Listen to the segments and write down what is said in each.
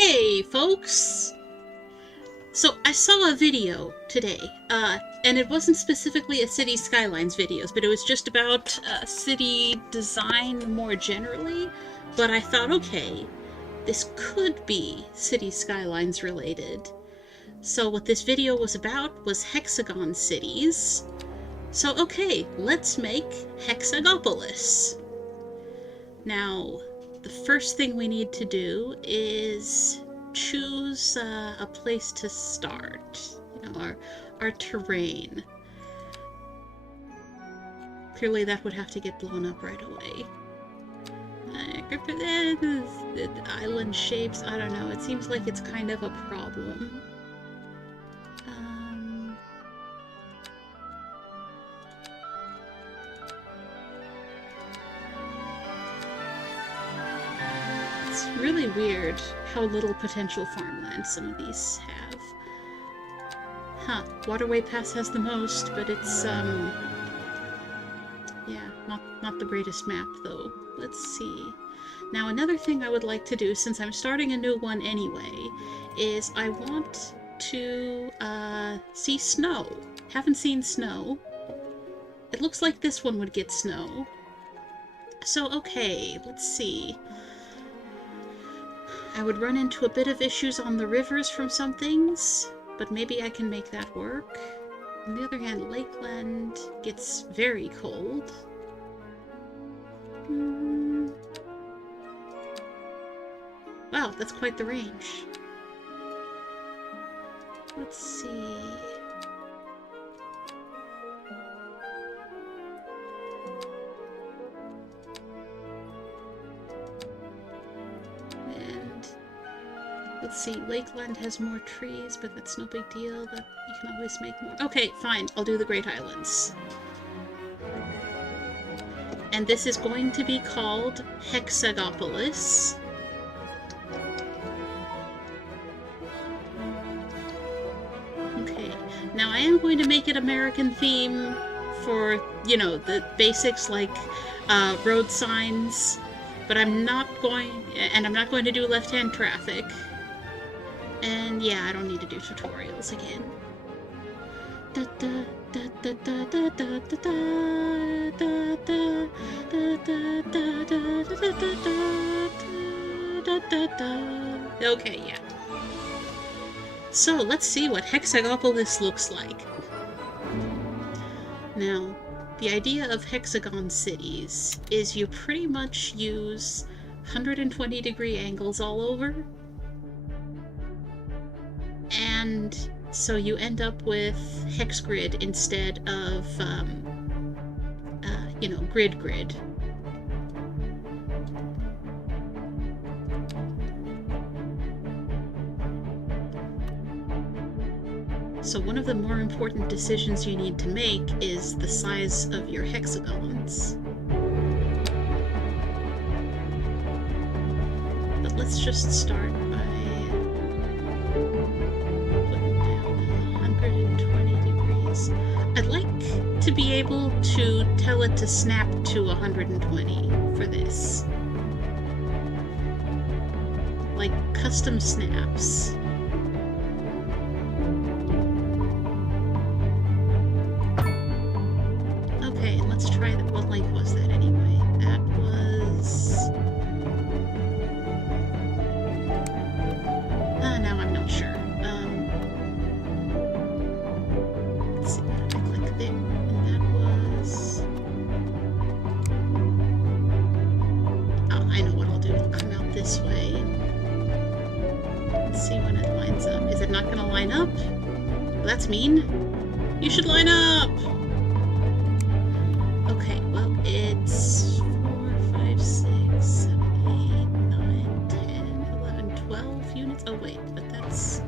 Hey folks! So I saw a video today, and it wasn't specifically a Cities Skylines videos, but it was just about city design more generally. But I thought, okay, this could be Cities Skylines related. So what this video was about was hexagon cities. So okay, let's make Hexagopolis. Now, the first thing we need to do is choose a place to start. You know, our terrain. Clearly that would have to get blown up right away. The island shapes, I don't know, it seems like it's kind of a problem. It's really weird how little potential farmland some of these have. Huh, Waterway Pass has the most, but it's, yeah, not the greatest map, though. Let's see. Now, another thing I would like to do, since I'm starting a new one anyway, is I want to, see snow. Haven't seen snow. It looks like this one would get snow. So, okay, let's see. I would run into a bit of issues on the rivers from some things, but maybe I can make that work. On the other hand, Lakeland gets very cold. Wow, that's quite the range. Let's see. Let's see, Lakeland has more trees, but that's no big deal. That you can always make more. Okay, fine. I'll do the Great Islands. And this is going to be called Hexagopolis. Okay, now I am going to make it American theme for, you know, the basics like road signs, but I'm not going to do left-hand traffic. And yeah, I don't need to do tutorials again. Okay, yeah. So, let's see what Hexagopolis looks like. Now, the idea of hexagon cities is you pretty much use 120-degree angles all over. And so you end up with hex grid instead of, you know, grid. So one of the more important decisions you need to make is the size of your hexagons. But let's just start by I'd like to be able to tell it to snap to 120 for this. Like custom snaps. Okay, let's try that. What length was that anyway? That was... now I'm not sure. Let's see, what did I click there? And that was... Oh, I know what I'll do. It'll come out this way. Let's see when it lines up. Is it not going to line up? Well, that's mean. You should line up! Okay, well, it's 4, 5, 6, 7, 8, 9, 10, 11, 12 units. Oh, wait, but that's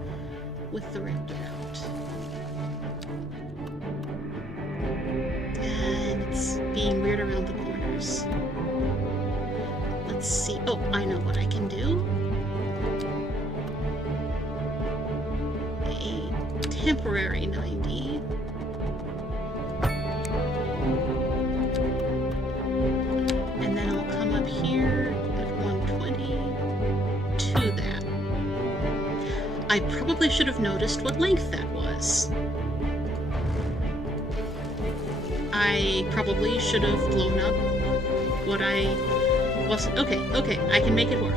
with the roundabout. And it's being weird around the corners. Let's see. Oh, I know what I can do. A temporary 90. And then I'll come up here at 120 to that. I probably should have noticed what length that was. I probably should have blown up what I wasn't. Okay, I can make it work.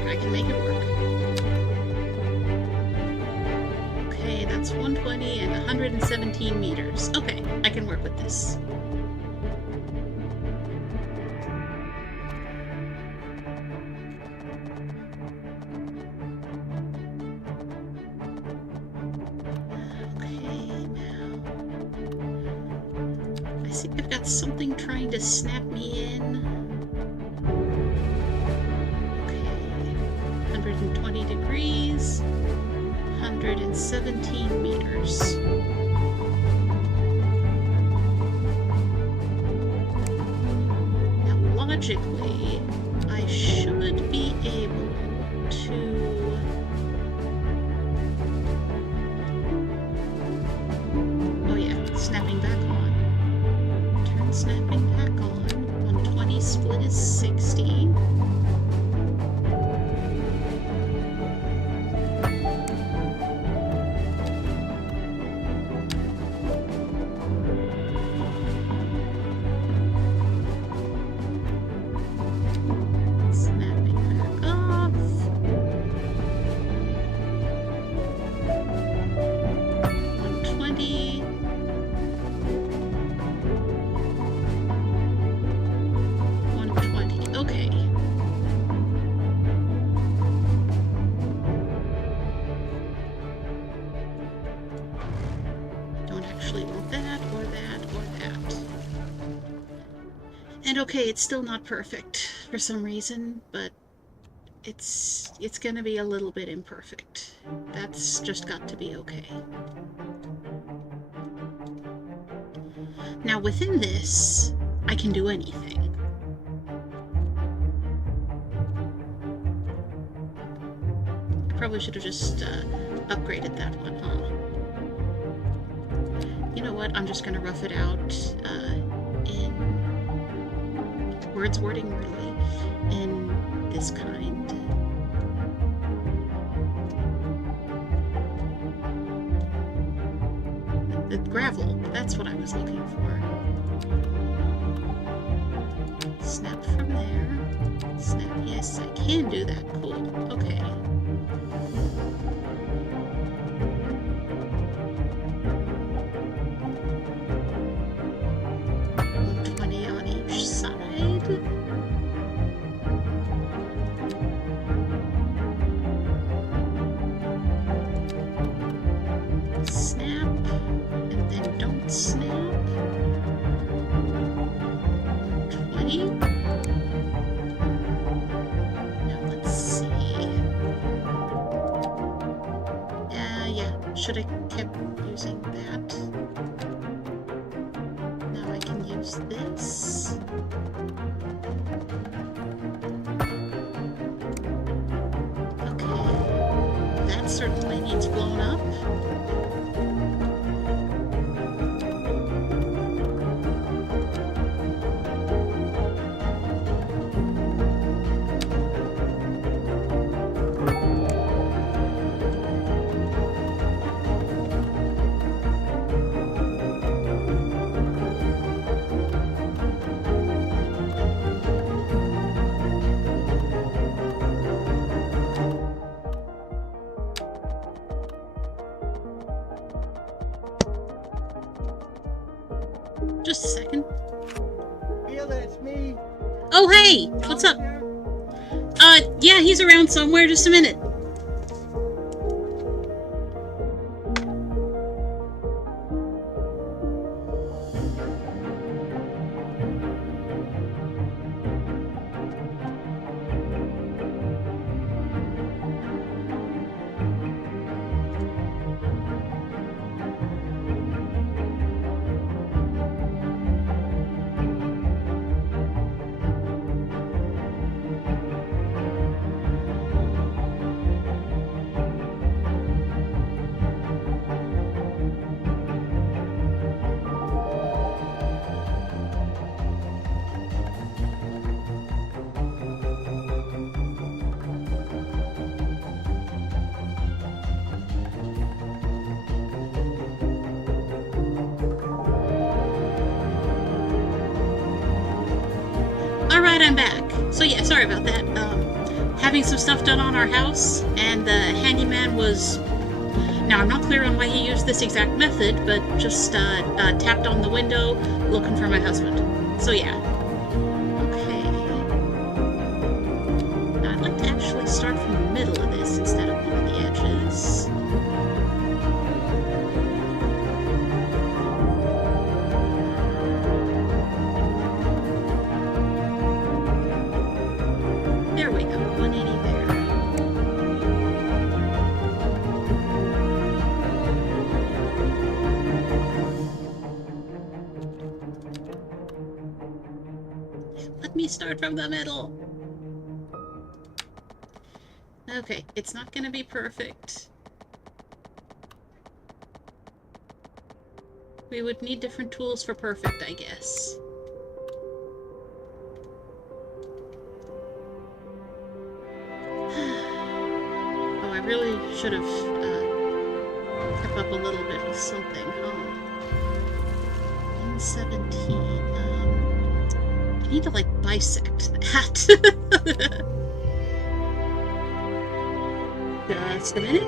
Okay, that's 120 and 117 meters. Okay, I can work with this. I've got something trying to snap me in. Okay, 120 degrees, 117 meters. Now, logically, I should be able to... Oh yeah, snapping back on. Snapping back on. 120 split is 60. Snapping back off. 120. Okay. Don't actually want that, or that, or that. And okay, it's still not perfect for some reason, but it's gonna be a little bit imperfect. That's just got to be okay. Now within this, I can do anything. Probably should have just upgraded that one, huh? You know what? I'm just gonna rough it out in wording really in this kind. The gravel, that's what I was looking for. Snap from there. Snap, yes, I can do that. Cool. Okay. 120 on each side. Snap, and then don't snap. 120. Now let's see. Yeah, should have kept using that. Now I can use this. Okay, that certainly needs blown up. Just a second. Feel that it's me. Oh, hey! What's up? Yeah, he's around somewhere. Just a minute. yeah, sorry about that. Having some stuff done on our house, and the handyman was... Now, I'm not clear on why he used this exact method, but just tapped on the window looking for my husband. So yeah. Okay. Now, I'd like to actually start from the middle of this instead of one of the edges. There we go, 180 there. Let me start from the middle. Okay, it's not gonna be perfect. We would need different tools for perfect, I guess. Oh, I really should have kept up a little bit with something, huh? In 17, I need to, like, bisect that. Just a minute.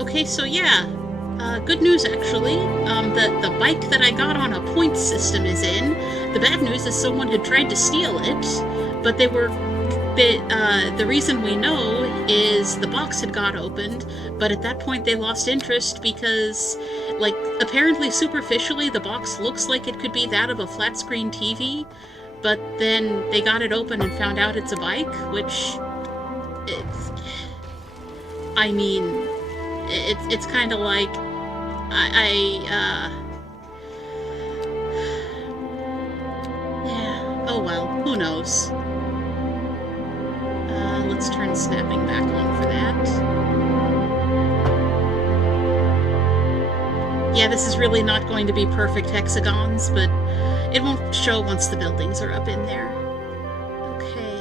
Okay, so yeah, good news actually. The bike that I got on a points system is in. The bad news is someone had tried to steal it, but the reason we know is the box had got opened, but at that point they lost interest because, like, apparently superficially the box looks like it could be that of a flat screen TV, but then they got it open and found out it's a bike, which I mean, it's kind of like, yeah, oh well, who knows. Let's turn snapping back on for that. Yeah, this is really not going to be perfect hexagons, but it won't show once the buildings are up in there. Okay.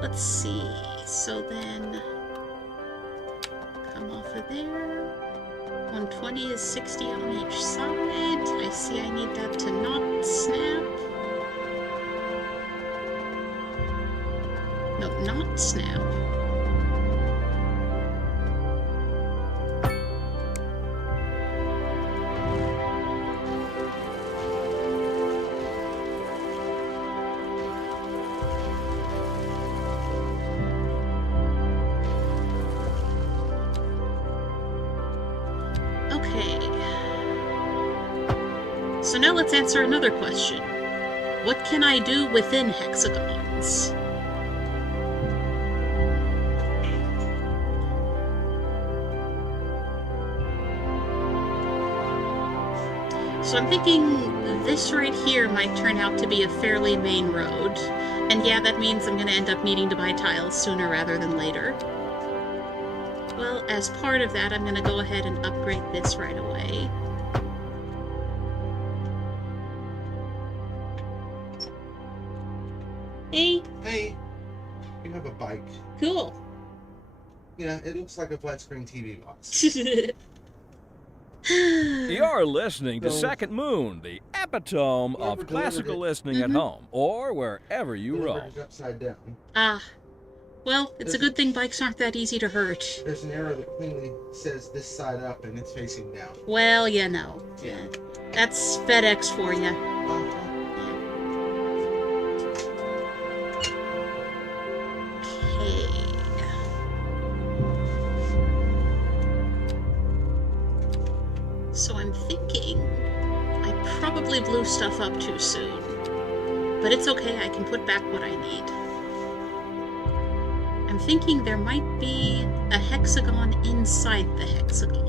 Let's see. So then, come off of there. 120 is 60 on each side. I see I need that to not snap. No, not snap. So now let's answer another question. What can I do within hexagons? So I'm thinking this right here might turn out to be a fairly main road. And yeah, that means I'm going to end up needing to buy tiles sooner rather than later. Well, as part of that, I'm going to go ahead and upgrade this right away. Hey. Hey, you have a bike. Cool. Yeah, it looks like a flat screen TV box. You're listening to Second Moon, the epitome of classical listening at home or wherever you roam. It's upside down. Ah. Well, it's a good thing bikes aren't that easy to hurt. There's an arrow that cleanly says this side up and it's facing down. Well, you know. Yeah. That's FedEx for you. So I'm thinking I probably blew stuff up too soon. But it's okay, I can put back what I need. I'm thinking there might be a hexagon inside the hexagon.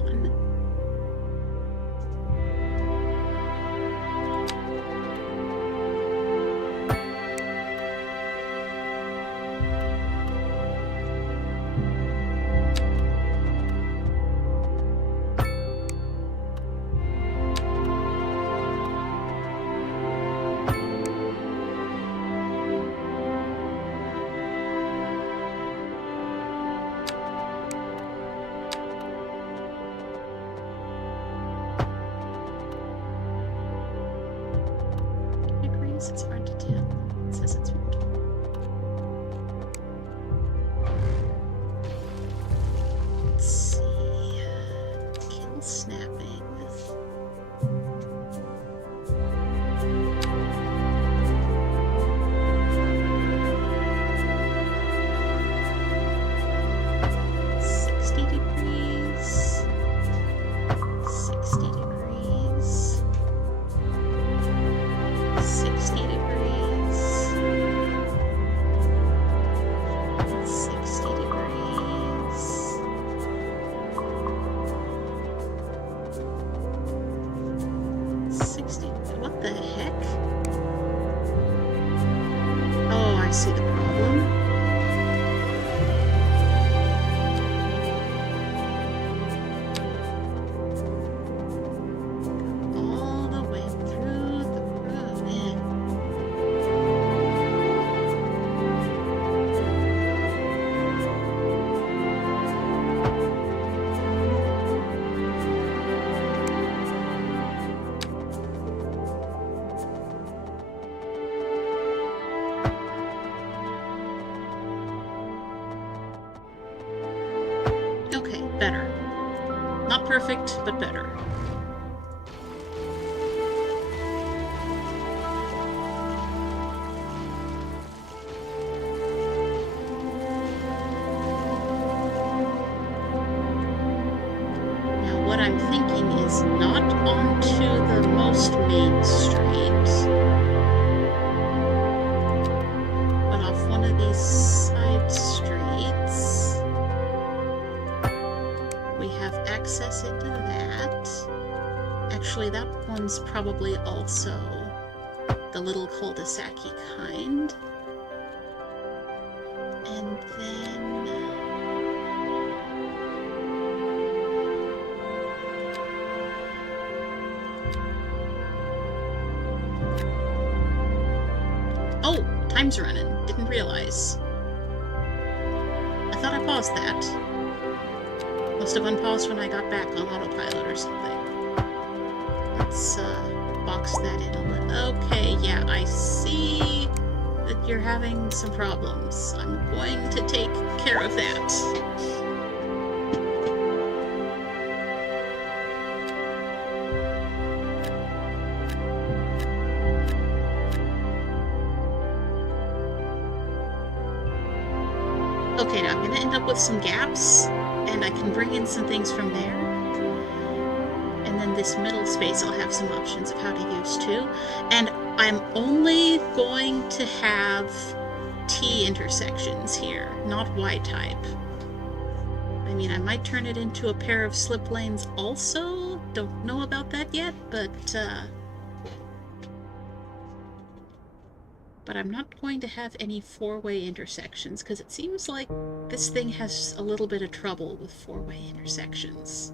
It's hard to tell. It says it's wood. Let's see. Kill snapping. What the heck? Oh, I see the problem. All the way through the road. Okay, better. Not perfect, but better. Now what I'm thinking is not onto the most main street, but off one of these side streets. We have access into that. Actually, that one's probably also the little cul-de-sac-y kind. And then... Oh! Time's running. Didn't realize. I thought I paused that. Must have unpaused when I got back on autopilot or something. Let's box that in a little. Okay, yeah, I see that you're having some problems. I'm going to take care of that. Okay, now I'm going to end up with some gaps, and I can bring in some things from there. And then this middle space I'll have some options of how to use too. And I'm only going to have T intersections here, not Y type. I mean, I might turn it into a pair of slip lanes also. Don't know about that yet, but but I'm not going to have any four-way intersections, because it seems like this thing has a little bit of trouble with four-way intersections.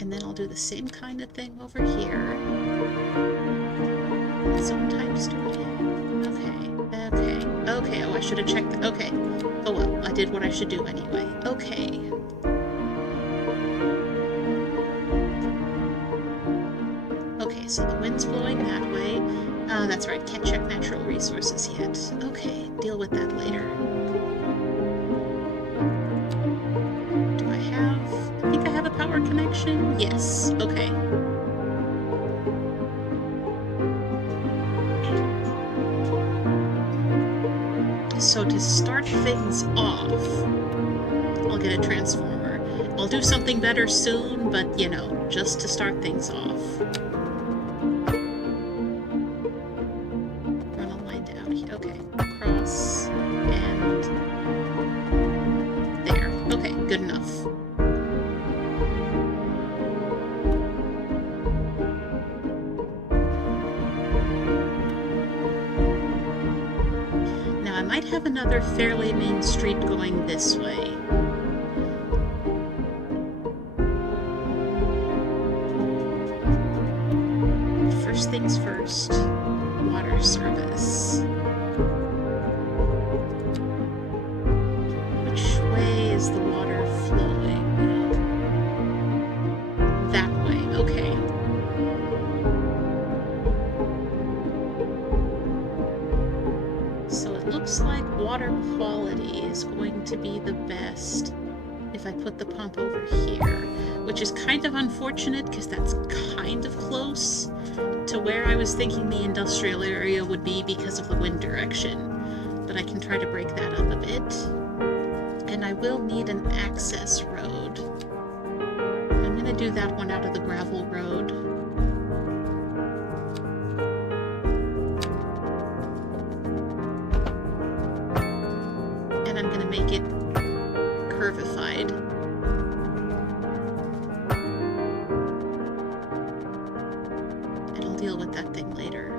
And then I'll do the same kind of thing over here. Zone times 2. Okay, oh, I should have checked that. Okay. Oh well, I did what I should do anyway. Okay. Okay, so the wind's blowing that way. That's right, can't check natural resources yet. Okay, deal with that later. Do I think I have a power connection? Yes, okay. So to start things off, I'll get a transformer. I'll do something better soon, but you know, just to start things off. Run a line down here. Okay, across and there. Okay, good enough. Now I might have another fairly main street going this way. First things first, water service. Which way is the water flowing? That way, okay. So it looks like water quality is going to be the best if I put the pump over here, which is kind of unfortunate because that's kind of close to where I was thinking the industrial area would be because of the wind direction, but I can try to break that up a bit. And I will need an access road. I'm going to do that one out of the gravel road. And I'm going to make it curvified. Deal with that thing later.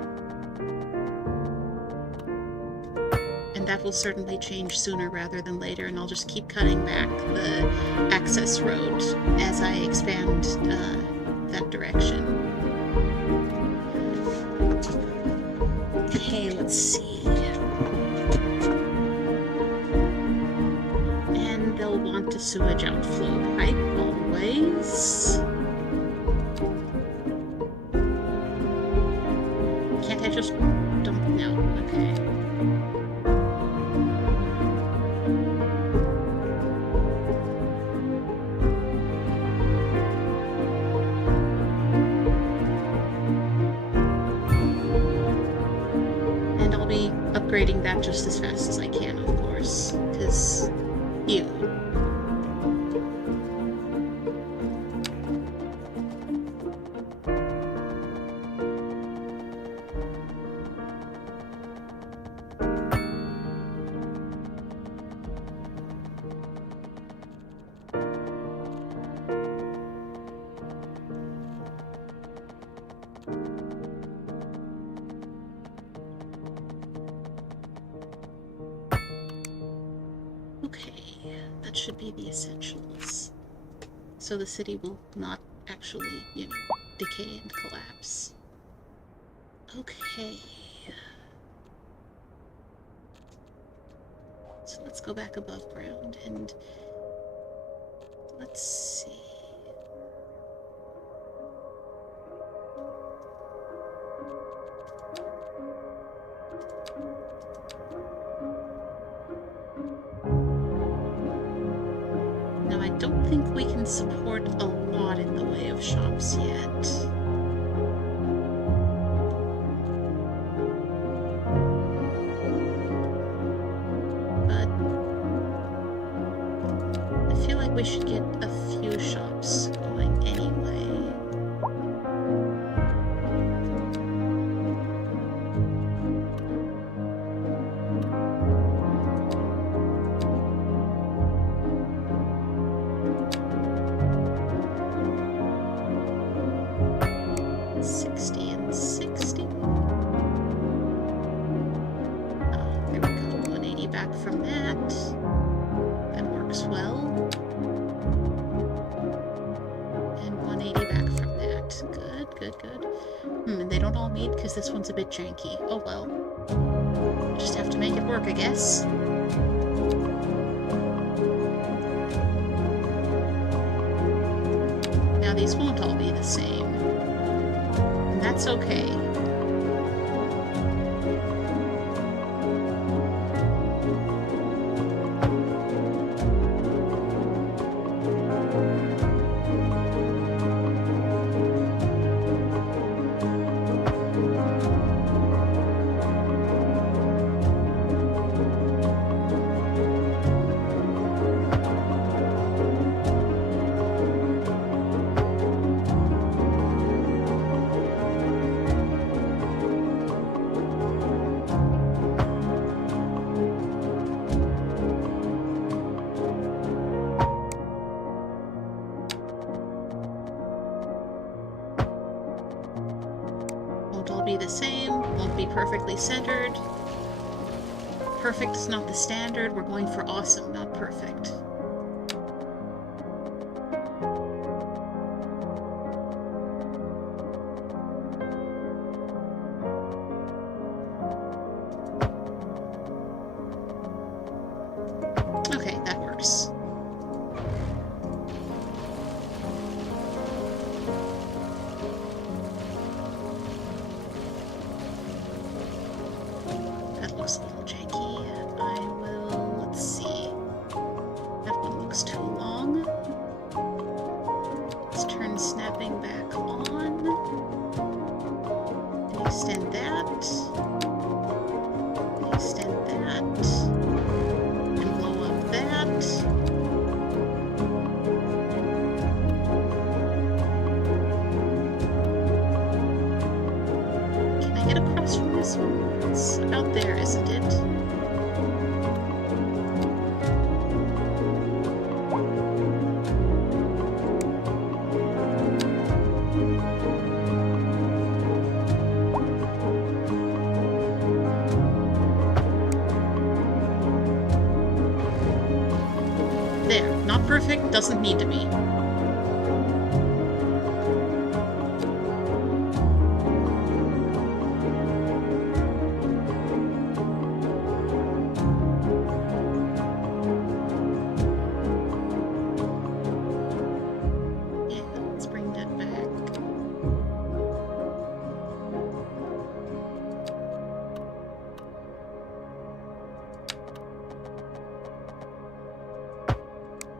And that will certainly change sooner rather than later, and I'll just keep cutting back the access road as I expand that direction. Okay, let's see. And they'll want a sewage outflow pipe always. Can't I just dump? No, okay. And I'll be upgrading that just as fast as I can, of course, because ew. Okay, that should be the essentials. So the city will not actually, you know, decay and collapse. Okay. So let's go back above ground and let's see. Now, I don't think we can support a lot in the way of shops yet. But I feel like we should get a few shops going anyway. from that. That works well. And 180 back from that. Good, good, good. And they don't all meet because this one's a bit janky. Oh well. Just have to make it work, I guess. Now these won't all be the same. And that's okay. Be the same, won't be perfectly centered. Perfect is not the standard, we're going for awesome, not perfect. Okay, that works. Looks a little janky. I will, let's see. That one looks too long. Let's turn snapping back on. And extend that. And extend that. And blow up that. Can I get across from this one? It's about there, isn't it? There. Not perfect, doesn't need to be.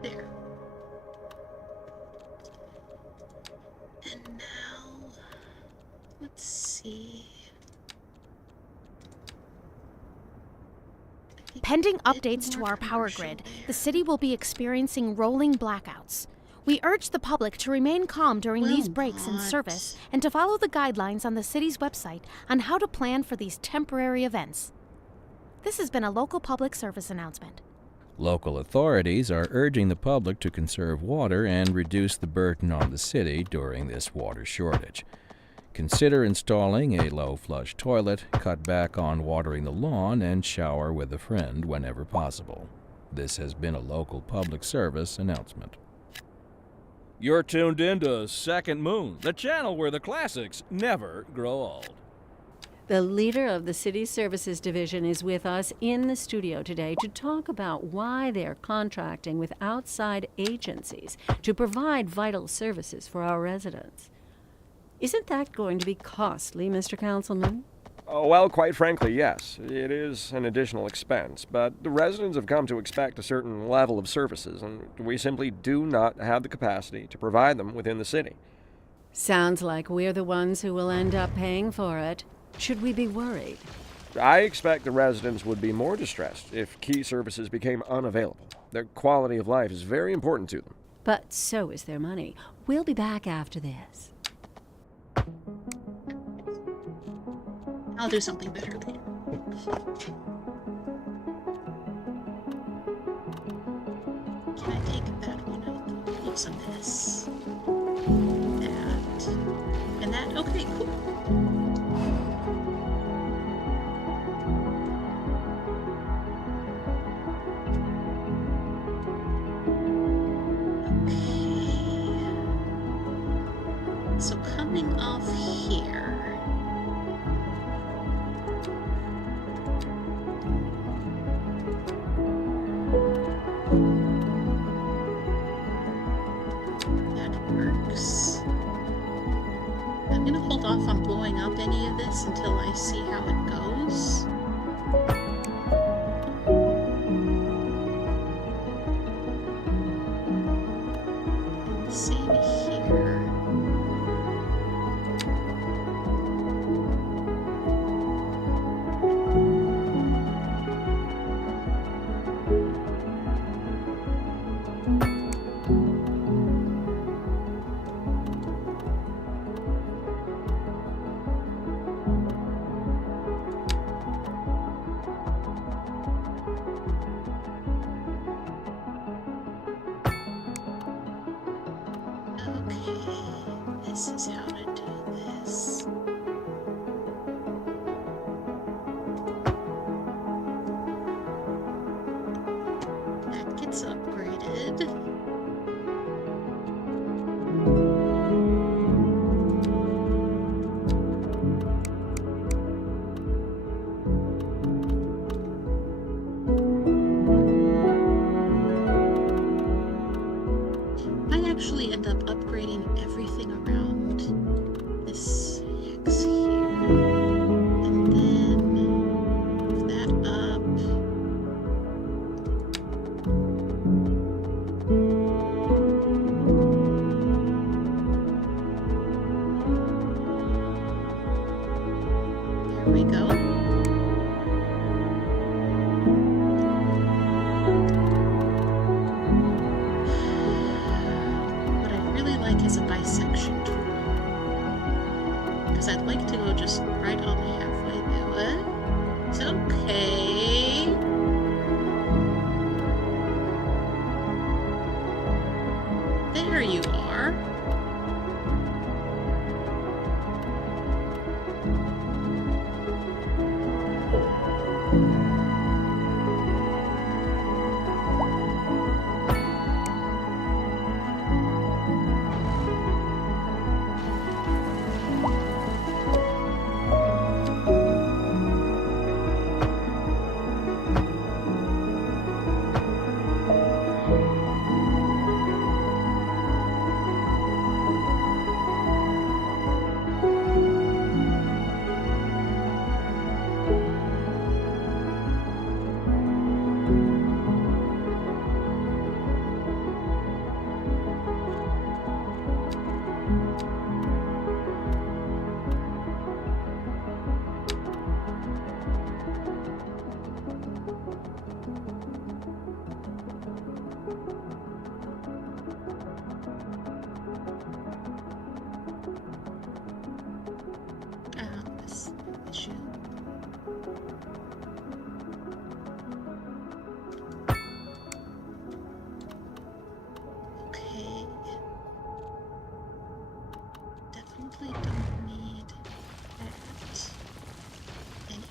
There. And now, let's see. Pending updates to our power grid, the city will be experiencing rolling blackouts. We urge the public to remain calm during these breaks in service and to follow the guidelines on the city's website on how to plan for these temporary events. This has been a local public service announcement. Local authorities are urging the public to conserve water and reduce the burden on the city during this water shortage. Consider installing a low flush toilet, cut back on watering the lawn, and shower with a friend whenever possible. This has been a local public service announcement. You're tuned in to Second Moon, the channel where the classics never grow old. The leader of the City Services Division is with us in the studio today to talk about why they're contracting with outside agencies to provide vital services for our residents. Isn't that going to be costly, Mr. Councilman? Oh, well, quite frankly, yes. It is an additional expense, but the residents have come to expect a certain level of services, and we simply do not have the capacity to provide them within the city. Sounds like we're the ones who will end up paying for it. Should we be worried? I expect the residents would be more distressed if key services became unavailable. Their quality of life is very important to them. But so is their money. We'll be back after this. I'll do something better later. Can I take that one out though? It looks a mess. That. And that. Okay, cool. off here. That works. I'm gonna hold off on blowing up any of this until I see how it goes. Same here. Okay, this is how to do this. That gets upgraded. I actually end up upgrading everything around this hex here. And then move that up. There we go. What I really like is a bisection tool. Because I'd like to go just right on halfway through it. It's okay. There you are. This issue. Okay. Definitely don't need that anymore.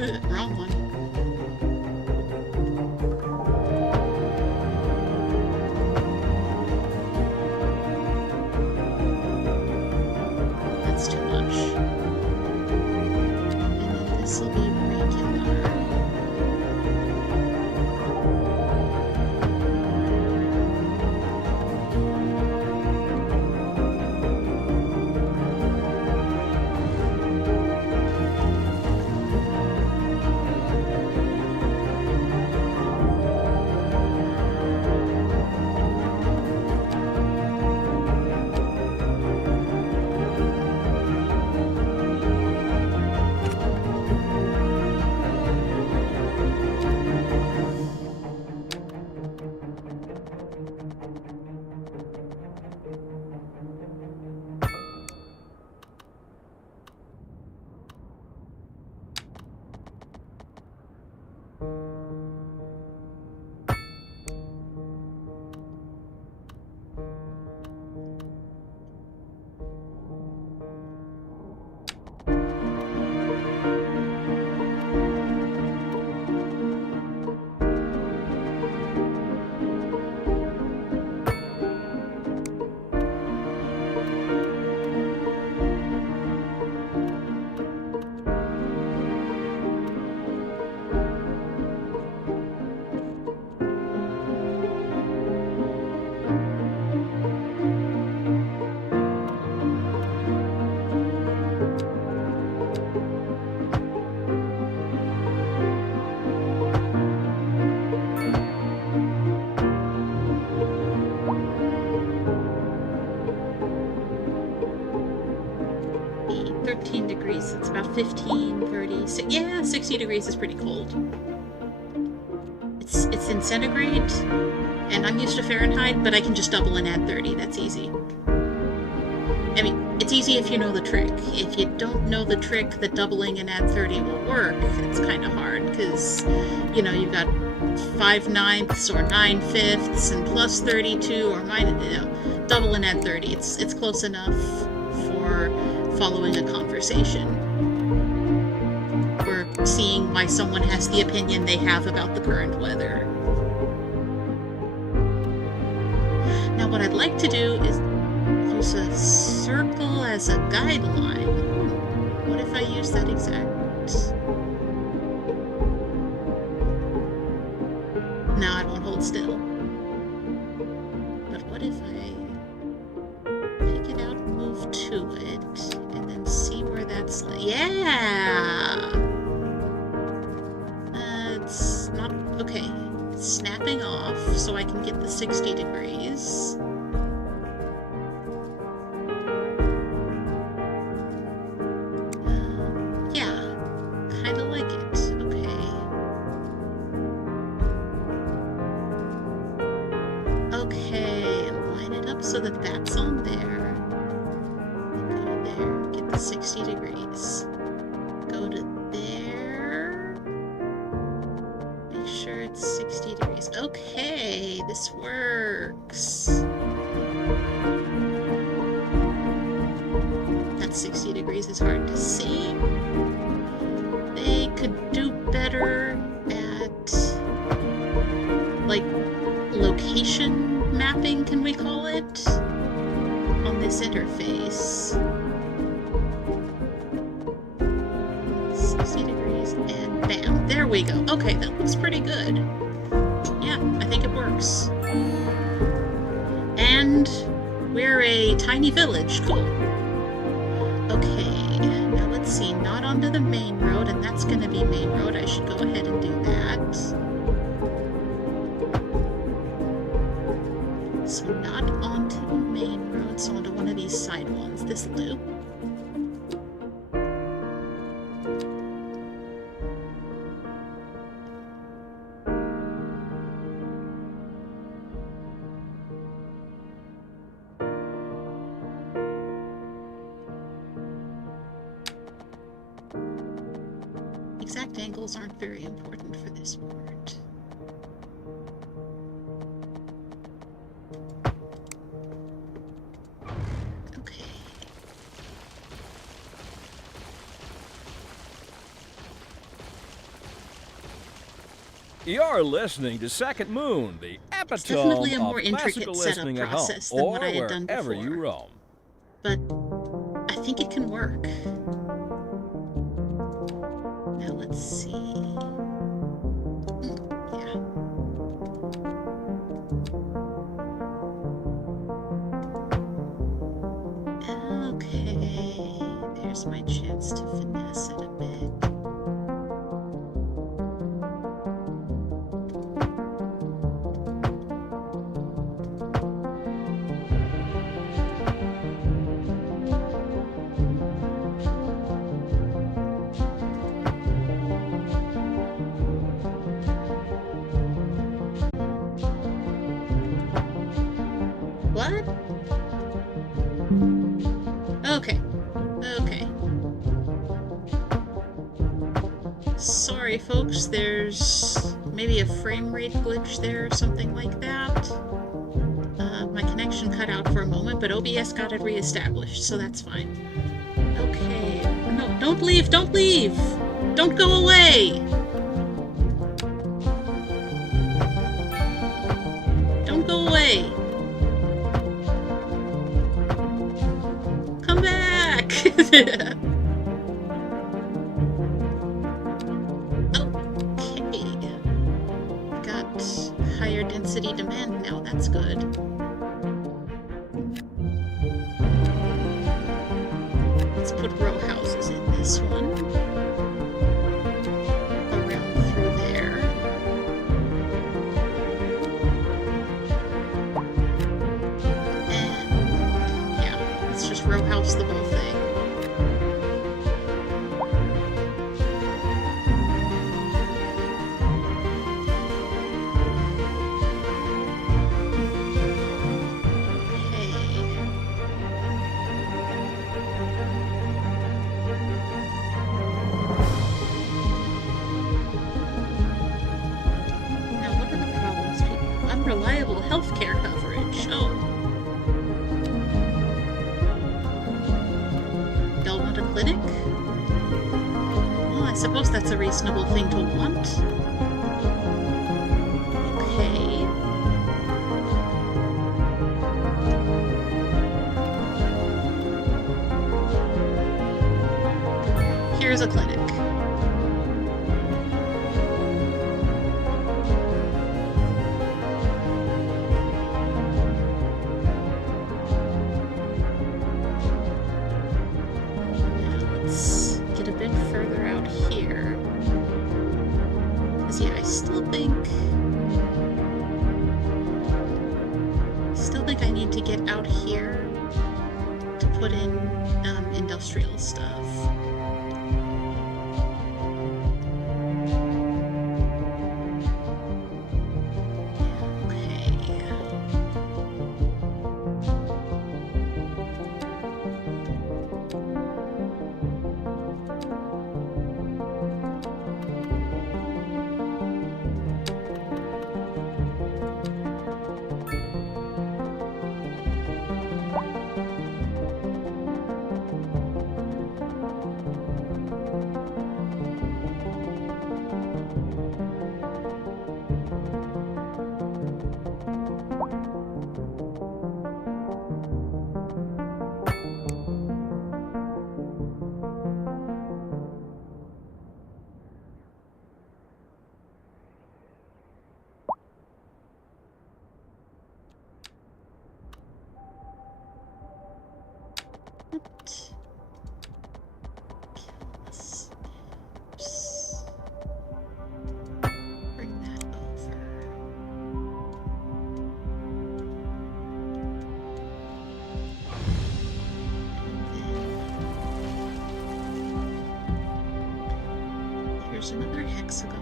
Wrong one. That's too much. And then this will be regular. Be 13 degrees, it's about 15, 30, yeah, 60 degrees is pretty cold. It's in centigrade, and I'm used to Fahrenheit, but I can just double and add 30, that's easy. I mean, it's easy if you know the trick. If you don't know the trick that doubling and add 30 will work, it's kind of hard, because, you know, you've got 5/9 or 9/5 and plus 32 or minus, you know, double and add 30. It's close enough for following a conversation. Or seeing why someone has the opinion they have about the current weather. Now what I'd like to do is use a circle as a guideline. What if I use that exact... No, I won't hold still. But what if I pick it out and move to it, and then see where that's... Yeah! It's not... Okay. It's snapping off, so I can get the 60 degrees. Yeah. Kinda like it. Okay, line it up so that that's on there. Go there, get the 60 degrees. Go to there. Make sure it's 60 degrees. Okay, this works. That 60 degrees is hard to see. They could do better at, like, location mapping, can we call it, on this interface. 60 degrees and bam, there we go. Okay, that looks pretty good. Yeah, I think it works. And we're a tiny village. Cool. Okay, now let's see, not onto the main road, and that's gonna be main road. I should go ahead and do that. So not onto the main road, so onto one of these side ones, this loop. Exact angles aren't very important for this part. Okay. You're listening to Second Moon, the It's definitely epitome a more of intricate classical setup listening at home, process than or what I had done wherever before. you roam. But I think it can work. Now let's see. Yeah. Okay. There's my chance to finesse it a bit. What? Okay. Okay. Sorry, folks, there's maybe a frame rate glitch there or something like that. My connection cut out for a moment, but OBS got it reestablished, so that's fine. Okay. No, don't leave! Don't leave! Don't go away! Don't go away! Come back! Okay. Got higher density demand now, that's good. Let's put row houses in this one. Around through there. And yeah, let's just row house the whole thing. Now, what are the problems, people? Unreliable healthcare coverage. Oh. Y'all want a clinic? Well, I suppose that's a reasonable thing to want. Okay. Here's a clinic. Let's get a bit further out here. Because, yeah, I still think I need to get out here to put in industrial stuff. Okay. Bring that over. And then here's another hexagon.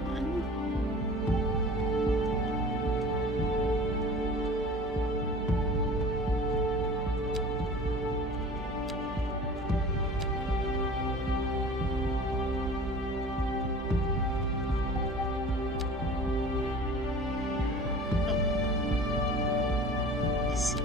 I see.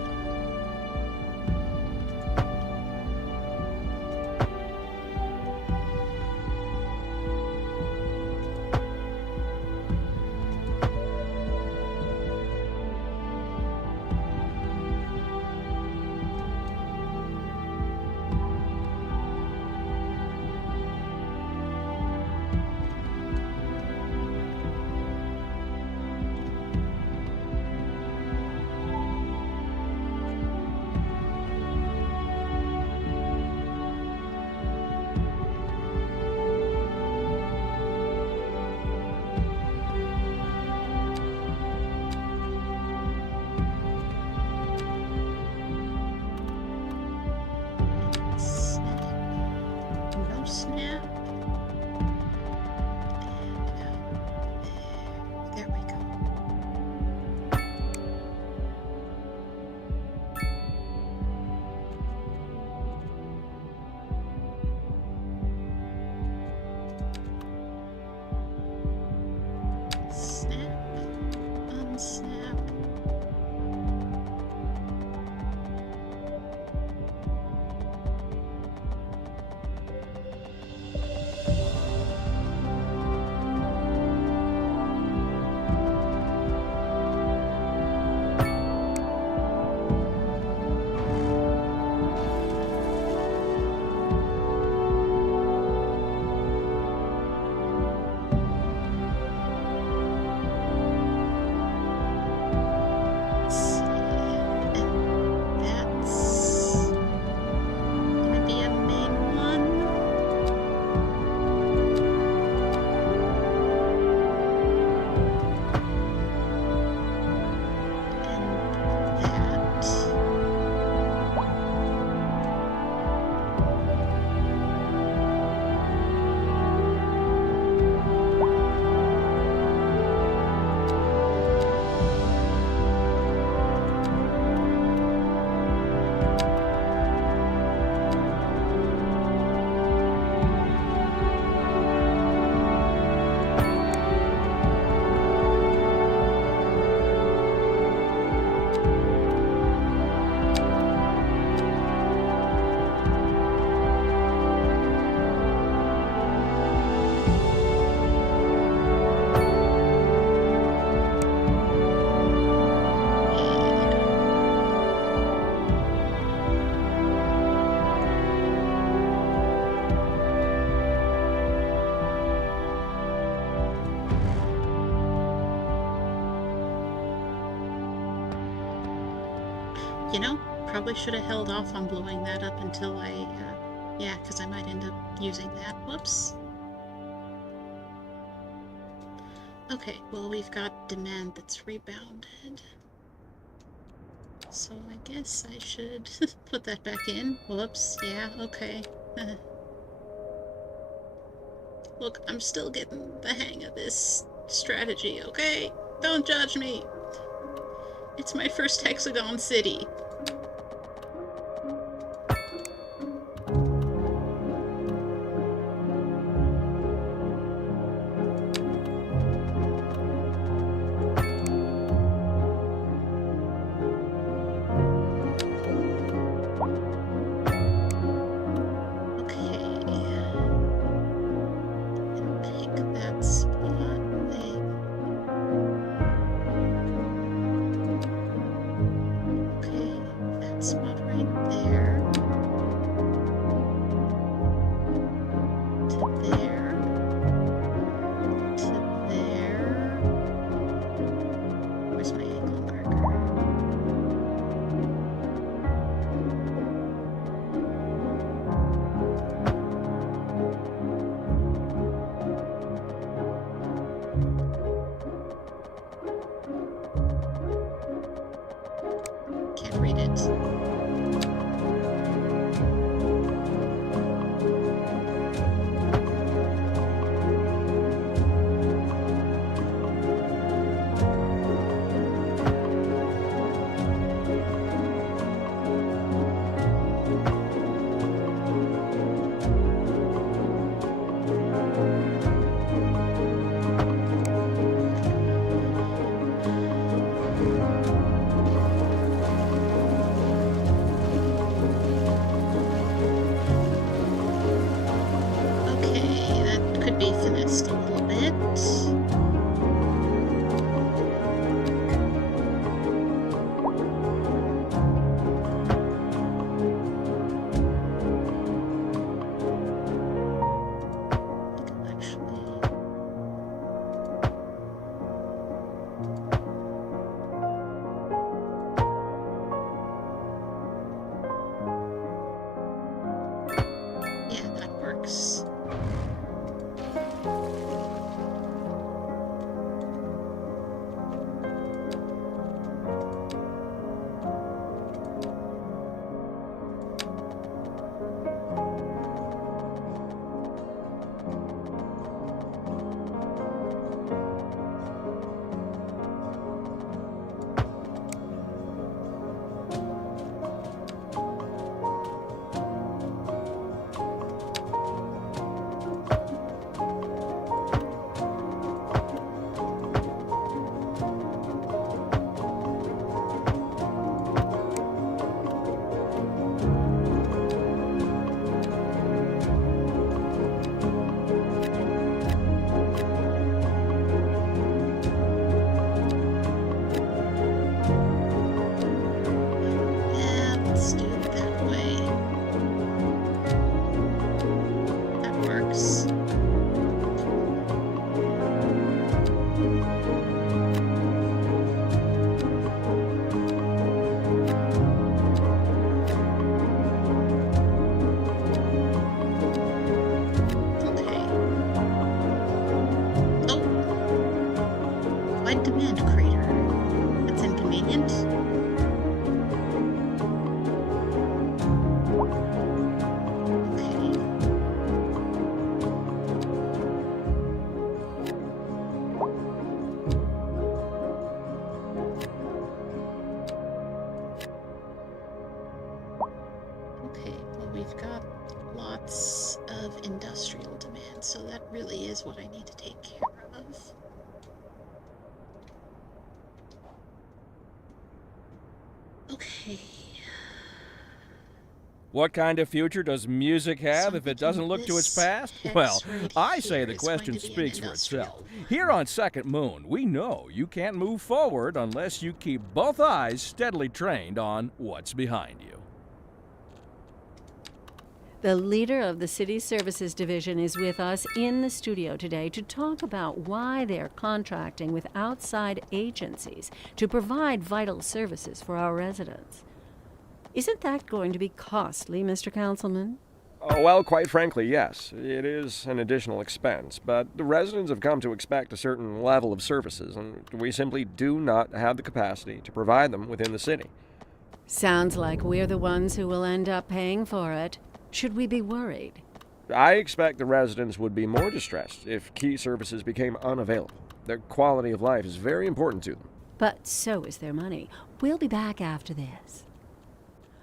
You know, probably should have held off on blowing that up until yeah, because I might end up using that. Whoops. Okay, well, we've got demand that's rebounded. So I guess I should put that back in. Whoops, yeah, okay. Look, I'm still getting the hang of this strategy, okay? Don't judge me. It's my first hexagon city. Read it. we've got lots of industrial demand, so that really is what I need to take care of. Okay. What kind of future does music have So if it doesn't look to its this past? hex Well, right I say here the is going question to be an speaks for industrial. itself. Here on Second Moon, we know you can't move forward unless you keep both eyes steadily trained on what's behind you. The leader of the Cities Services Division is with us in the studio today to talk about why they're contracting with outside agencies to provide vital services for our residents. Isn't that going to be costly, Mr. Councilman? Oh, well, quite frankly, yes. It is an additional expense, but the residents have come to expect a certain level of services, and we simply do not have the capacity to provide them within the city. Sounds like we're the ones who will end up paying for it. Should we be worried? I expect the residents would be more distressed if key services became unavailable. Their quality of life is very important to them. But so is their money. We'll be back after this.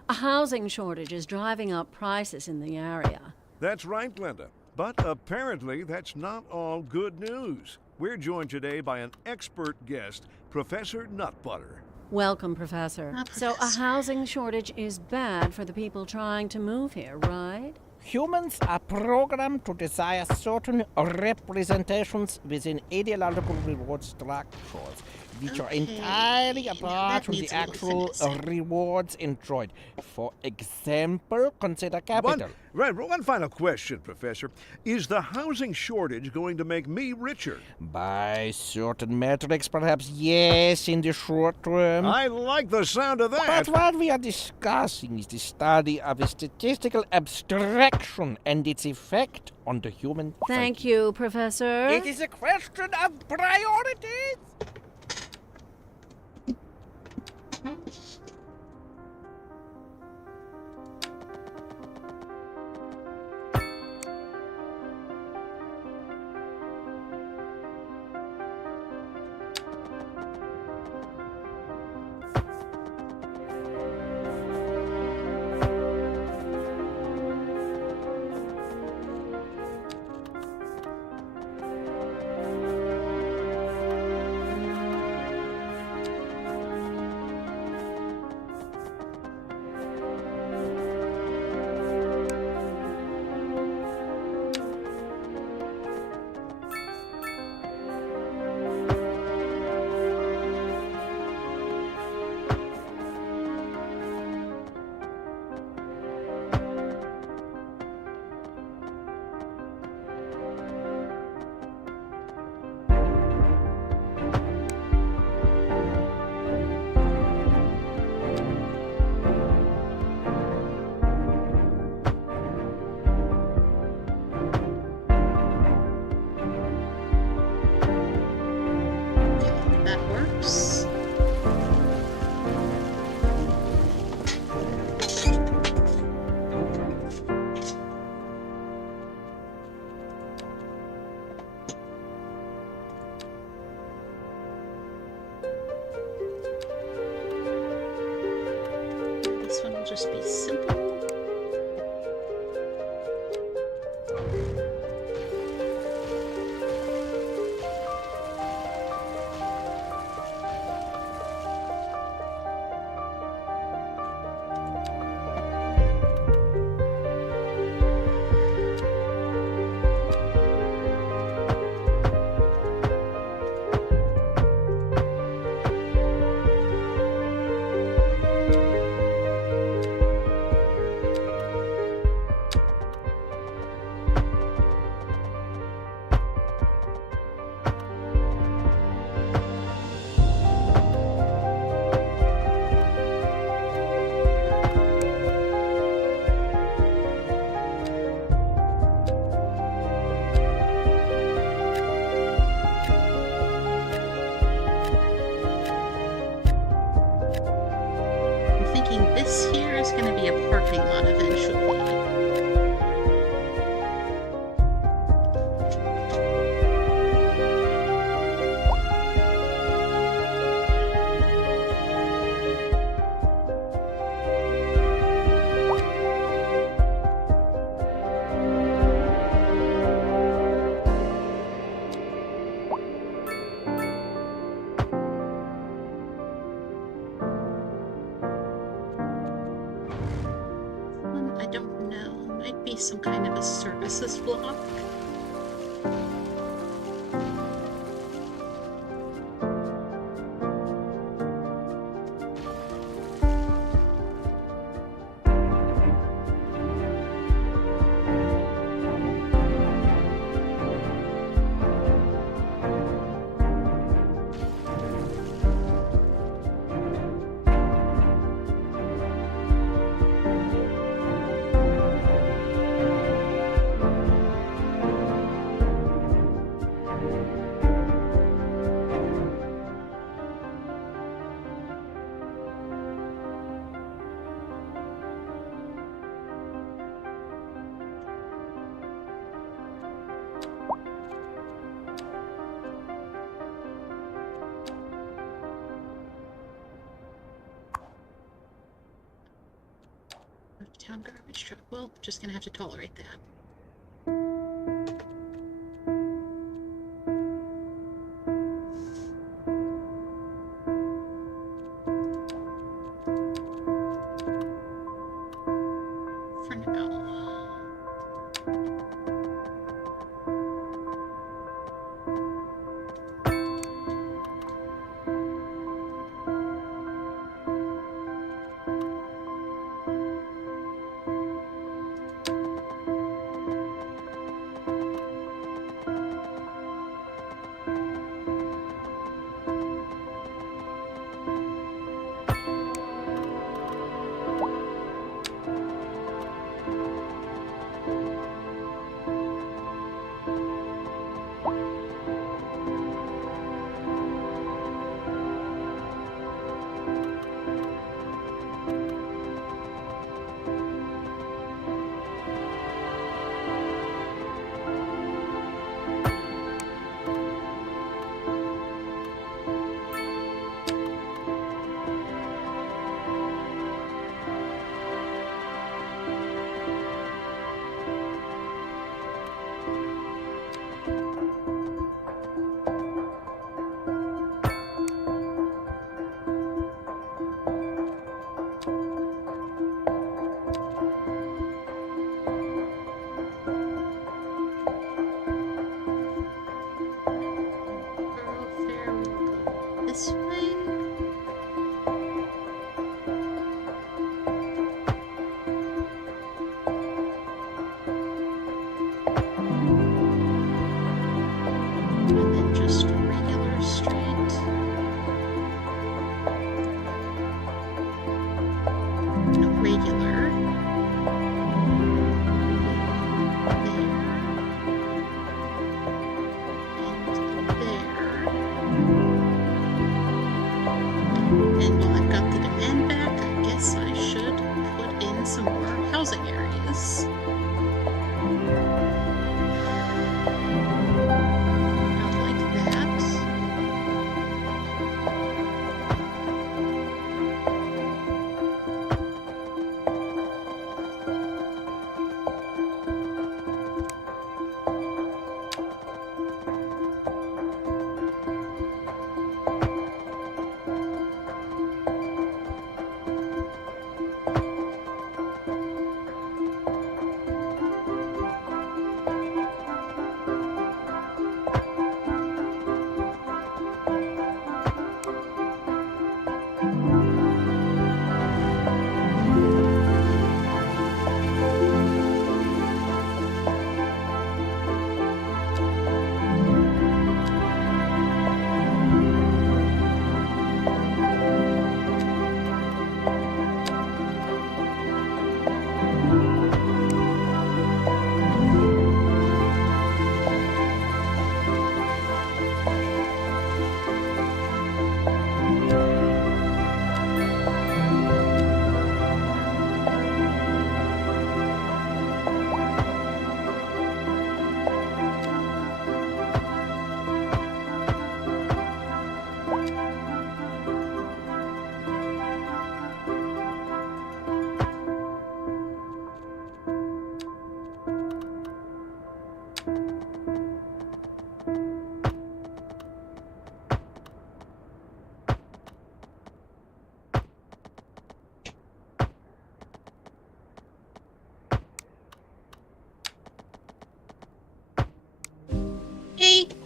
A housing shortage is driving up prices in the area. That's right, Glenda. But apparently that's not all good news. We're joined today by an expert guest, Professor Nutbutter. Welcome, Professor. So a housing shortage is bad for the people trying to move here, right? Humans are programmed to desire certain representations within ideological reward structures, which are entirely apart from the actual rewards enjoyed. For example, consider capital. One final question, Professor. Is the housing shortage going to make me richer? By certain metrics, perhaps yes, in the short term. I like the sound of that. But what we are discussing is the study of a statistical abstraction and its effect on the human Thank psyche. you, Professor. It is a question of priorities. That works. This one will just be simple. I don't know. Might be some kind of a services block. Town garbage truck. Well, just gonna have to tolerate that. For now. This way. And then just a regular street. No, regular. And while I've got the demand back, I guess I should put in some more housing areas. Not like that.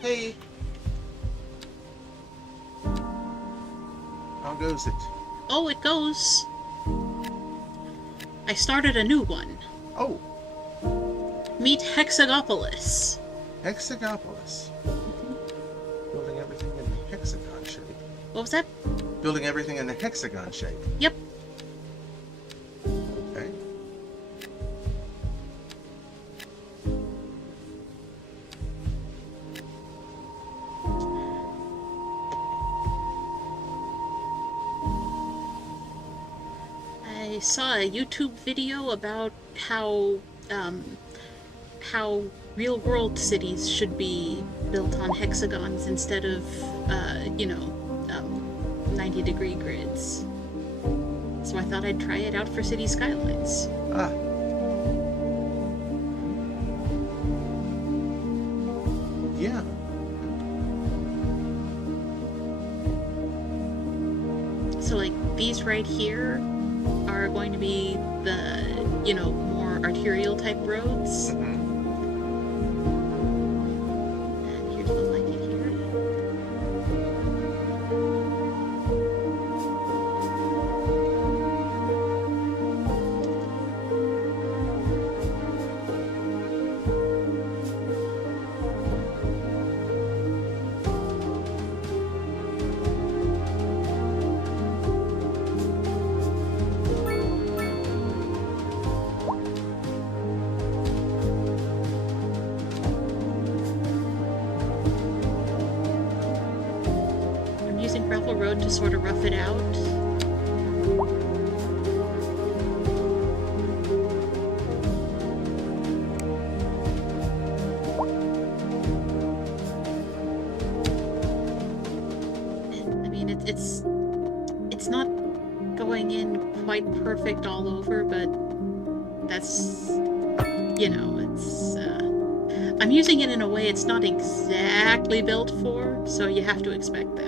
Hey. How goes it? Oh, it goes. I started a new one. Oh, Meet Hexagopolis. Hexagopolis. Building everything in the hexagon shape. What was that? Building everything in the hexagon shape. Yep. Okay. I saw a YouTube video about how real-world cities should be built on hexagons instead of 90-degree grids. So I thought I'd try it out for Cities Skylines. Ah. Yeah. So like these right here are going to be the, more arterial type roads. Mm-hmm. And here's one like it here. I'm using gravel road to sort of rough it out. And, I mean, it's not going in quite perfect all over, but that's, it's, I'm using it in a way it's not exactly built for, so you have to expect that.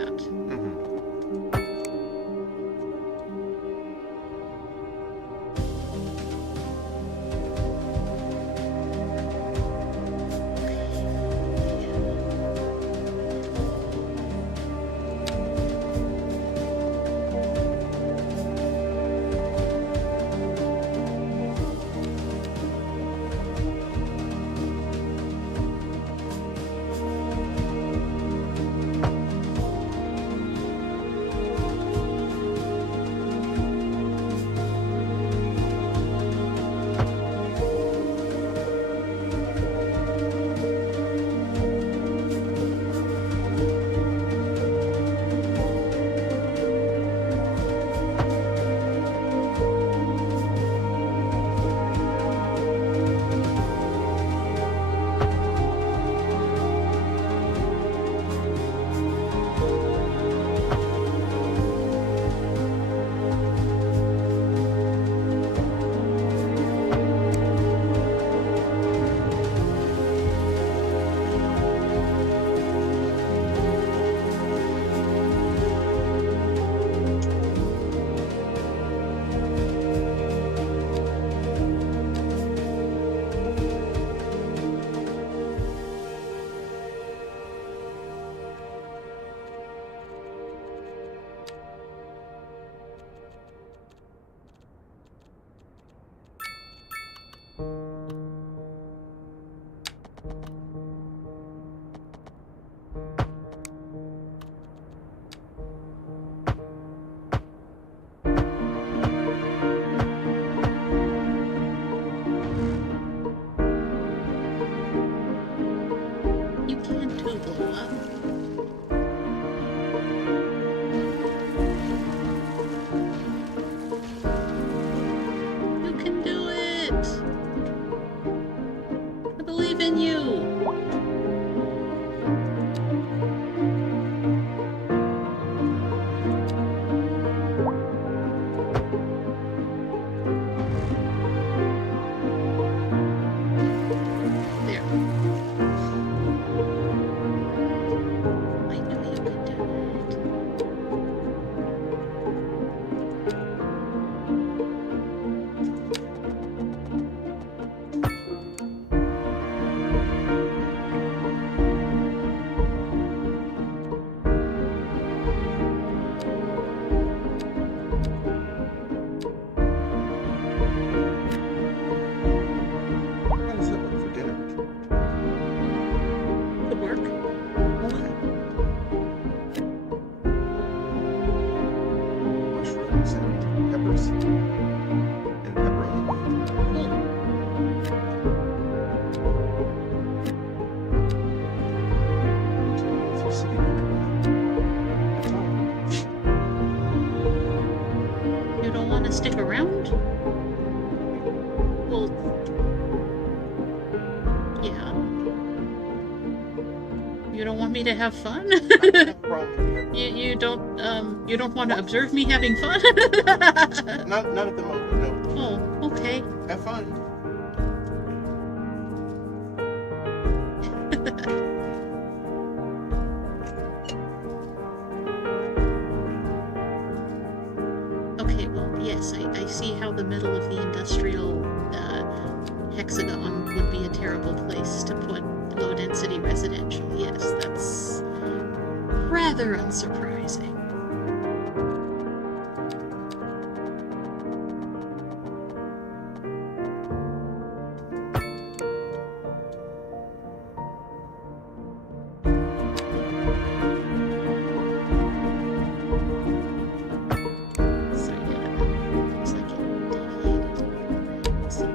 You can too, blow up. You can do it! I believe in you! There. I know you can do it. Well, yeah. You don't want me to have fun? You don't want to observe me having fun? Not at the moment, no. Oh, okay. Have fun. Okay, well, yes, I see how the middle of the industrial hexagon would be a terrible place to put low-density residential. Yes, that's rather unsurprising. So yeah, looks like it deviated. Let's see.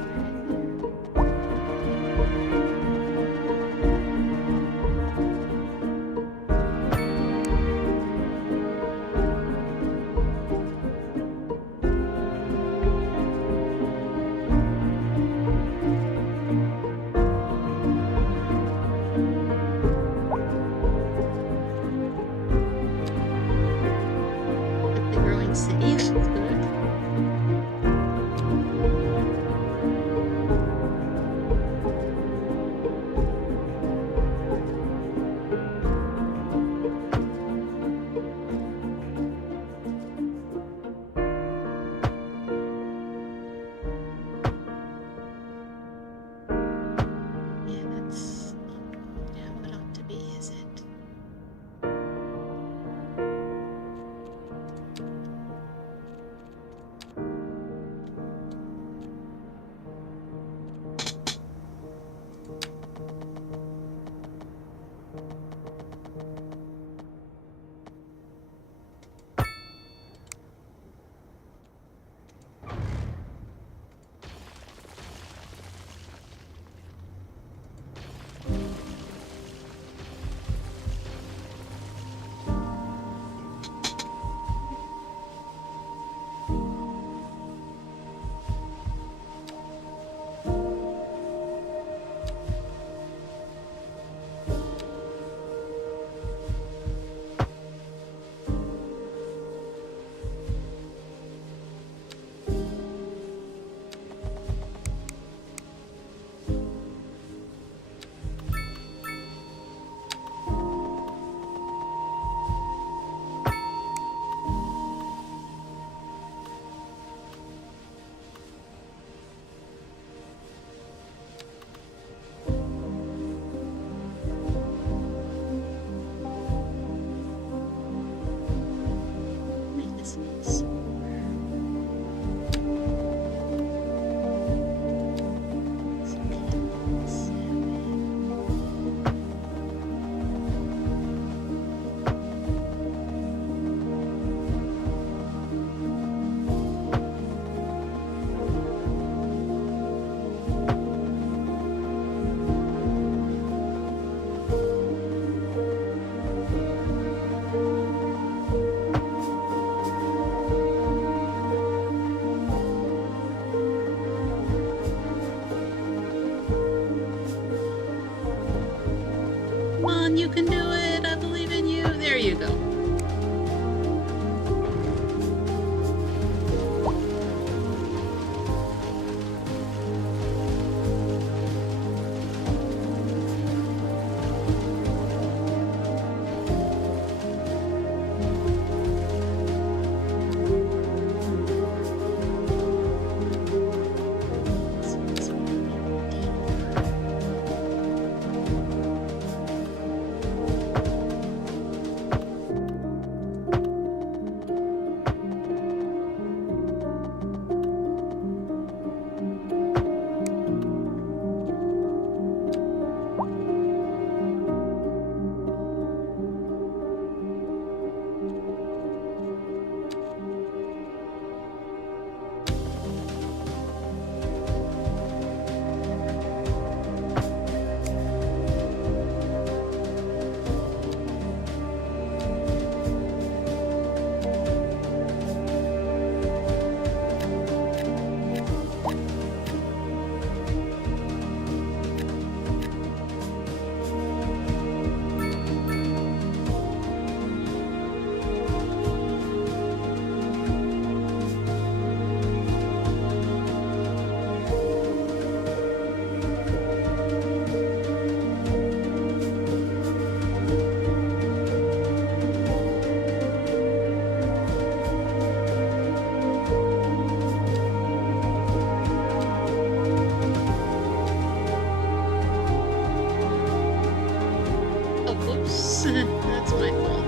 Oops, that's my fault.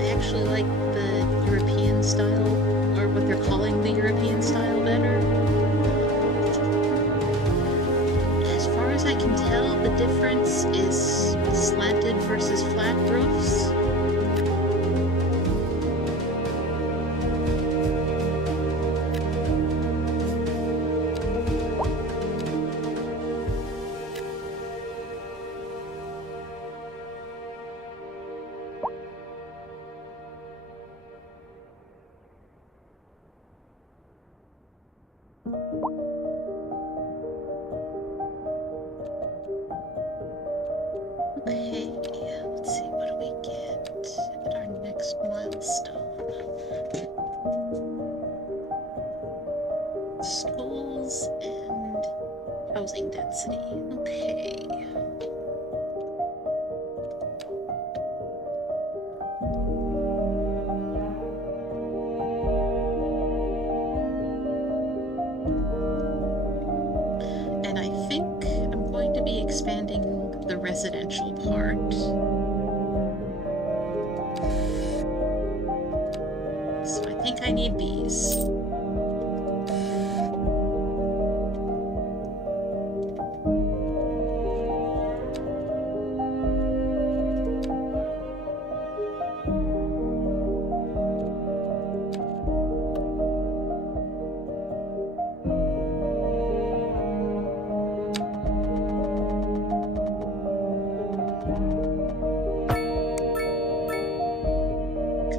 I actually like the European style, or what they're calling the European style, better. As far as I can tell, the difference is slanted versus flat roofs. Okay, let's see, what do we get at our next milestone? Schools and housing density. Okay. And I think I'm going to be expanding the residential part. So I think I need these.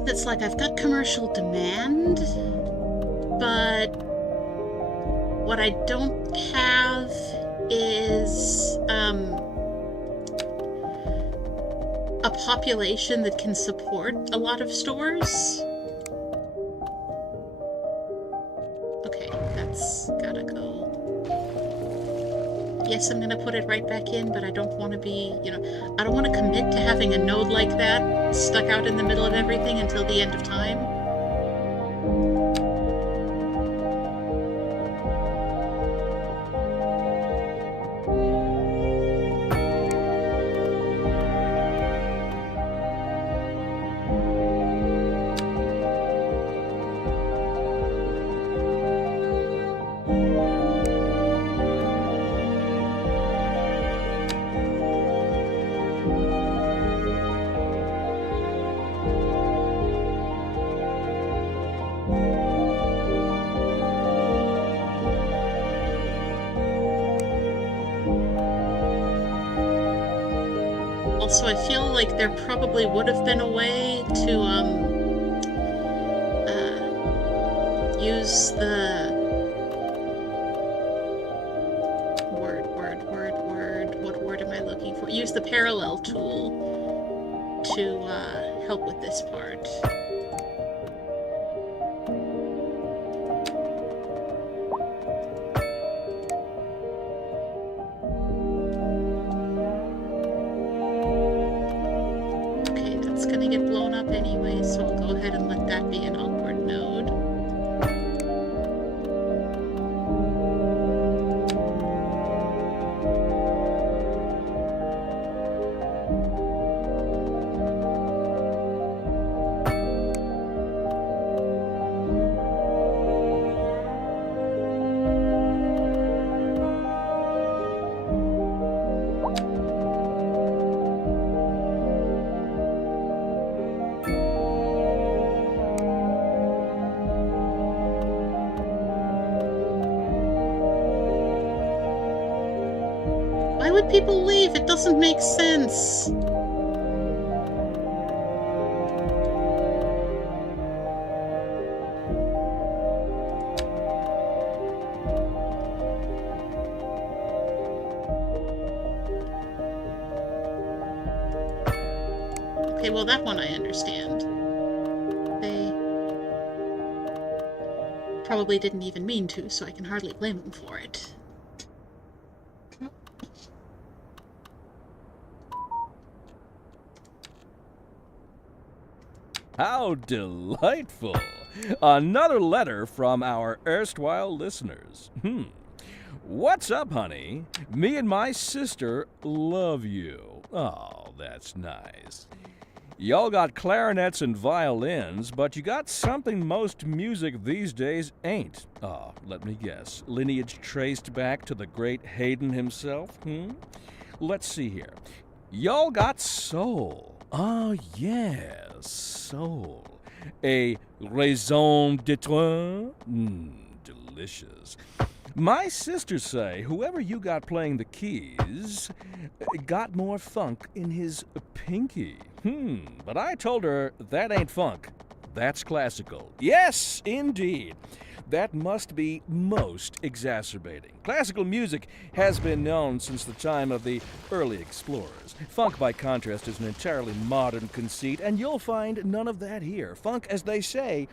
It's like I've got commercial demand, but what I don't have is a population that can support a lot of stores. Okay, that's gotta go. Yes, I'm gonna put it right back in, but I don't want to be, I don't want to commit to having a node like that stuck out in the middle of everything until the end of time. Also, I feel like there probably would have been a way to use the what word am I looking for? Use the parallel tool to help with this part. Anyway, so I'll go ahead and let that be an awkward node. Why would people leave? It doesn't make sense. Okay, well that one I understand. They probably didn't even mean to, so I can hardly blame them for it. How delightful! Another letter from our erstwhile listeners. What's up, honey? Me and my sister love you. Oh, Now that's nice. Y'all got clarinets and violins, but you got something most music these days ain't. Let me guess. Lineage traced back to the great Haydn himself, Let's see here. Y'all got soul. Oh, yes, soul. A raison d'etre? Delicious. My sisters say whoever you got playing the keys got more funk in his pinky. But I told her that ain't funk. That's classical. Yes, indeed. That must be most exacerbating. Classical music has been known since the time of the early explorers. Funk, by contrast, is an entirely modern conceit, and you'll find none of that here. Funk, as they say,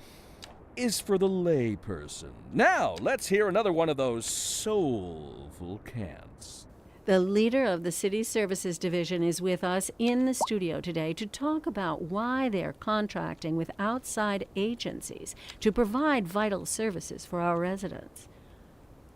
is for the lay person. Now, let's hear another one of those soulful cants. The leader of the Cities Services Division is with us in the studio today to talk about why they're contracting with outside agencies to provide vital services for our residents.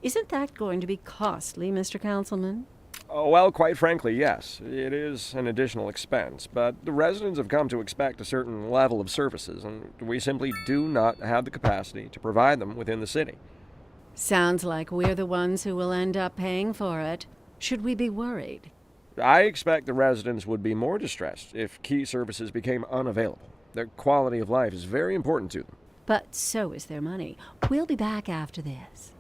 Isn't that going to be costly, Mr. Councilman? Oh, well, quite frankly, yes. It is an additional expense, but the residents have come to expect a certain level of services, and we simply do not have the capacity to provide them within the city. Sounds like we're the ones who will end up paying for it. Should we be worried? I expect the residents would be more distressed if key services became unavailable. Their quality of life is very important to them. But so is their money. We'll be back after this.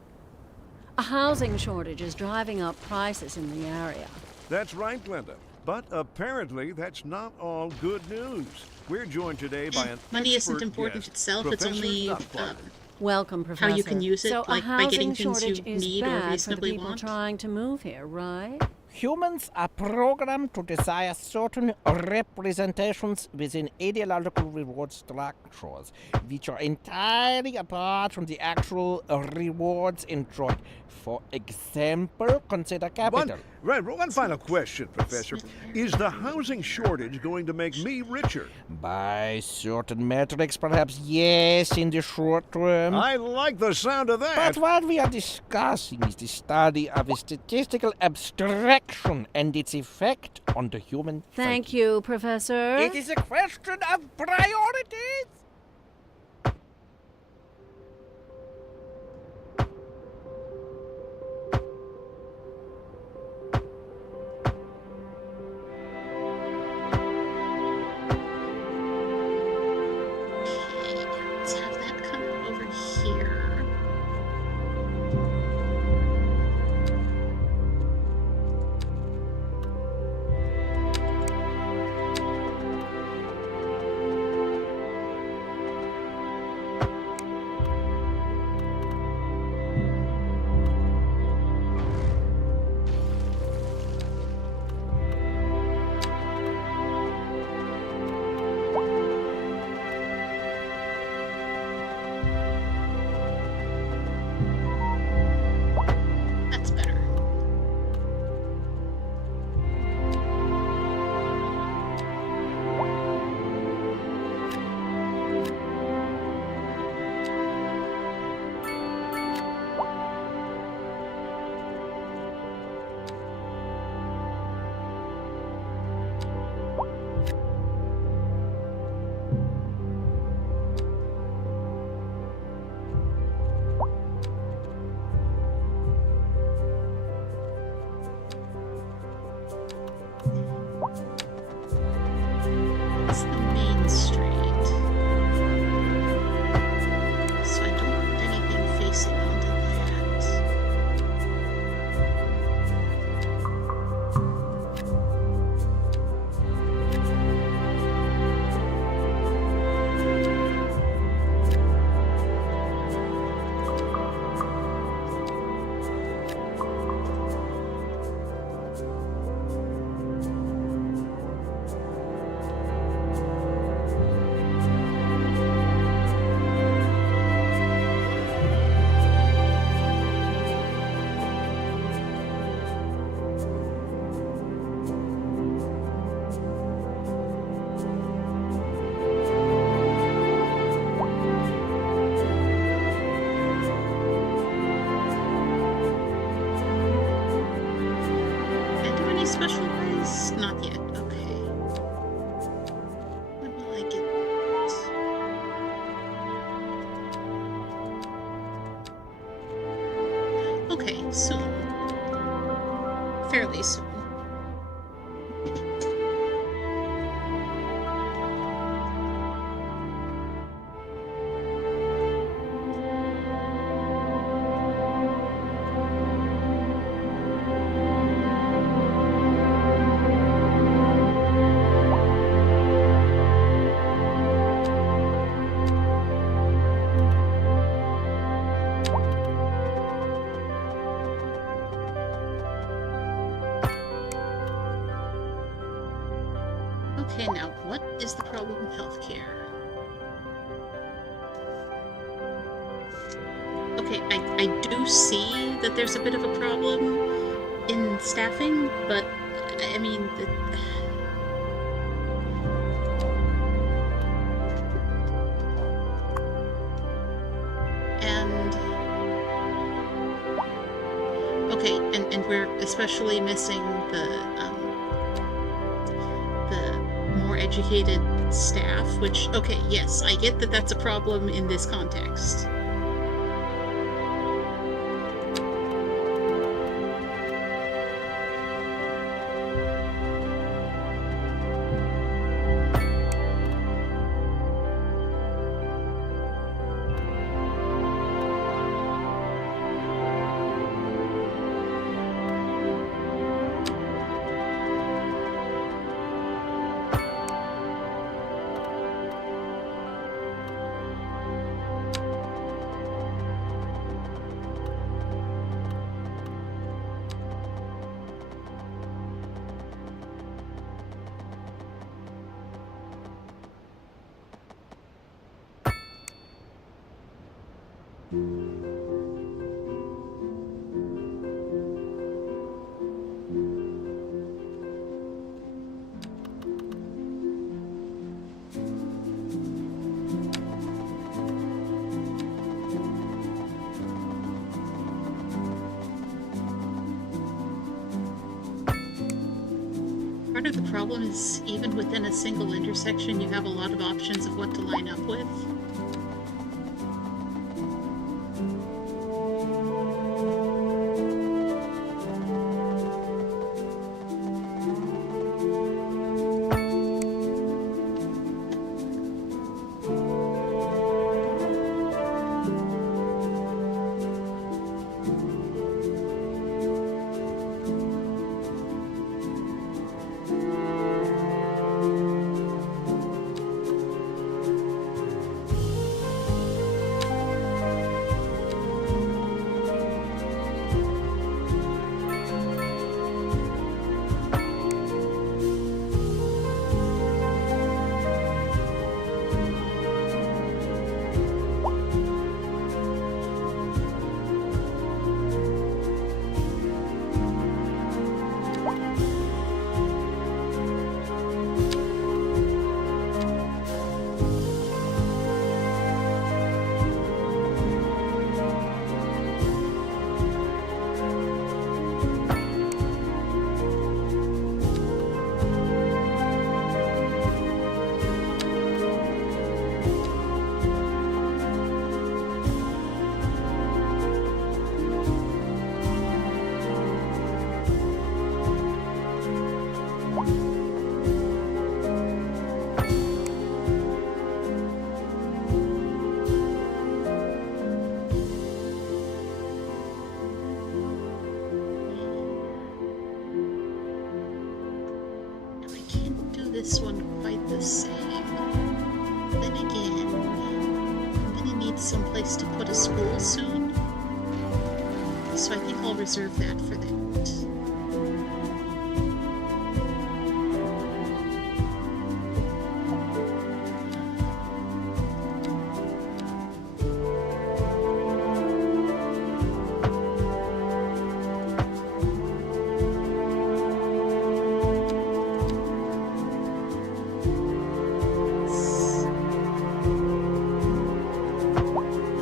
A housing shortage is driving up prices in the area. That's right, Glenda. But apparently that's not all good news. We're joined today by an money isn't expert important guest, itself. It's Professor only Nutbutter. Welcome, Professor. how you can use it, so like by getting things you shortage is need or bad reasonably for the people want. trying to move here, right? Humans are programmed to desire certain representations within ideological reward structures, which are entirely apart from the actual rewards enjoyed. For example, consider capital. One final question, Professor. Is the housing shortage going to make me richer? By certain metrics, perhaps yes, in the short term. I like the sound of that. But what we are discussing is the study of a statistical abstraction and its effect on the human Thank psyche. you, Professor. It is a question of priorities. Okay, let's have that come over here. That's better. It's the main street. So I don't want anything facing onto that. Can I do any special ways? Not yet. Okay. Okay, soon. Fairly soon. Okay, now what is the problem with healthcare? Okay, I do see that there's a bit of a problem in staffing, but I mean, okay, and we're especially missing the more educated staff, which, okay, yes, I get that that's a problem in this context. Part of the problem is, even within a single intersection, you have a lot of options of what to line up with. This one quite the same. Then again, I'm gonna need someplace to put a school soon, so I think I'll reserve that for that.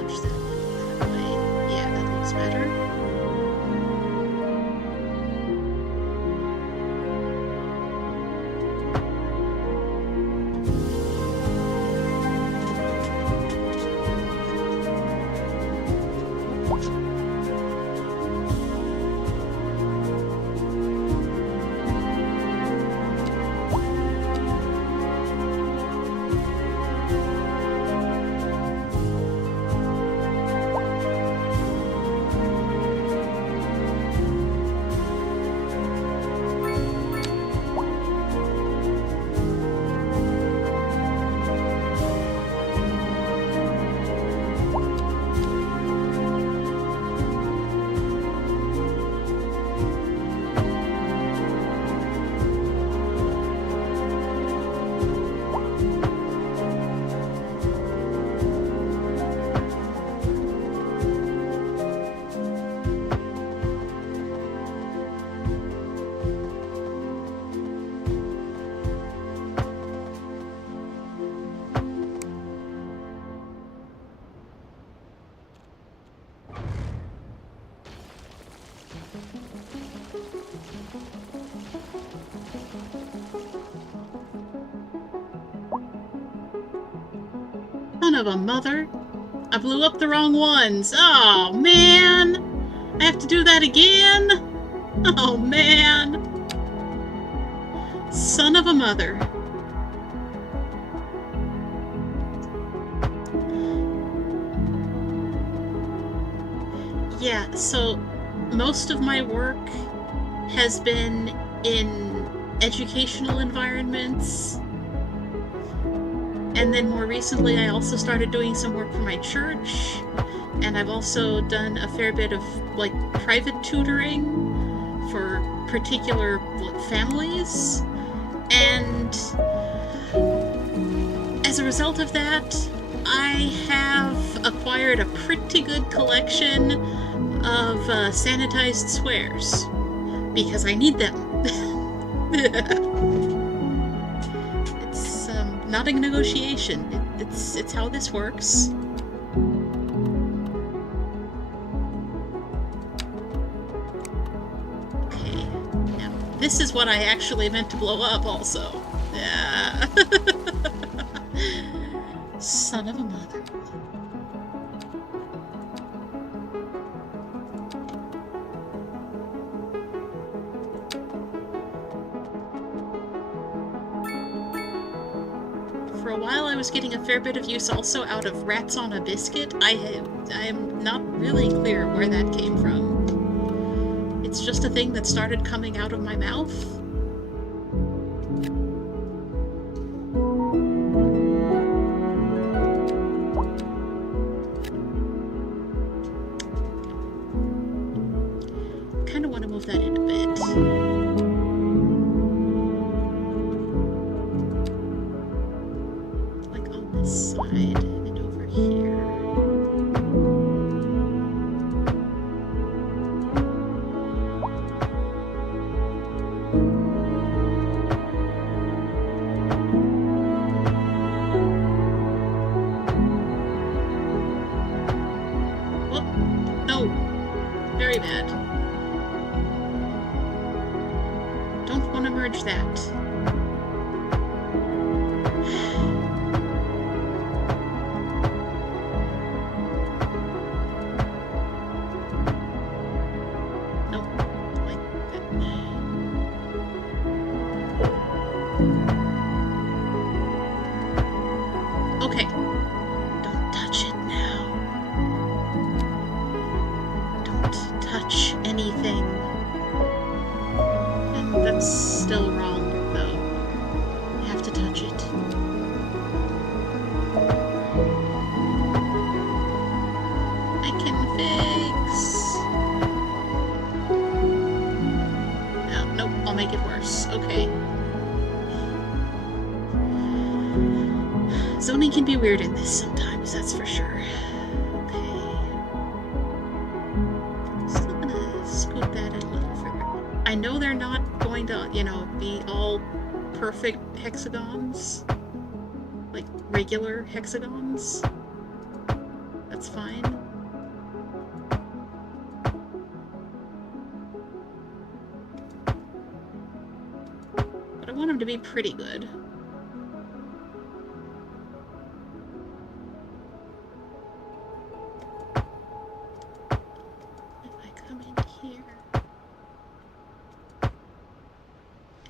Push that one that way. Yeah, that looks better. of a mother. I blew up the wrong ones. Oh, man. I have to do that again? Oh, man. Son of a mother. Yeah, so most of my work has been in educational environments. And then more recently, I also started doing some work for my church. And I've also done a fair bit of, like, private tutoring for particular families. And as a result of that, I have acquired a pretty good collection of sanitized swears. Because I need them. It's not a negotiation. It's how this works. Okay, now this is what I actually meant to blow up also. Yeah. Son of a mother. For a while I was getting a fair bit of use also out of rats on a biscuit. I am not really clear where that came from. It's just a thing that started coming out of my mouth. Kind of want to move that in a bit. Side and over here. Whoop. No. Very bad. Don't want to merge that. Okay. Don't touch it now. Don't touch anything. And that's still wrong, though. You have to touch it. I can fix. Oh, nope, I'll make it worse. Okay. Zoning can be weird in this sometimes, that's for sure. Okay. Still gonna scoot that in a little further. I know they're not going to, be all perfect hexagons. Like, regular hexagons. That's fine. But I want them to be pretty good.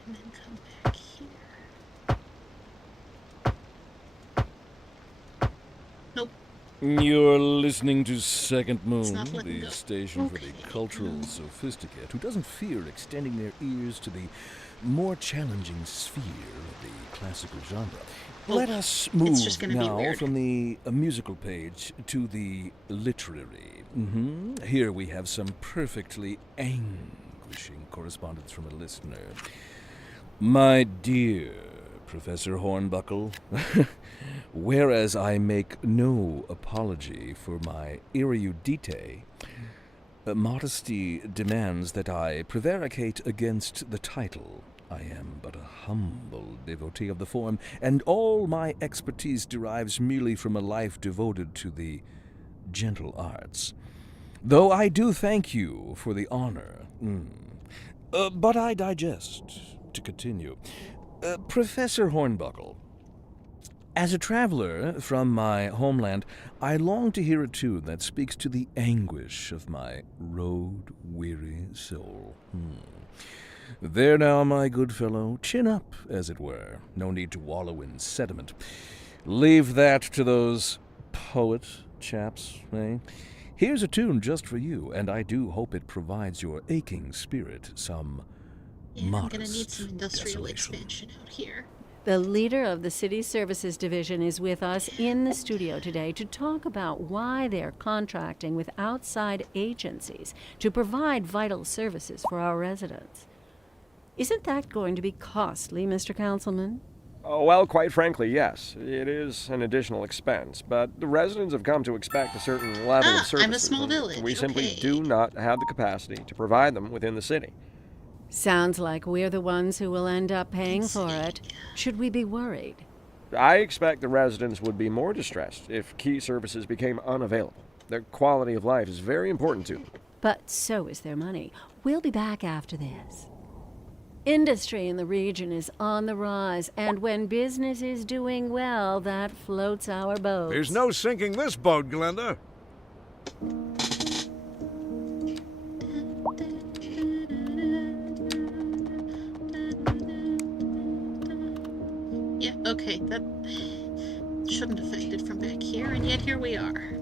And then come back here. Nope. You're listening to Second Moon, not letting the go. station for the cultural sophisticate who doesn't fear extending their ears to the more challenging sphere of the classical genre. Let us move now from the musical page to the literary. Here we have some perfectly anguishing correspondence from a listener. My dear Professor Hornbuckle, whereas I make no apology for my erudite, modesty demands that I prevaricate against the title. I am but a humble devotee of the form, and all my expertise derives merely from a life devoted to the gentle arts. Though I do thank you for the honor. But I digest. To continue. Professor Hornbuckle, As a traveler from my homeland, I long to hear a tune that speaks to the anguish of my road-weary soul. There now, my good fellow, chin up, as it were. No need to wallow in sediment. Leave that to those poet chaps, eh? Here's a tune just for you, and I do hope it provides your aching spirit some I'm gonna need some industrial desolation. expansion out here. The leader of the City Services Division is with us in the studio today to talk about why they're contracting with outside agencies to provide vital services for our residents. Isn't that going to be costly, Mr. Councilman? Oh, well, quite frankly, yes. It is an additional expense, but the residents have come to expect a certain level of services. I'm a small and village. We simply Okay. do not have the capacity to provide them within the city. Sounds like we're the ones who will end up paying for it. Should we be worried? I expect the residents would be more distressed if key services became unavailable. Their quality of life is very important to them. But so is their money. We'll be back after this. Industry in the region is on the rise, and when business is doing well, that floats our boats. There's no sinking this boat, Glenda. Yeah, okay, that shouldn't affect it from back here, and yet here we are.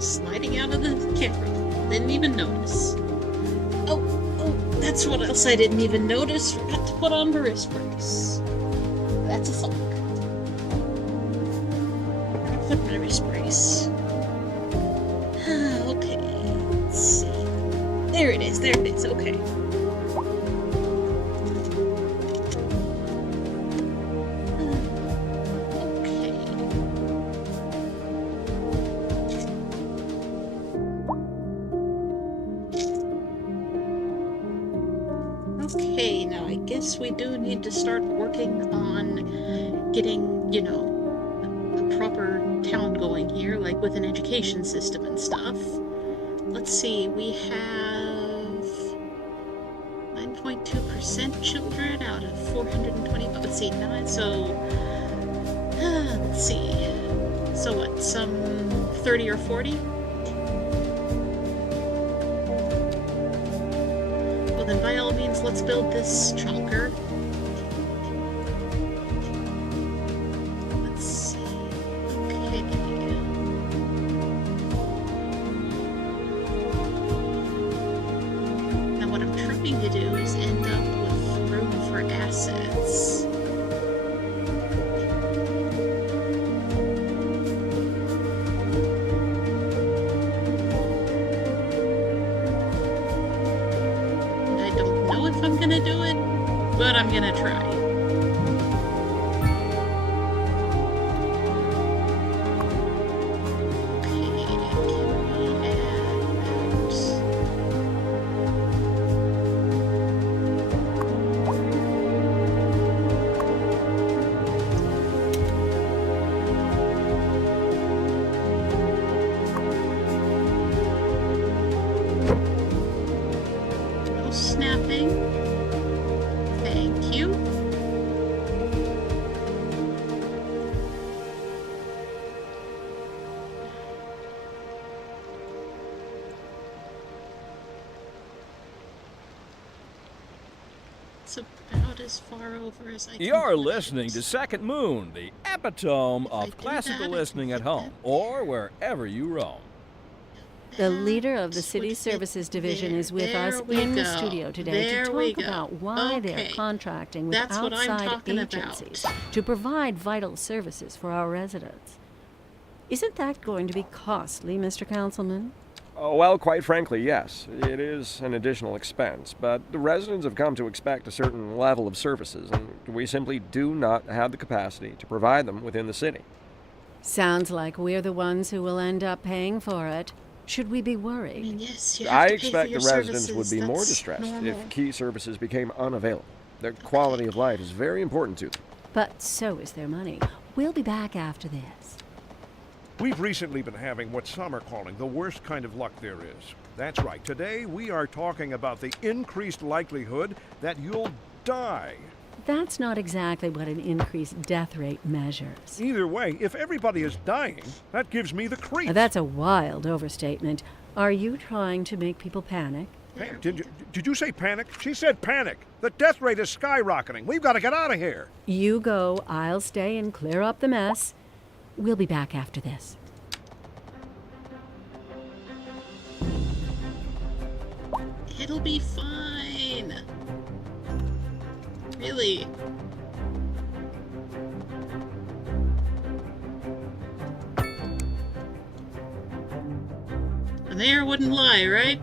Sliding out of the camera. Didn't even notice. Oh, that's what else I didn't even notice. Forgot to put on the wrist brace. That's a thought. Put my wrist brace. Okay, let's see. There it is, okay. Okay, now I guess we do need to start working on getting, you know, a proper town going here, like with an education system and stuff. Let's see, we have 9.2% children out of 420, let's see, 9, so, let's see, so what, some 30 or 40? Then by all means, let's build this chunker. Let's see. Okay. Now what I'm trying to do is end up with room for assets. Do it, but I'm gonna try. Okay, can we add no snapping. Thank you. It's about as far over as I can. You're listening to Second Moon, the epitome of classical listening at home or wherever you roam. The leader of the Cities Services Division is with us in the studio today to talk about why they're contracting with outside agencies to provide vital services for our residents. Isn't that going to be costly, Mr. Councilman? Oh, well, quite frankly, yes. It is an additional expense, but the residents have come to expect a certain level of services, and we simply do not have the capacity to provide them within the city. Sounds like we're the ones who will end up paying for it. Should we be worried? I mean, yes, you I have to pay expect for your the residents services. would be more That's distressed normal. if key services became unavailable. Their quality of life is very important to them. But so is their money. We'll be back after this. We've recently been having what some are calling the worst kind of luck there is. That's right. Today we are talking about the increased likelihood that you'll die. That's not exactly what an increased death rate measures. Either way, if everybody is dying, that gives me the creeps. That's a wild overstatement. Are you trying to make people panic? Did you say panic? She said panic. The death rate is skyrocketing. We've got to get out of here. You go, I'll stay and clear up the mess. We'll be back after this. It'll be fine. Really. The mayor wouldn't lie, right?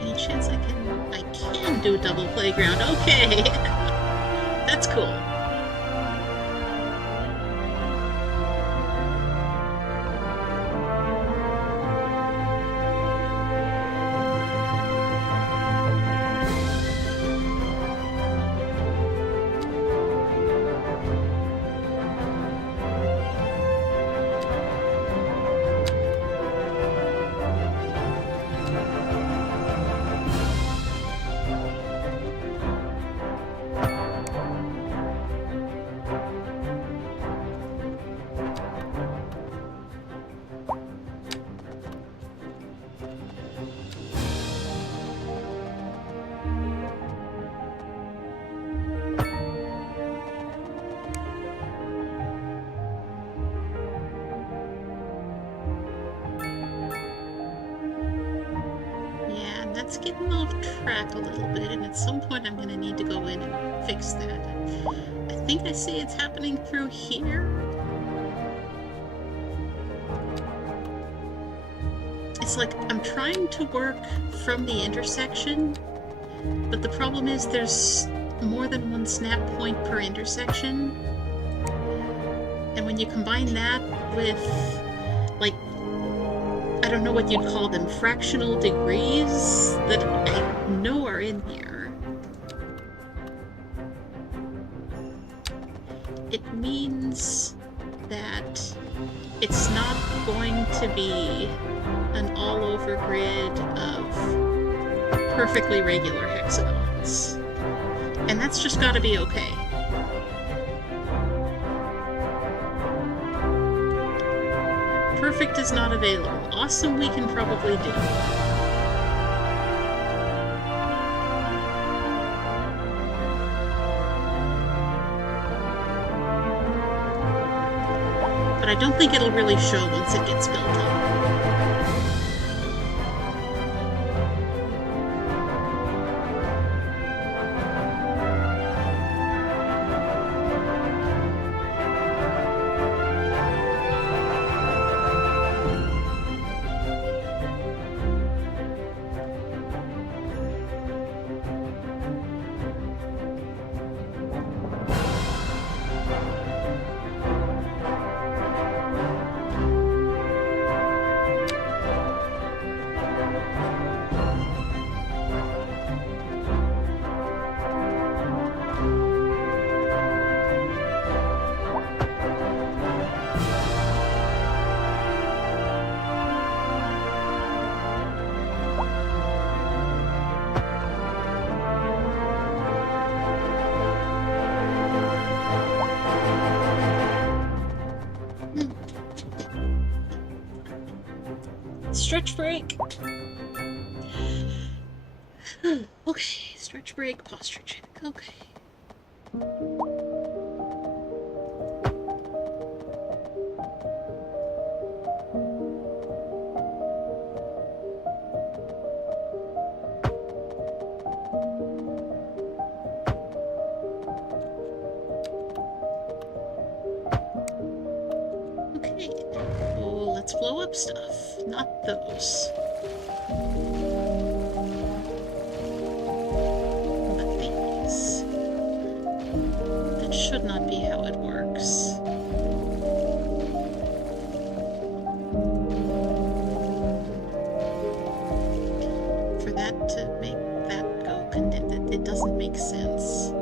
Any chance I can do a double playground? Okay. That's cool. That's getting off track a little bit, and at some point I'm going to need to go in and fix that. I think I see it's happening through here. It's like I'm trying to work from the intersection, but the problem is there's more than one snap point per intersection. And when you combine that with, like, I don't know what you'd call them, fractional degrees that I know are in here. It means that it's not going to be an all-over grid of perfectly regular hexagons. And that's just gotta be okay. Perfect is not available. Awesome we can probably do. But I don't think it'll really show once it gets built up. Stretch break. Okay, stretch break, posture check. Okay. Okay. Oh, let's blow up stuff, not those. But these. That should not be how it works. makes sense.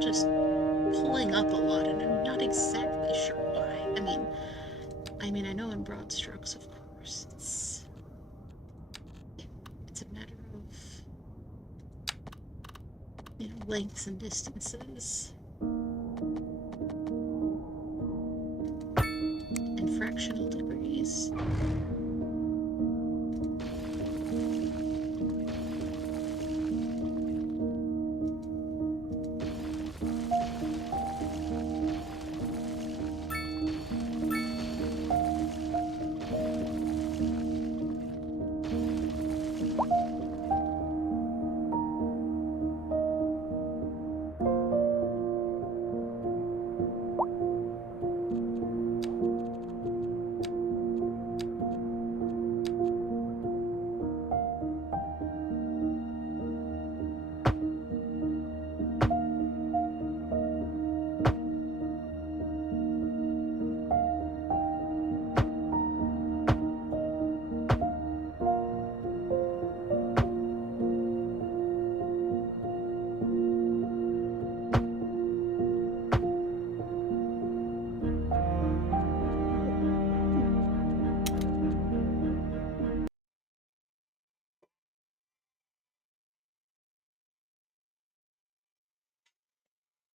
Just pulling up a lot, and I'm not exactly sure why. I mean, I know in broad strokes, of course, it's a matter of, you know, lengths and distances, and fractional degrees.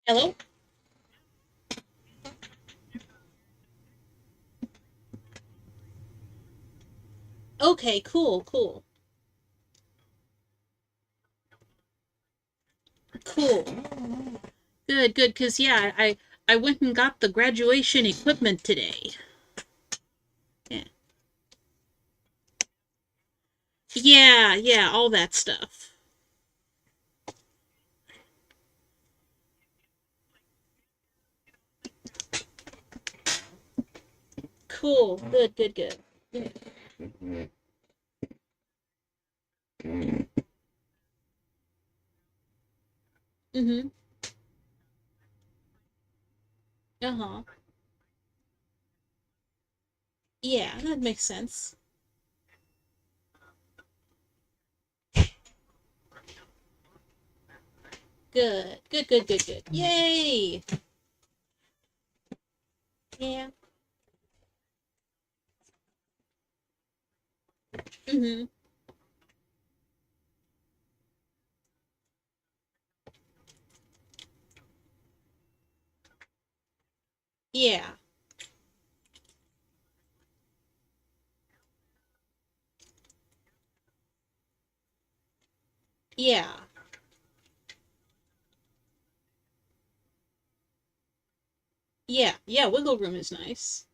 Hello? Okay, cool. Cool. Good, because yeah, I went and got the graduation equipment today. Yeah. Yeah, all that stuff. Cool. Good. Mm-hmm. Uh-huh. Yeah, that makes sense. Good. Yay! Yeah. Mm-hmm. Yeah. Yeah. Yeah, wiggle room is nice.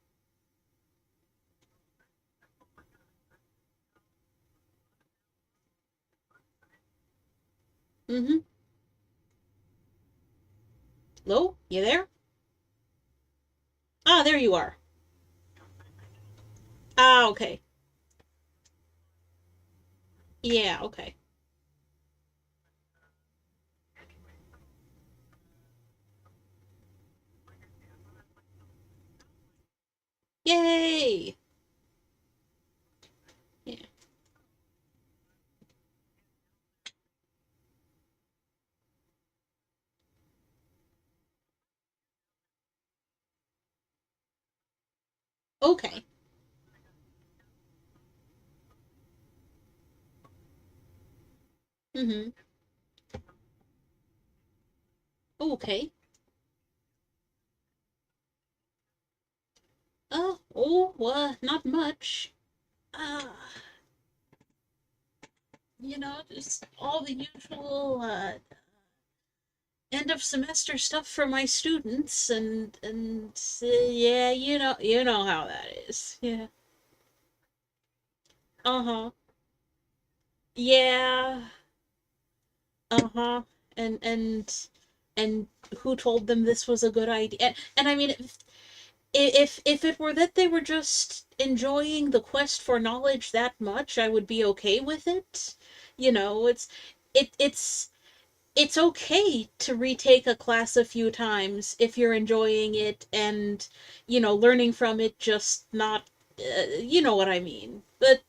Mm-hmm. Lo, you there? Ah, there you are. Ah, okay. Yeah, okay. Yay! Yeah. Okay. Mm-hmm. Okay. Not much. Uh, just all the usual end of semester stuff for my students and yeah, you know how that is. Yeah. Uh-huh. Yeah. Uh-huh. And who told them this was a good idea? And I mean, if it were that they were just enjoying the quest for knowledge that much, I would be okay with it. It's it's okay to retake a class a few times if you're enjoying it and learning from it, just not you know what I mean. But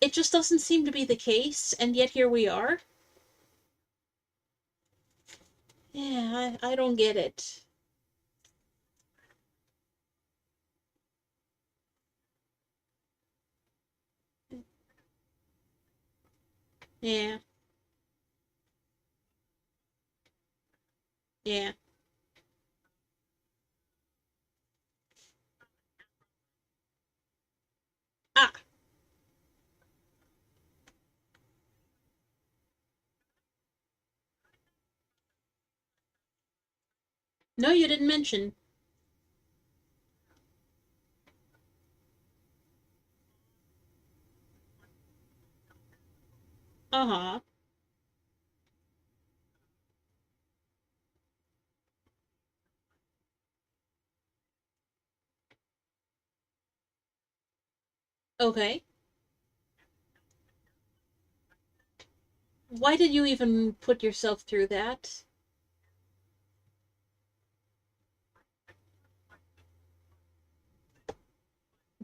it just doesn't seem to be the case, and yet here we are. Yeah, I don't get it. Yeah. Yeah. Ah, no, you didn't mention. Uh-huh. Okay. Why did you even put yourself through that?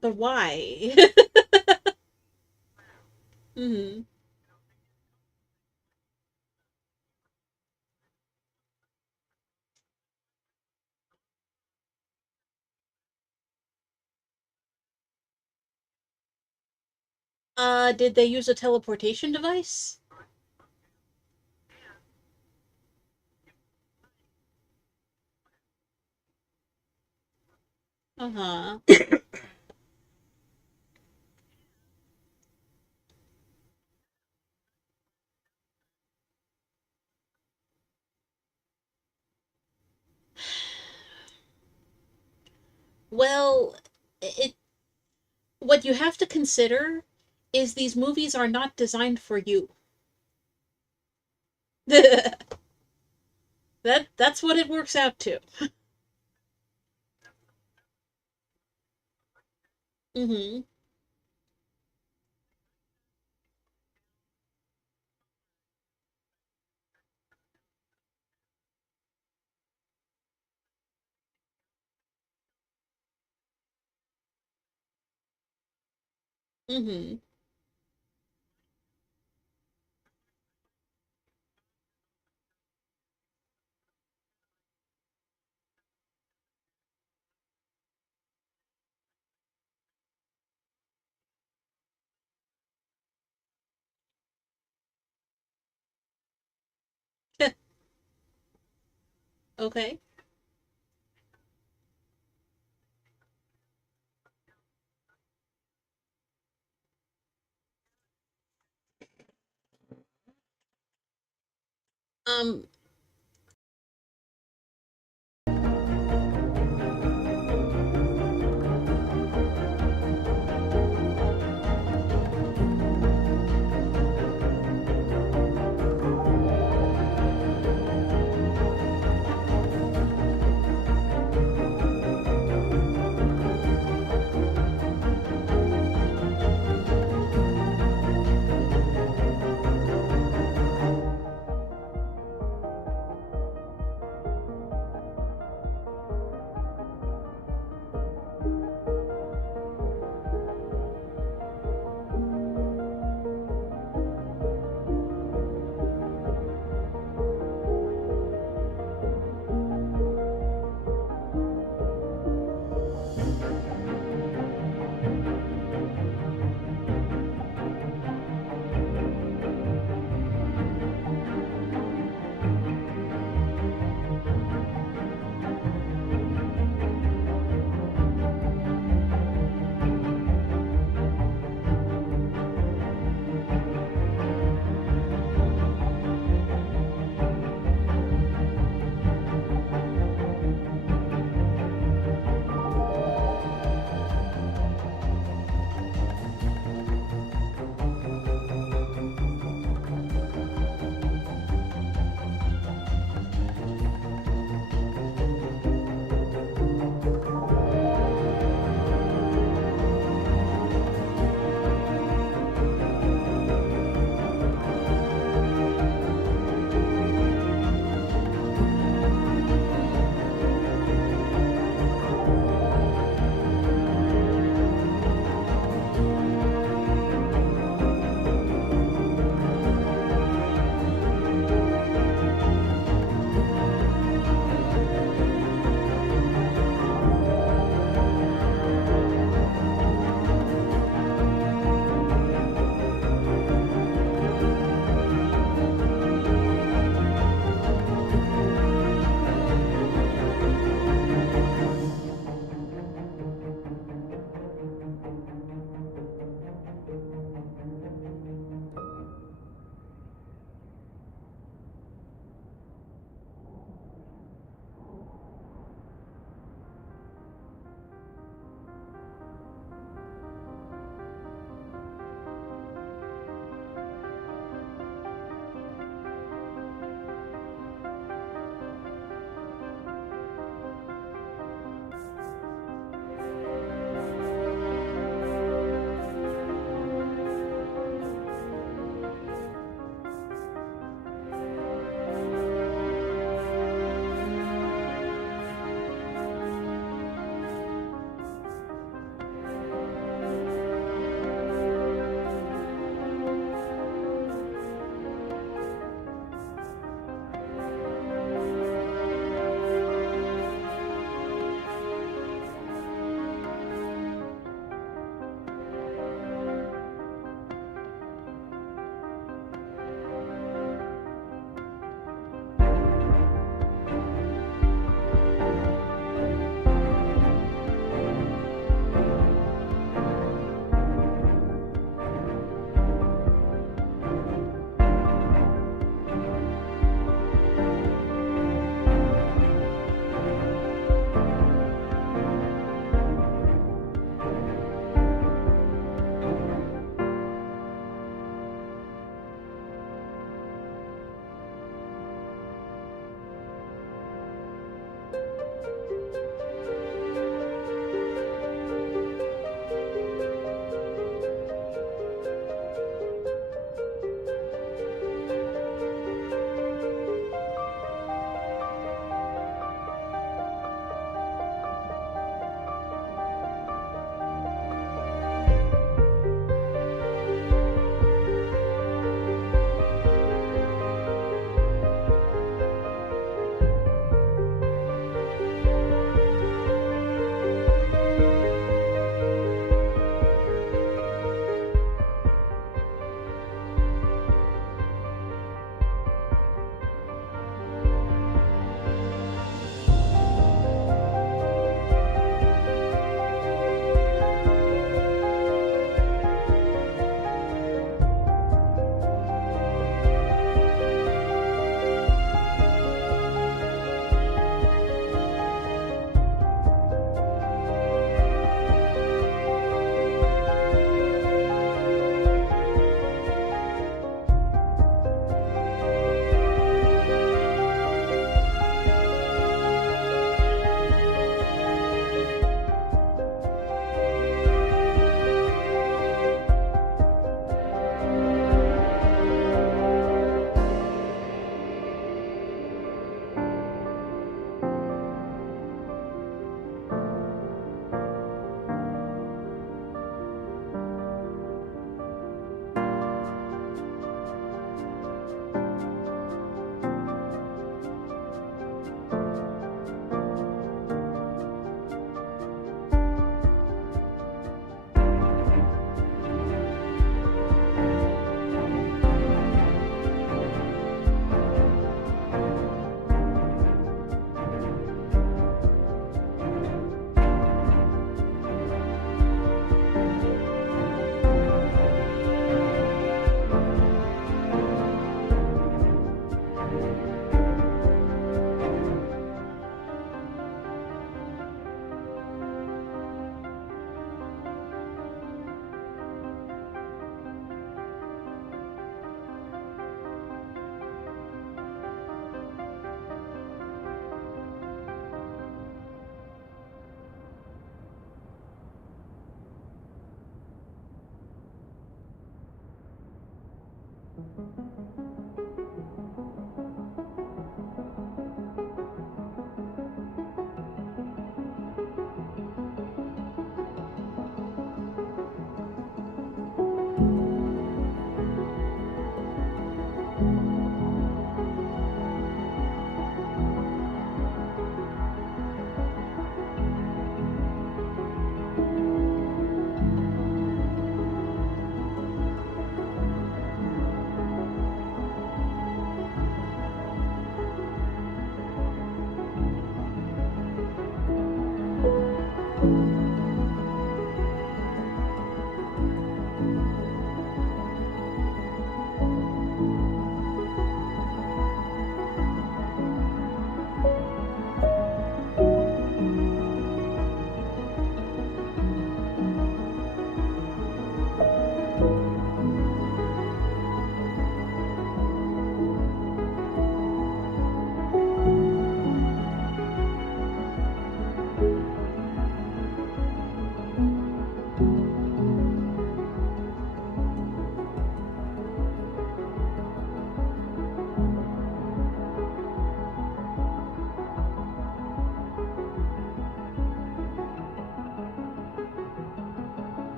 But why? Hmm. Did they use a teleportation device? Uh-huh. Well, it what you have to consider is these movies are not designed for you. That's what it works out to. Mhm. Mhm. Okay. Um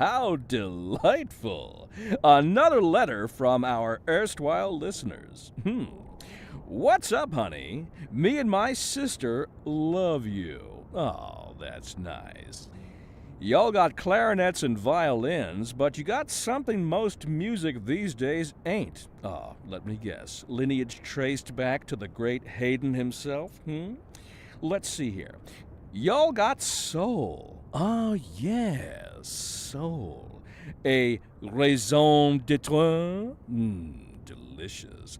How delightful! Another letter from our erstwhile listeners. What's up, honey? Me and my sister love you. Oh, that's nice. Y'all got clarinets and violins, but you got something most music these days ain't. Oh, let me guess. Lineage traced back to the great Haydn himself, Let's see here. Y'all got soul. Oh, yes, soul. A raison d'être? Delicious.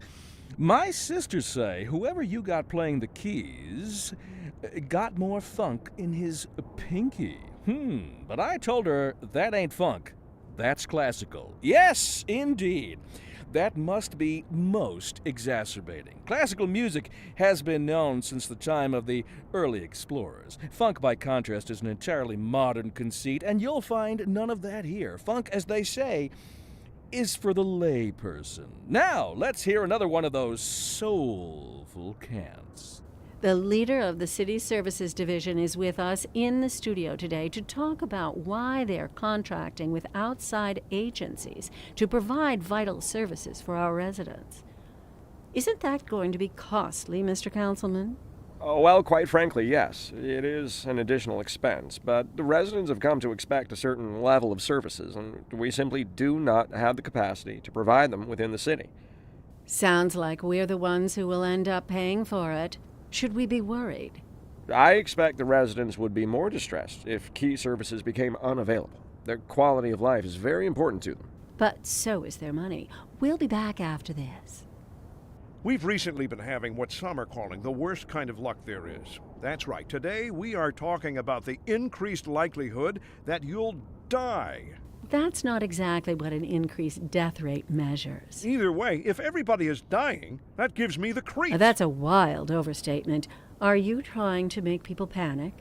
My sisters say whoever you got playing the keys got more funk in his pinky. But I told her that ain't funk. That's classical. Yes, indeed. that must be most exacerbating. Classical music has been known since the time of the early explorers. Funk, by contrast, is an entirely modern conceit, and you'll find none of that here. Funk, as they say, is for the lay person. Now, let's hear another one of those soulful cants. The leader of the Cities Services Division is with us in the studio today to talk about why they're contracting with outside agencies to provide vital services for our residents. Isn't that going to be costly, Mr. Councilman? Oh, well, quite frankly, yes. It is an additional expense, but the residents have come to expect a certain level of services, and we simply do not have the capacity to provide them within the city. Sounds like we're the ones who will end up paying for it. Should we be worried? I expect the residents would be more distressed if key services became unavailable. Their quality of life is very important to them. But so is their money. We'll be back after this. We've recently been having what some are calling the worst kind of luck there is. That's right. Today we are talking about the increased likelihood that you'll die. That's not exactly what an increased death rate measures. Either way, if everybody is dying, that gives me the creeps. That's a wild overstatement. Are you trying to make people panic?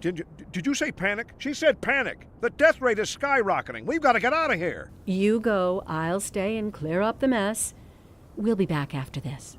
Did you say panic? She said panic. The death rate is skyrocketing. We've got to get out of here. You go, I'll stay and clear up the mess. We'll be back after this.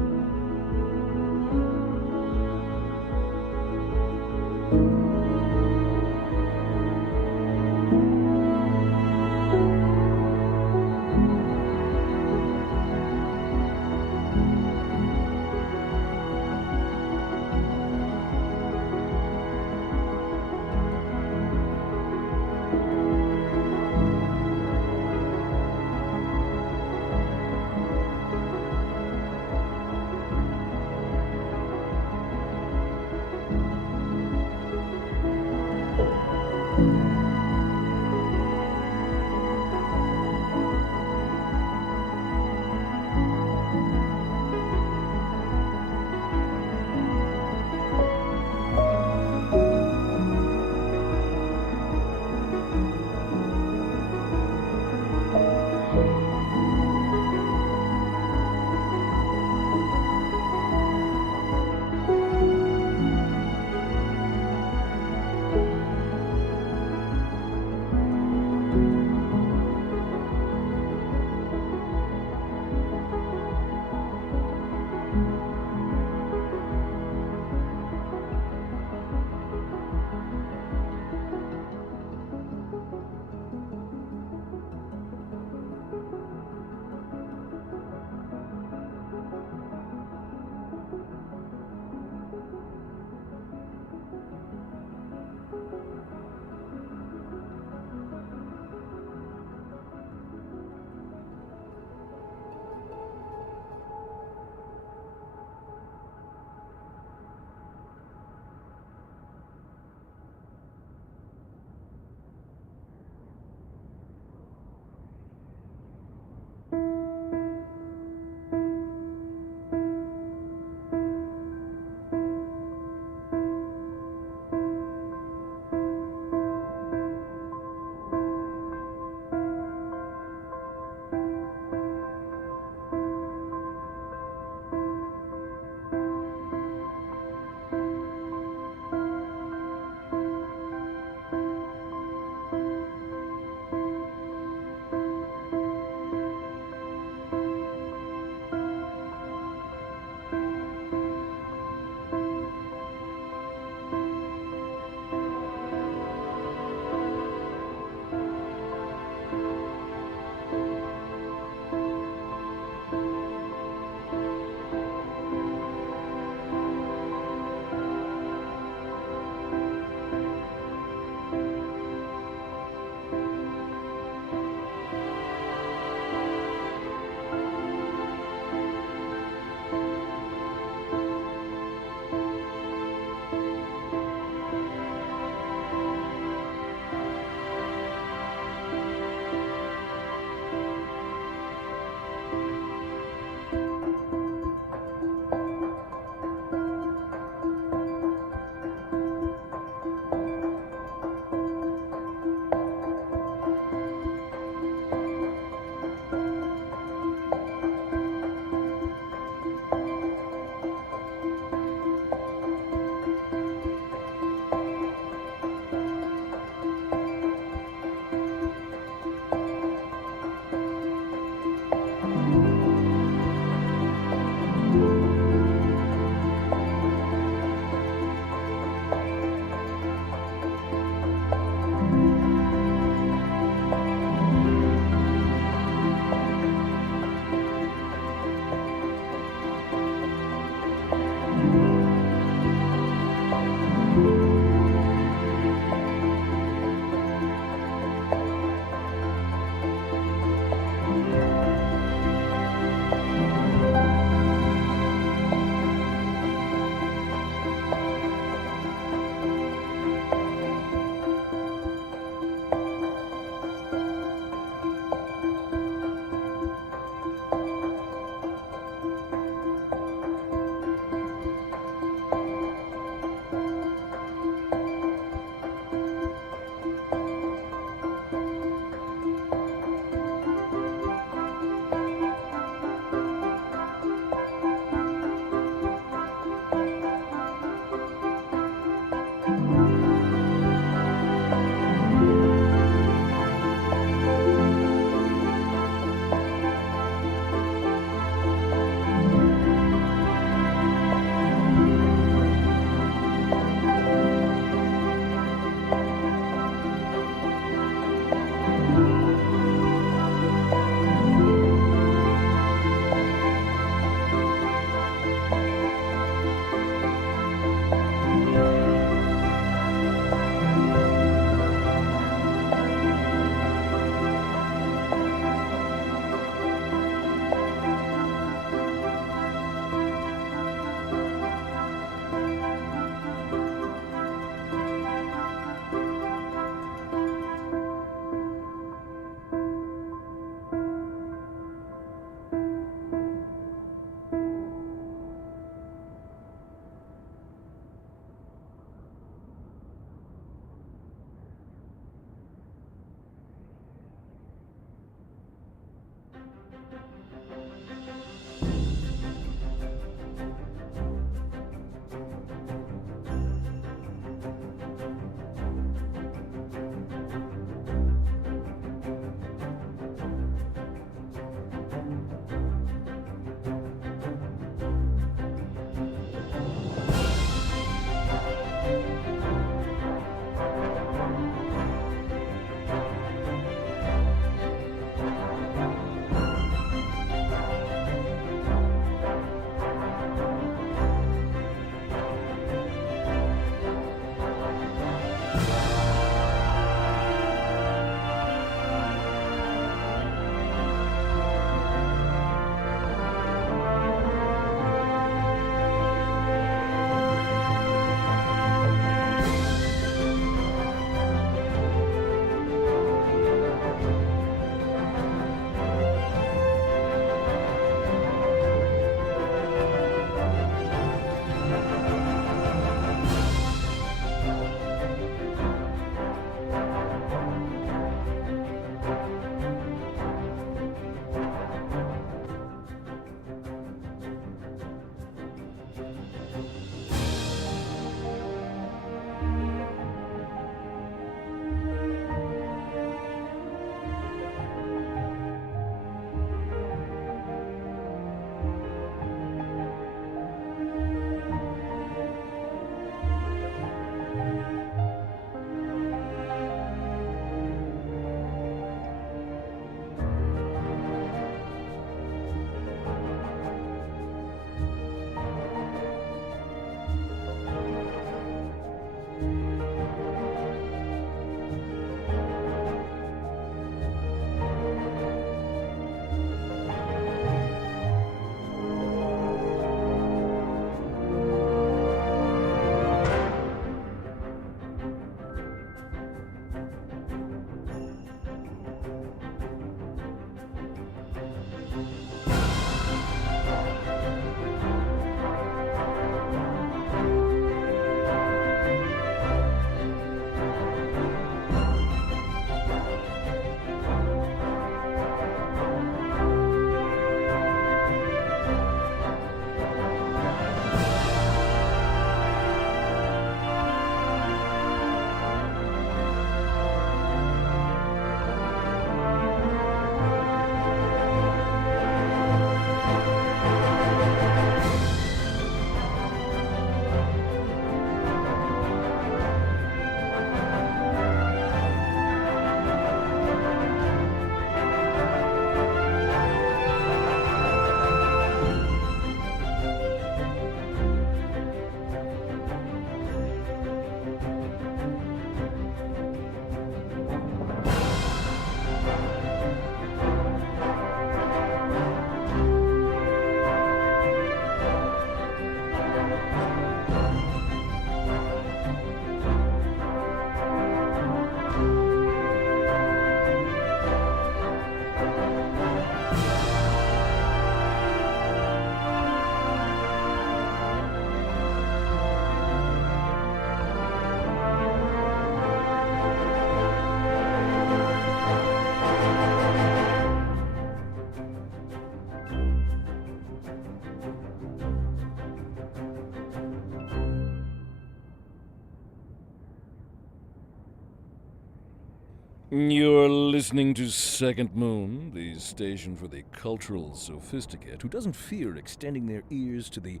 You're listening to Second Moon, the station for the cultural sophisticate who doesn't fear extending their ears to the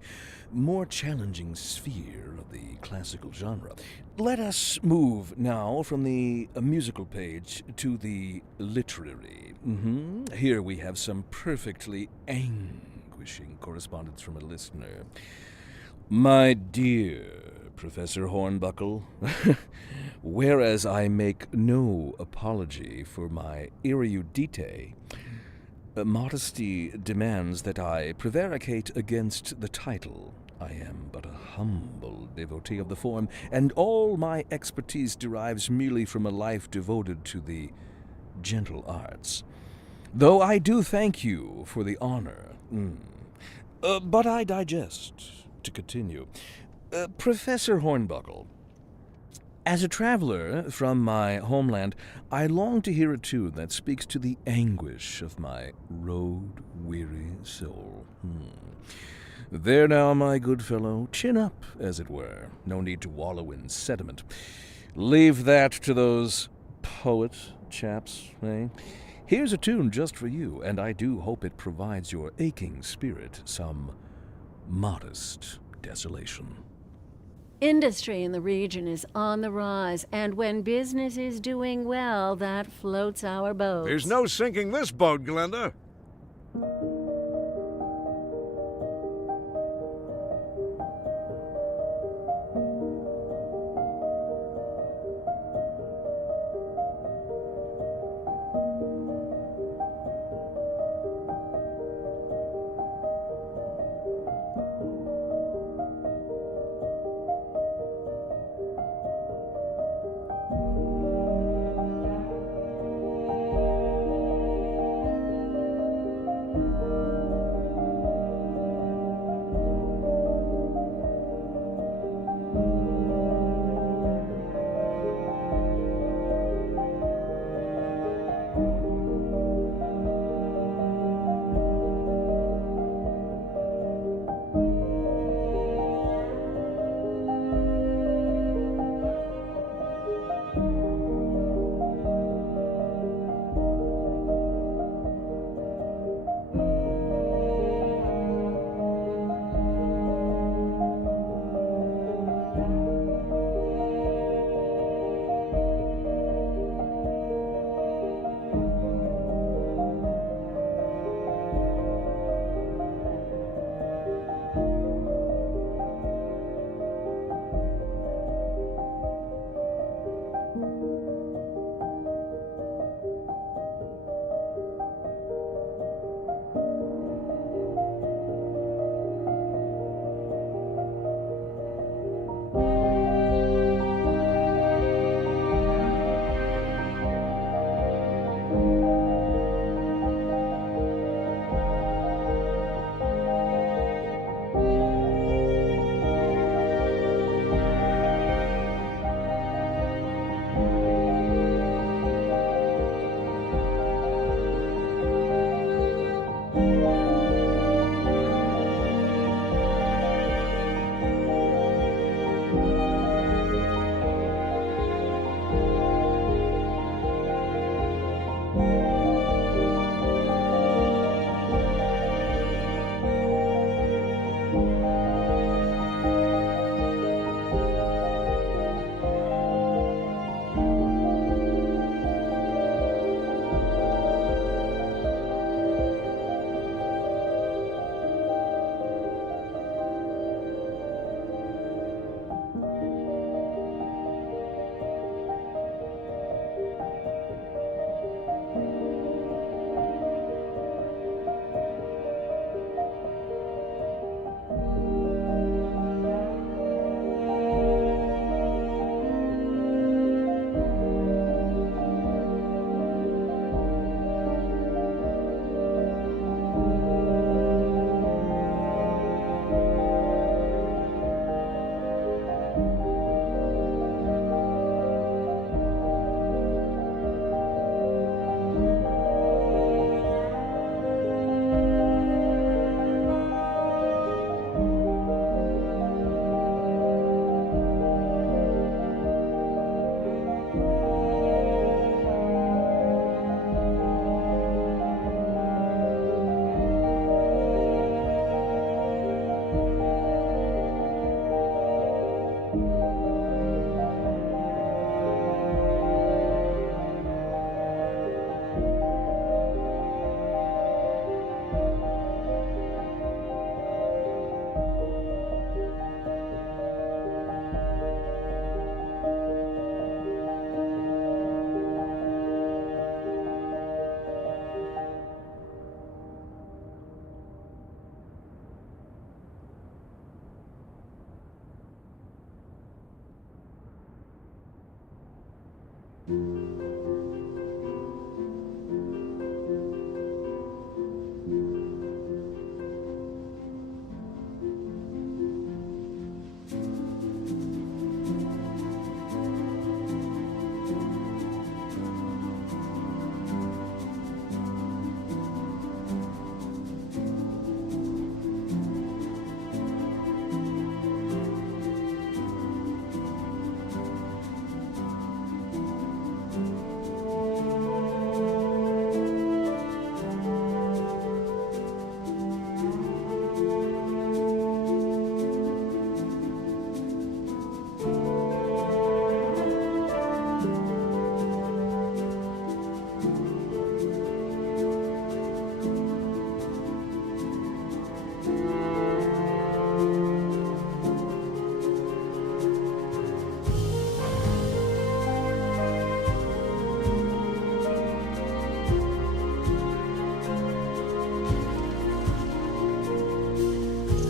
more challenging sphere of the classical genre. Let us move now from the musical page to the literary. Here we have some perfectly anguishing correspondence from a listener. My dear Professor Hornbuckle, whereas I make no apology for my erudite, modesty demands that I prevaricate against the title. I am but a humble devotee of the form, and all my expertise derives merely from a life devoted to the gentle arts. Though I do thank you for the honor. But I digest. To continue. Professor Hornbuckle, as a traveler from my homeland, I long to hear a tune that speaks to the anguish of my road-weary soul. There now, my good fellow, chin up, as it were. No need to wallow in sediment. Leave that to those poet chaps, eh? Here's a tune just for you, and I do hope it provides your aching spirit some modest desolation. Industry in the region is on the rise, and when business is doing well, that floats our boats. There's no sinking this boat, Glenda.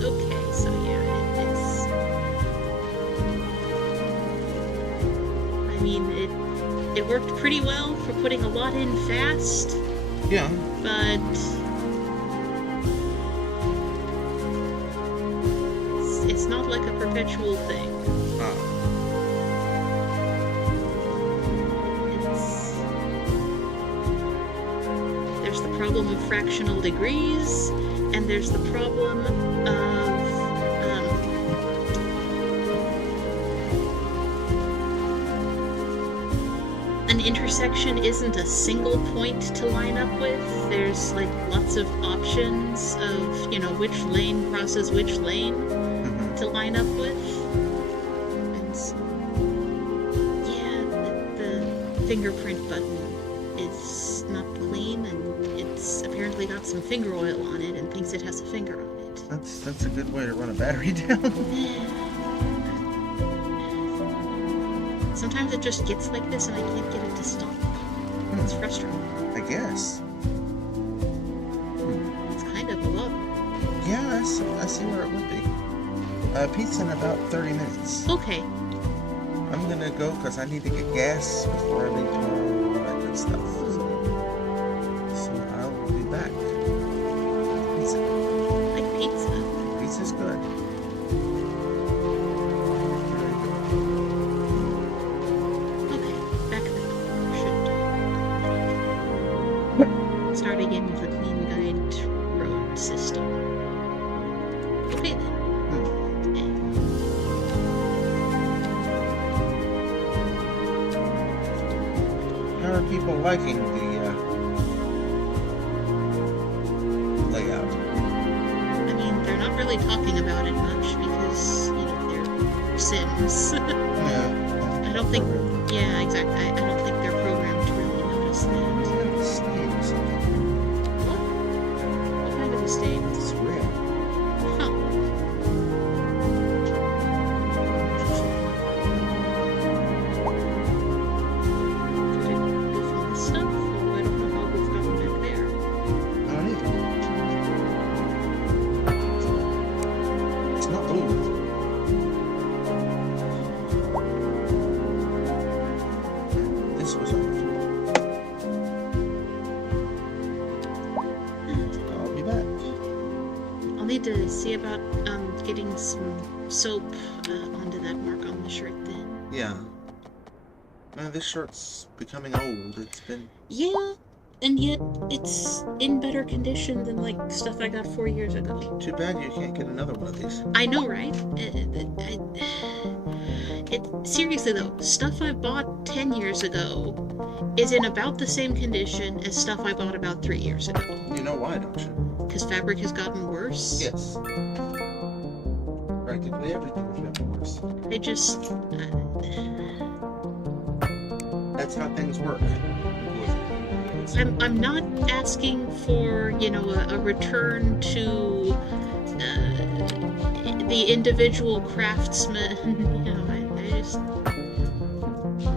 Okay, so yeah, it's... I mean, it worked pretty well for putting a lot in fast, Yeah. but... It's not like a perpetual thing. There's the problem of fractional degrees, and there's the problem of an intersection isn't a single point to line up with. There's like lots of options of, you know, which lane crosses which lane to line up with. And so, yeah, the fingerprint button is not clean, and it's apparently got some finger oil on it and thinks it has a finger on it. That's a good way to run a battery down. Sometimes it just gets like this and I can't get it to stop. It's frustrating. I guess. It's kind of low. Yeah, I see where it would be. Pizza in about 30 minutes. Okay. I'm gonna go because I need to get gas before I leave tomorrow and all that good stuff. So I will be back. Pizza. I like pizza. Pizza's good. Okay, back then. Should start again with a clean guide road system. Okay then. How are people liking the layout? I mean, they're not really talking about it much because, you know, they're Sims. Yeah. I don't think, yeah, exactly. I don't think they're programmed to really notice that. Stain or something. What? What kind of a stain? It's real. Huh. Did it go from this stuff? Or I don't know how we've gotten back there. I don't either. It's not blue. This was on the floor. I'll be back. I'll need to see about getting some soap onto that mark on the shirt then. Yeah. Man, this shirt's becoming old. It's been... Yeah, and yet it's in better condition than like stuff I got 4 years ago. Too bad you can't get another one of these. I know, right? Seriously though, stuff I bought 10 years ago is in about the same condition as stuff I bought about 3 years ago. You know why, don't you? Because fabric has gotten worse. Yes. Practically everything has gotten worse. I just... That's how things work. I'm not asking for, you know, a return to the individual craftsman. You know, I just...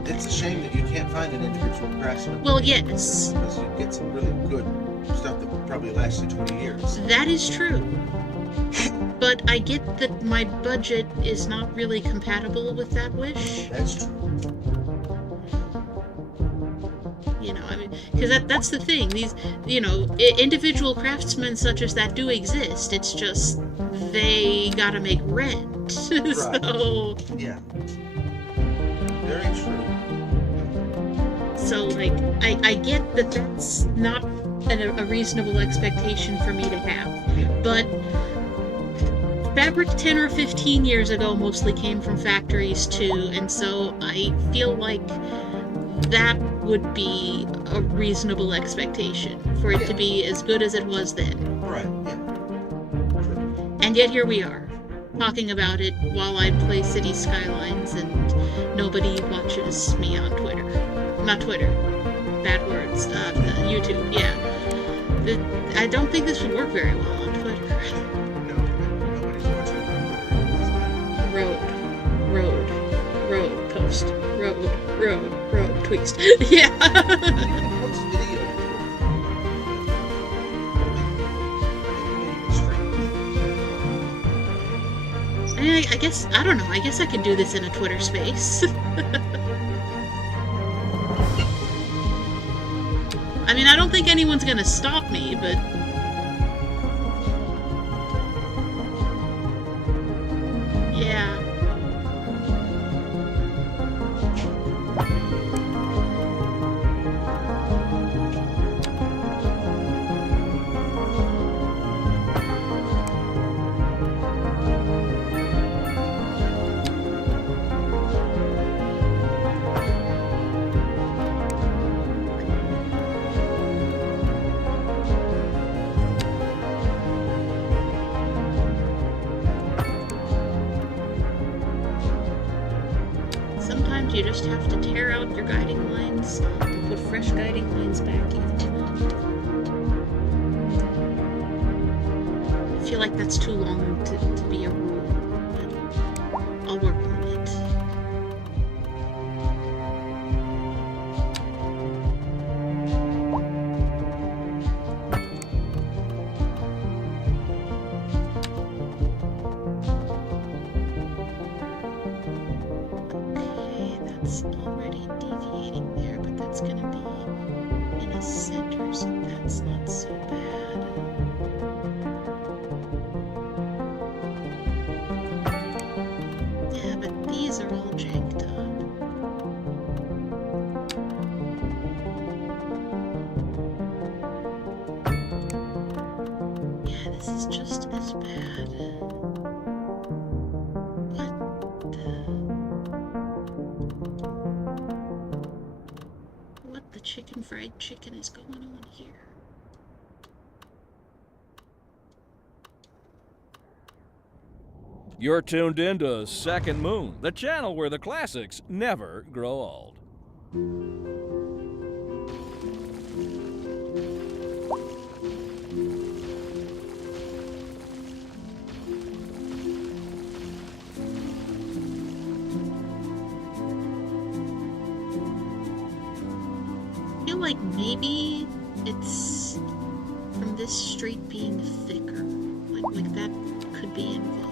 It's a shame that you can't find an individual craftsman. Well, yes. Because you get some really good stuff that will probably last you 20 years. That is true. But I get that my budget is not really compatible with that wish. That's true. You know, I mean, because that's the thing. These, you know, individual craftsmen such as that do exist. It's just they gotta make rent. So Yeah. Very true. So, like, I get that that's not a reasonable expectation for me to have, but fabric 10 or 15 years ago mostly came from factories too, and so I feel like that would be a reasonable expectation for it to be as good as it was then. Right. Yeah. And yet here we are, talking about it while I play Cities Skylines and nobody watches me on Twitter. Not Twitter. Bad words. YouTube, yeah. I don't think this would work very well on Twitter. No, nobody's watching on Road, post. Road, tweets. Yeah. What's video? I mean, I guess, I don't know, I guess I can do this in a Twitter space. I mean, I don't think anyone's gonna stop me, but... yeah. Sometimes you just have to tear out your guiding lines and put fresh guiding lines back into them. I feel like that's too long to be a rule, but I'll work on it. That's already deviating there, but that's going to be in a center, so that's not so bad. Yeah, but these are all janked up. Yeah, this is just as bad. What the chicken fried chicken is going on here? You're tuned in to Second Moon, the channel where the classics never grow old. I feel like maybe it's from this street being thicker. Like that could be involved.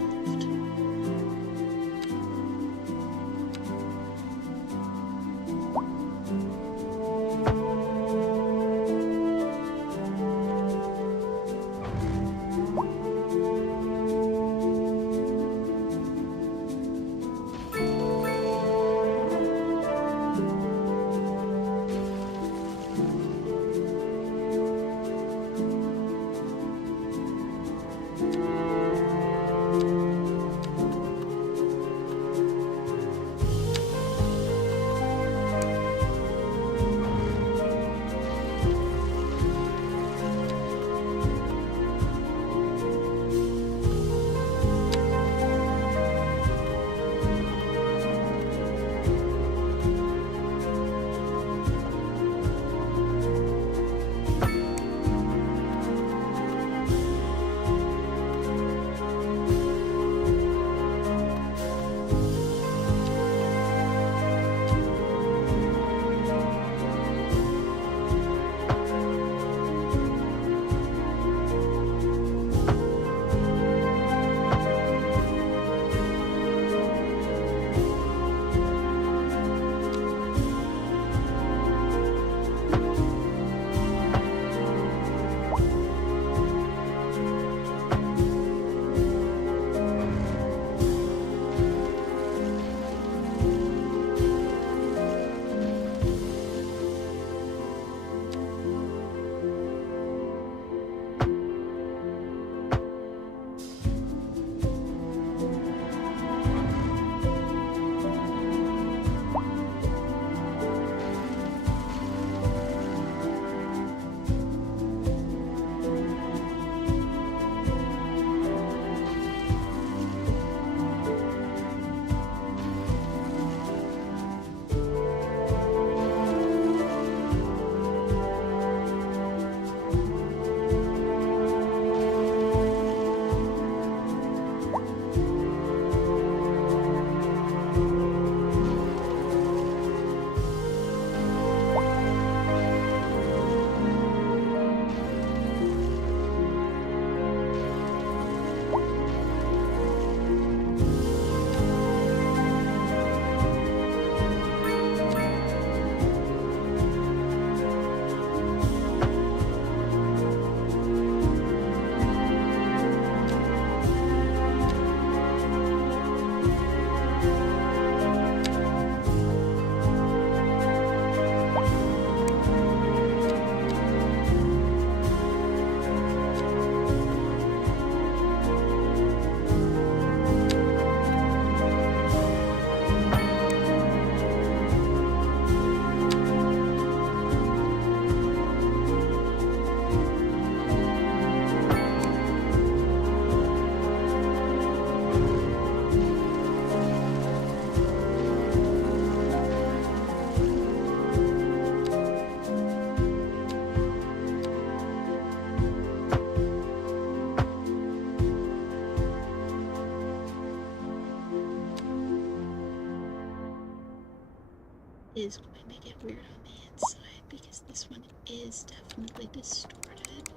is going to get weird on the inside because this one is definitely distorted.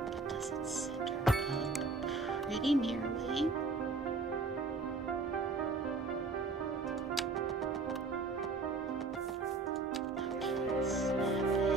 But does it center up pretty nearly? Okay, snap it.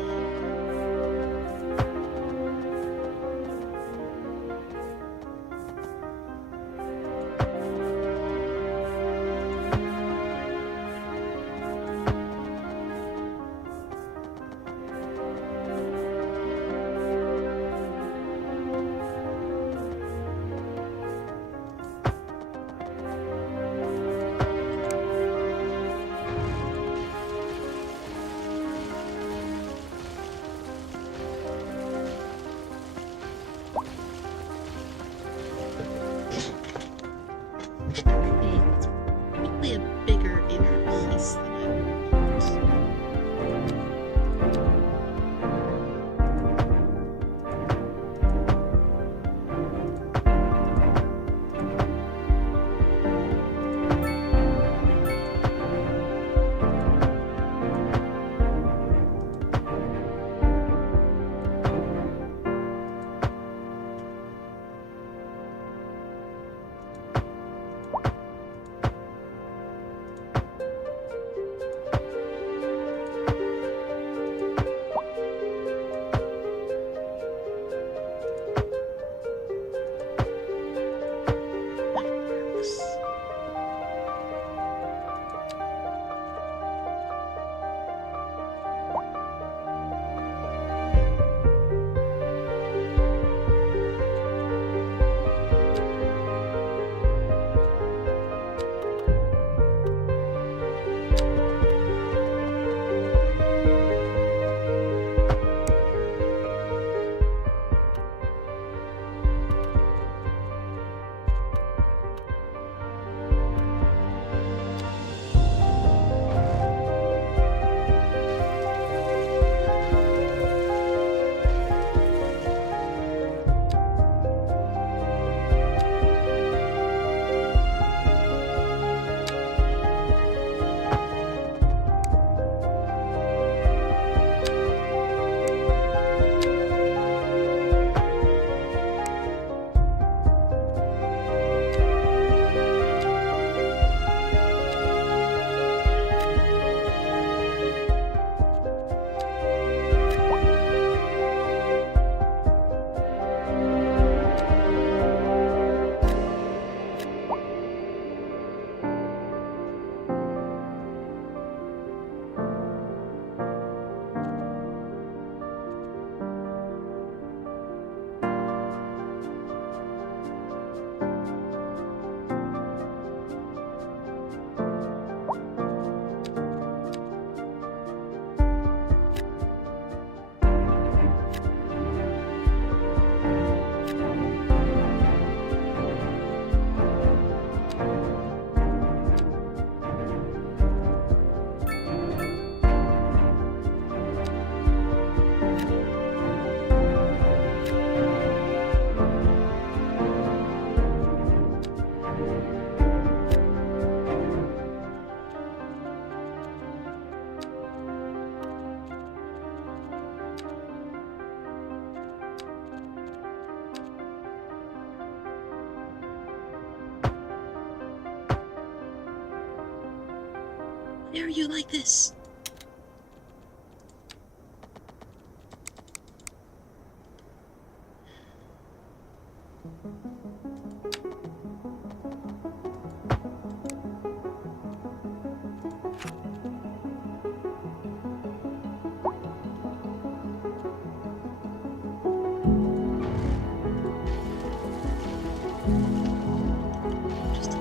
It's probably a bigger inner piece than I would want. That works. Why are you like this? Just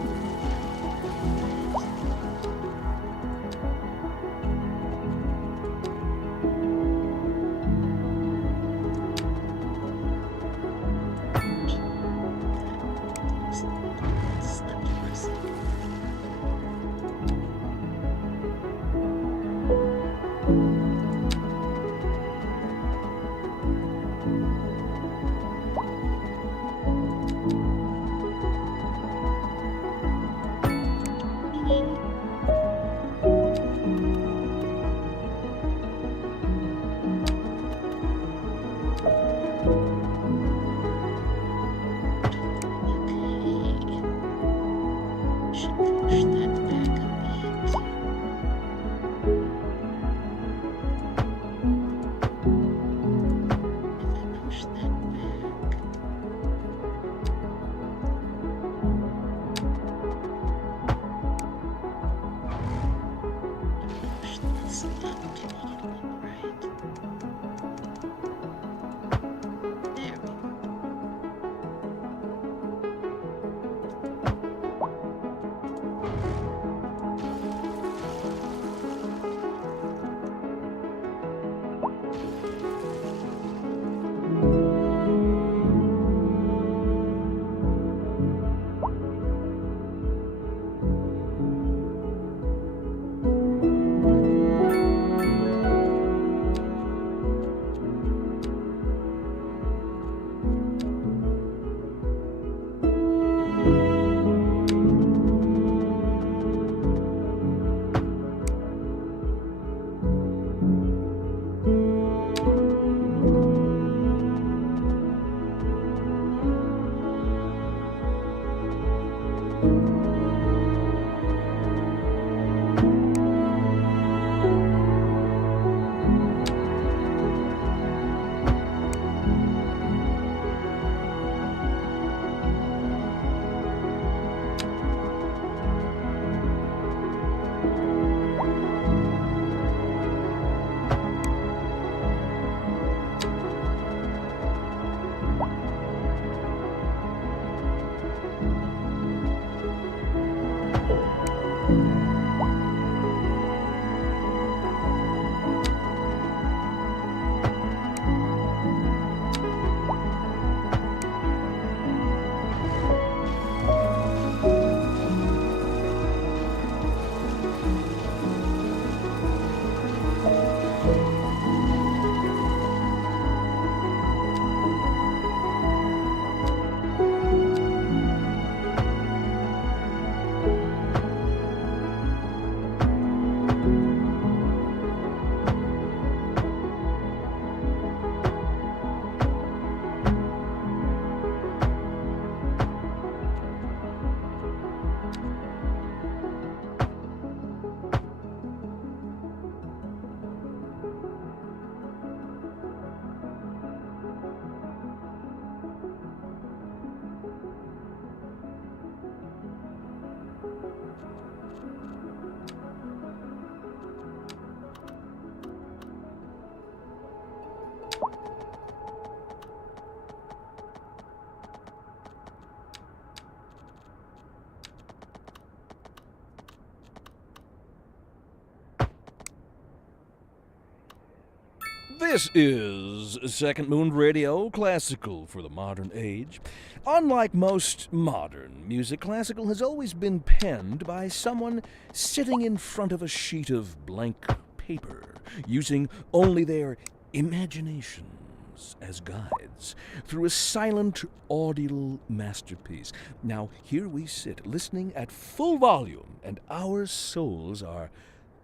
This is Second Moon Radio, classical for the modern age. Unlike most modern music, classical has always been penned by someone sitting in front of a sheet of blank paper, using only their imaginations as guides through a silent audial masterpiece. Now, here we sit, listening at full volume, and our souls are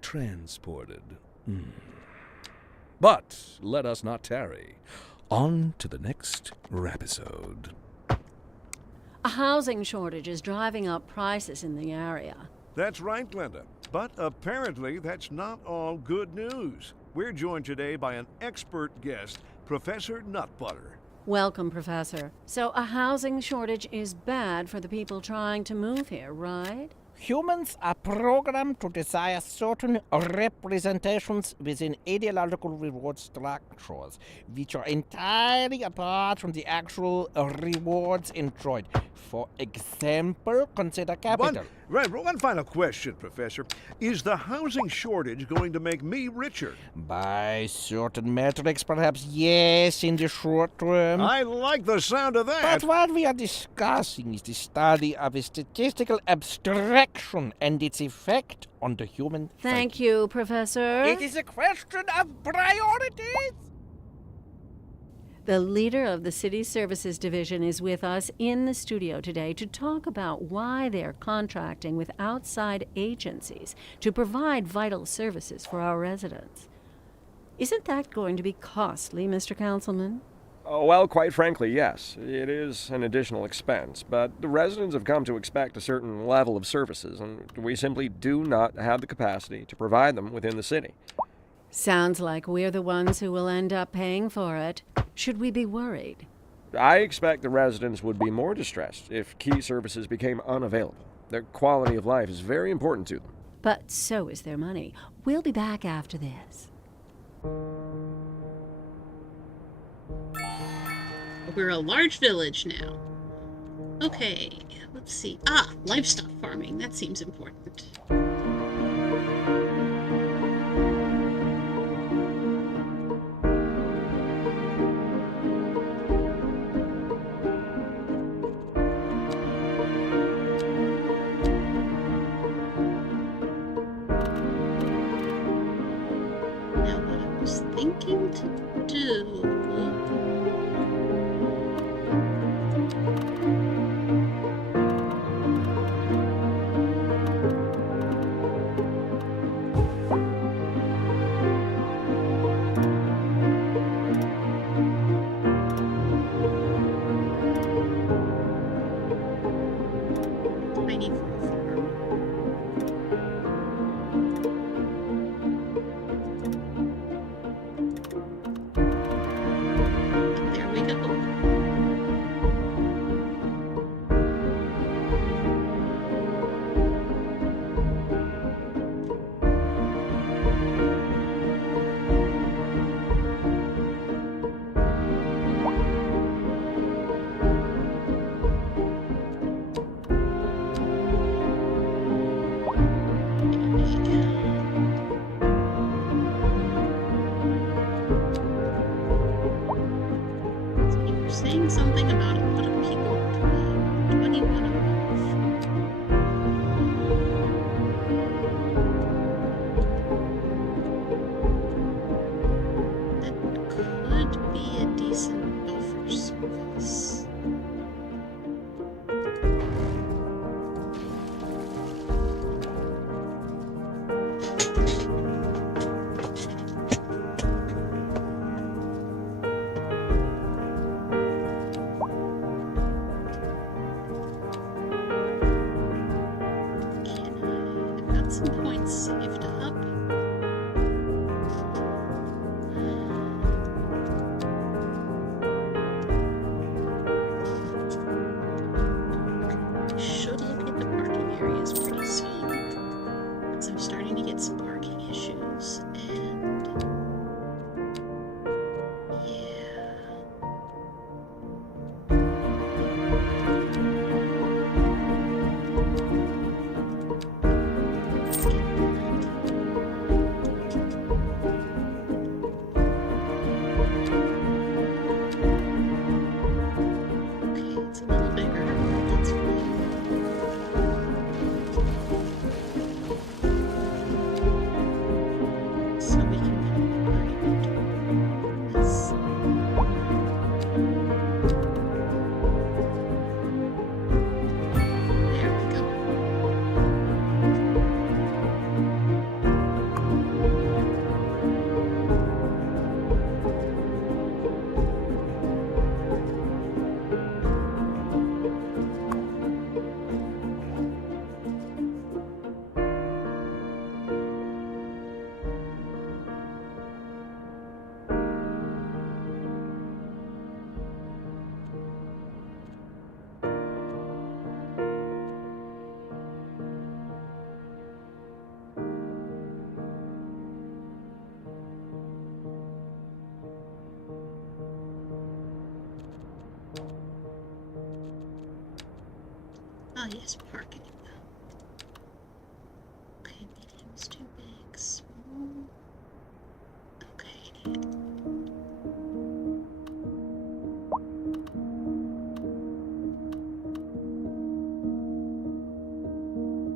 transported. But let us not tarry. On to the next rapisode. A housing shortage is driving up prices in the area. That's right, Glenda. But apparently that's not all good news. We're joined today by an expert guest, Professor Nutbutter. Welcome, Professor. So a housing shortage is bad for the people trying to move here, right? Humans are programmed to desire certain representations within ideological reward structures, which are entirely apart from the actual rewards enjoyed. For example, consider capital. One final question, Professor. Is the housing shortage going to make me richer? By certain metrics, perhaps yes, in the short term. I like the sound of that. But what we are discussing is the study of a statistical abstraction and its effect on the human Thank psyche. you, Professor. It is a question of priorities. The leader of the City Services Division is with us in the studio today to talk about why they're contracting with outside agencies to provide vital services for our residents. Isn't that going to be costly, Mr. Councilman? Oh, well, quite frankly, yes. It is an additional expense, but the residents have come to expect a certain level of services, and we simply do not have the capacity to provide them within the city. Sounds like we're the ones who will end up paying for it. Should we be worried? I expect the residents would be more distressed if key services became unavailable. Their quality of life is very important to them. But so is their money. We'll be back after this. We're a large village now. Okay, let's see. Livestock farming. That seems important. Now, what I was thinking to do... Tiny farm. There we go. You were saying something about a lot of people. 21 a month. That could be a decent buffer service. I've got some points saved up. Should look at the parking areas pretty soon. Because I'm starting to get some parking issues. And yeah. Get that. Ah, yes, parking. Okay, medium's too big, small. Okay.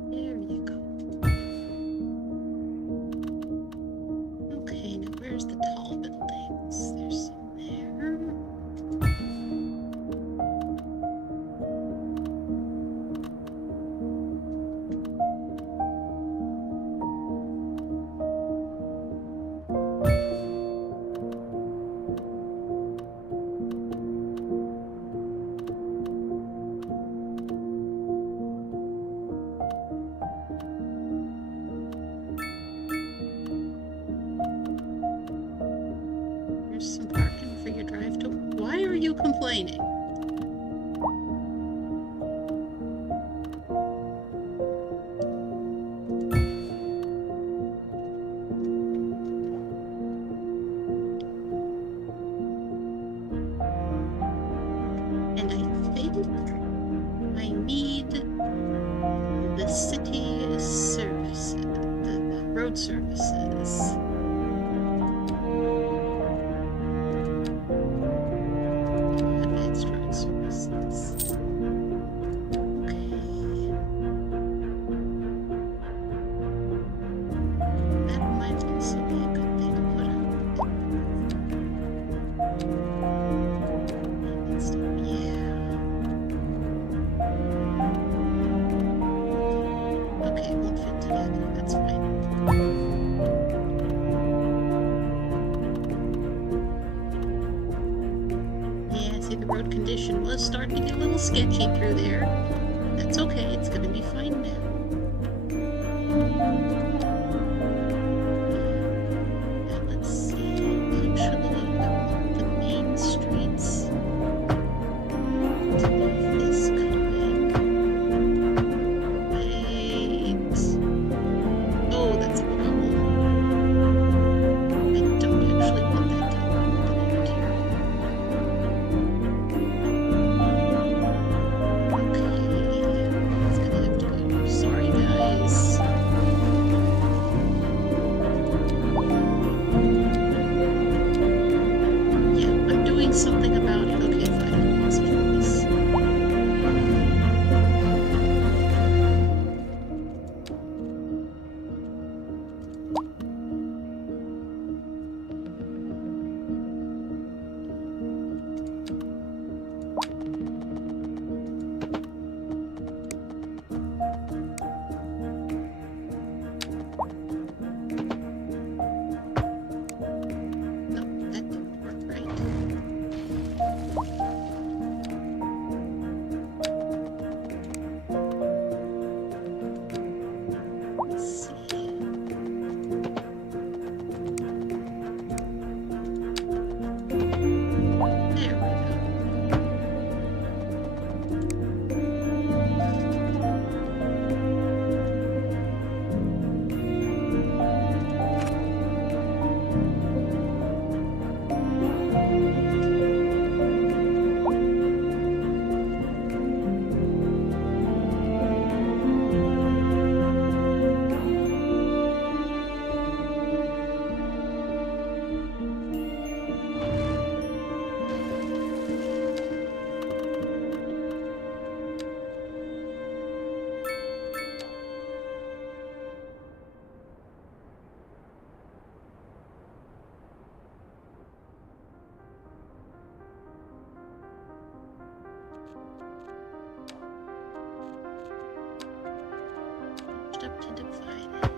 There you go. Okay, now where's the tall buildings? There's some there. There's some parking for your drive to. Why are you complaining? And I think I need the city service, the road services. Advanced road services. Okay. That might also be a good thing to put on. Yeah. Okay, it won't fit together. That's fine. Yeah, see, the road condition was starting to get a little sketchy through there. That's okay, it's gonna be fine now. Now let's see. Actually, I want the main streets to be this kind. Wait. Oh, that's a problem. I don't actually want that to illuminate here. Okay, it's gonna have to go. Sorry, guys. Yeah, I'm doing something about it. Okay, fine, I'll pause it for this. No, that didn't work right. Let's see. There we go. Up to divided.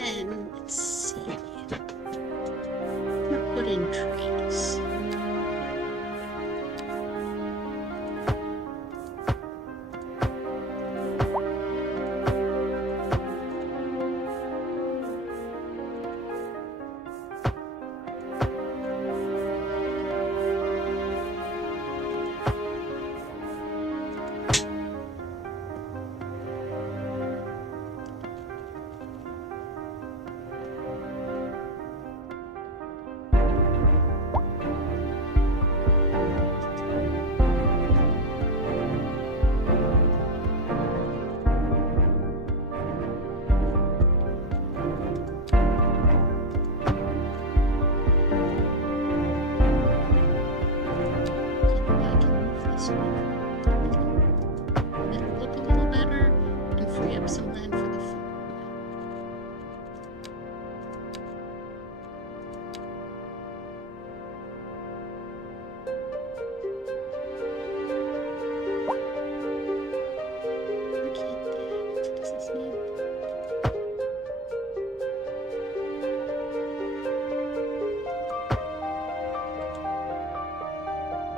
And let's see. We'll put in trees. up some land for the food. What does this mean?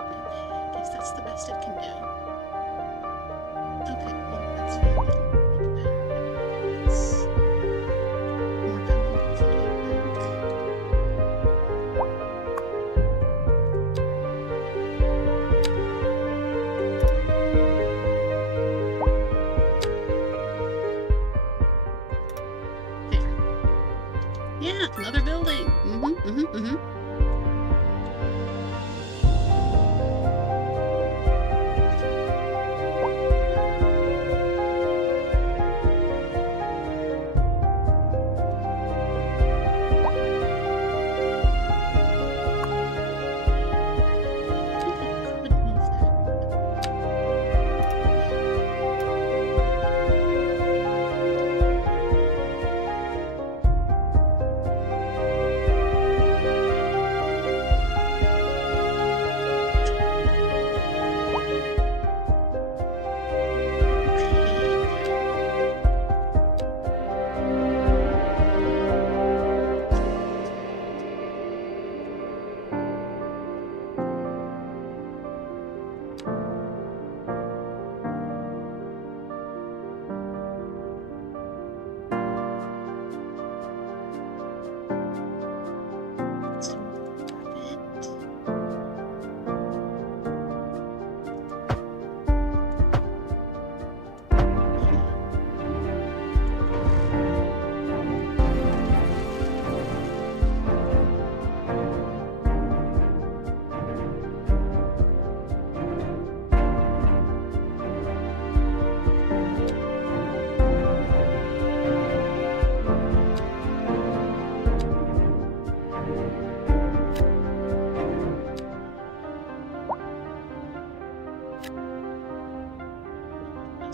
I guess that's the best it can do. Okay, well, that's fine. It's more valuable for the bank. There. Yeah, another building. Could move that. Let's drop it.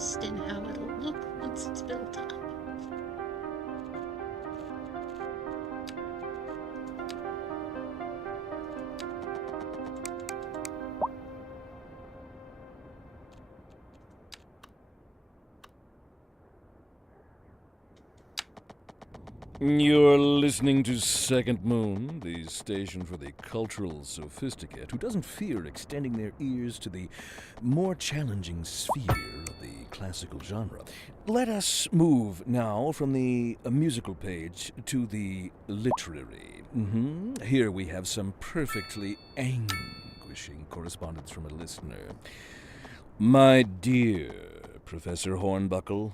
Trust in how it'll look once it's built up. You're listening to Second Moon, the station for the cultural sophisticate who doesn't fear extending their ears to the more challenging sphere of the classical genre. Let us move now from the musical page to the literary. Here we have some perfectly anguishing correspondence from a listener. My dear Professor Hornbuckle,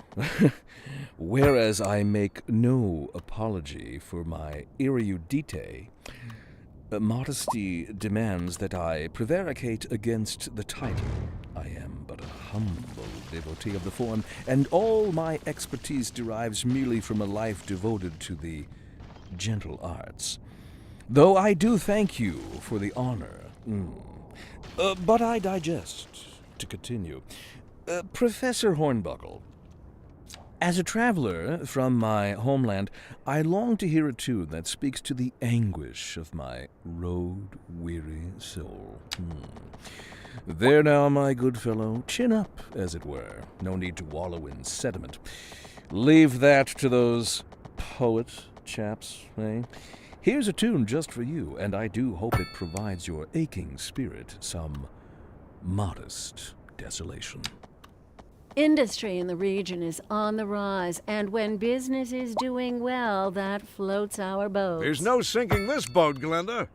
whereas I make no apology for my erudite, modesty demands that I prevaricate against the title. I am but a humble devotee of the form, and all my expertise derives merely from a life devoted to the gentle arts. Though I do thank you for the honor. But I digest. To continue. Professor Hornbuckle, as a traveler from my homeland, I long to hear a tune that speaks to the anguish of my road-weary soul. There now, my good fellow, chin up, as it were. No need to wallow in sediment. Leave that to those poet chaps, eh? Here's a tune just for you, and I do hope it provides your aching spirit some modest desolation. Industry in the region is on the rise, and when business is doing well, that floats our boats. There's no sinking this boat, Glenda.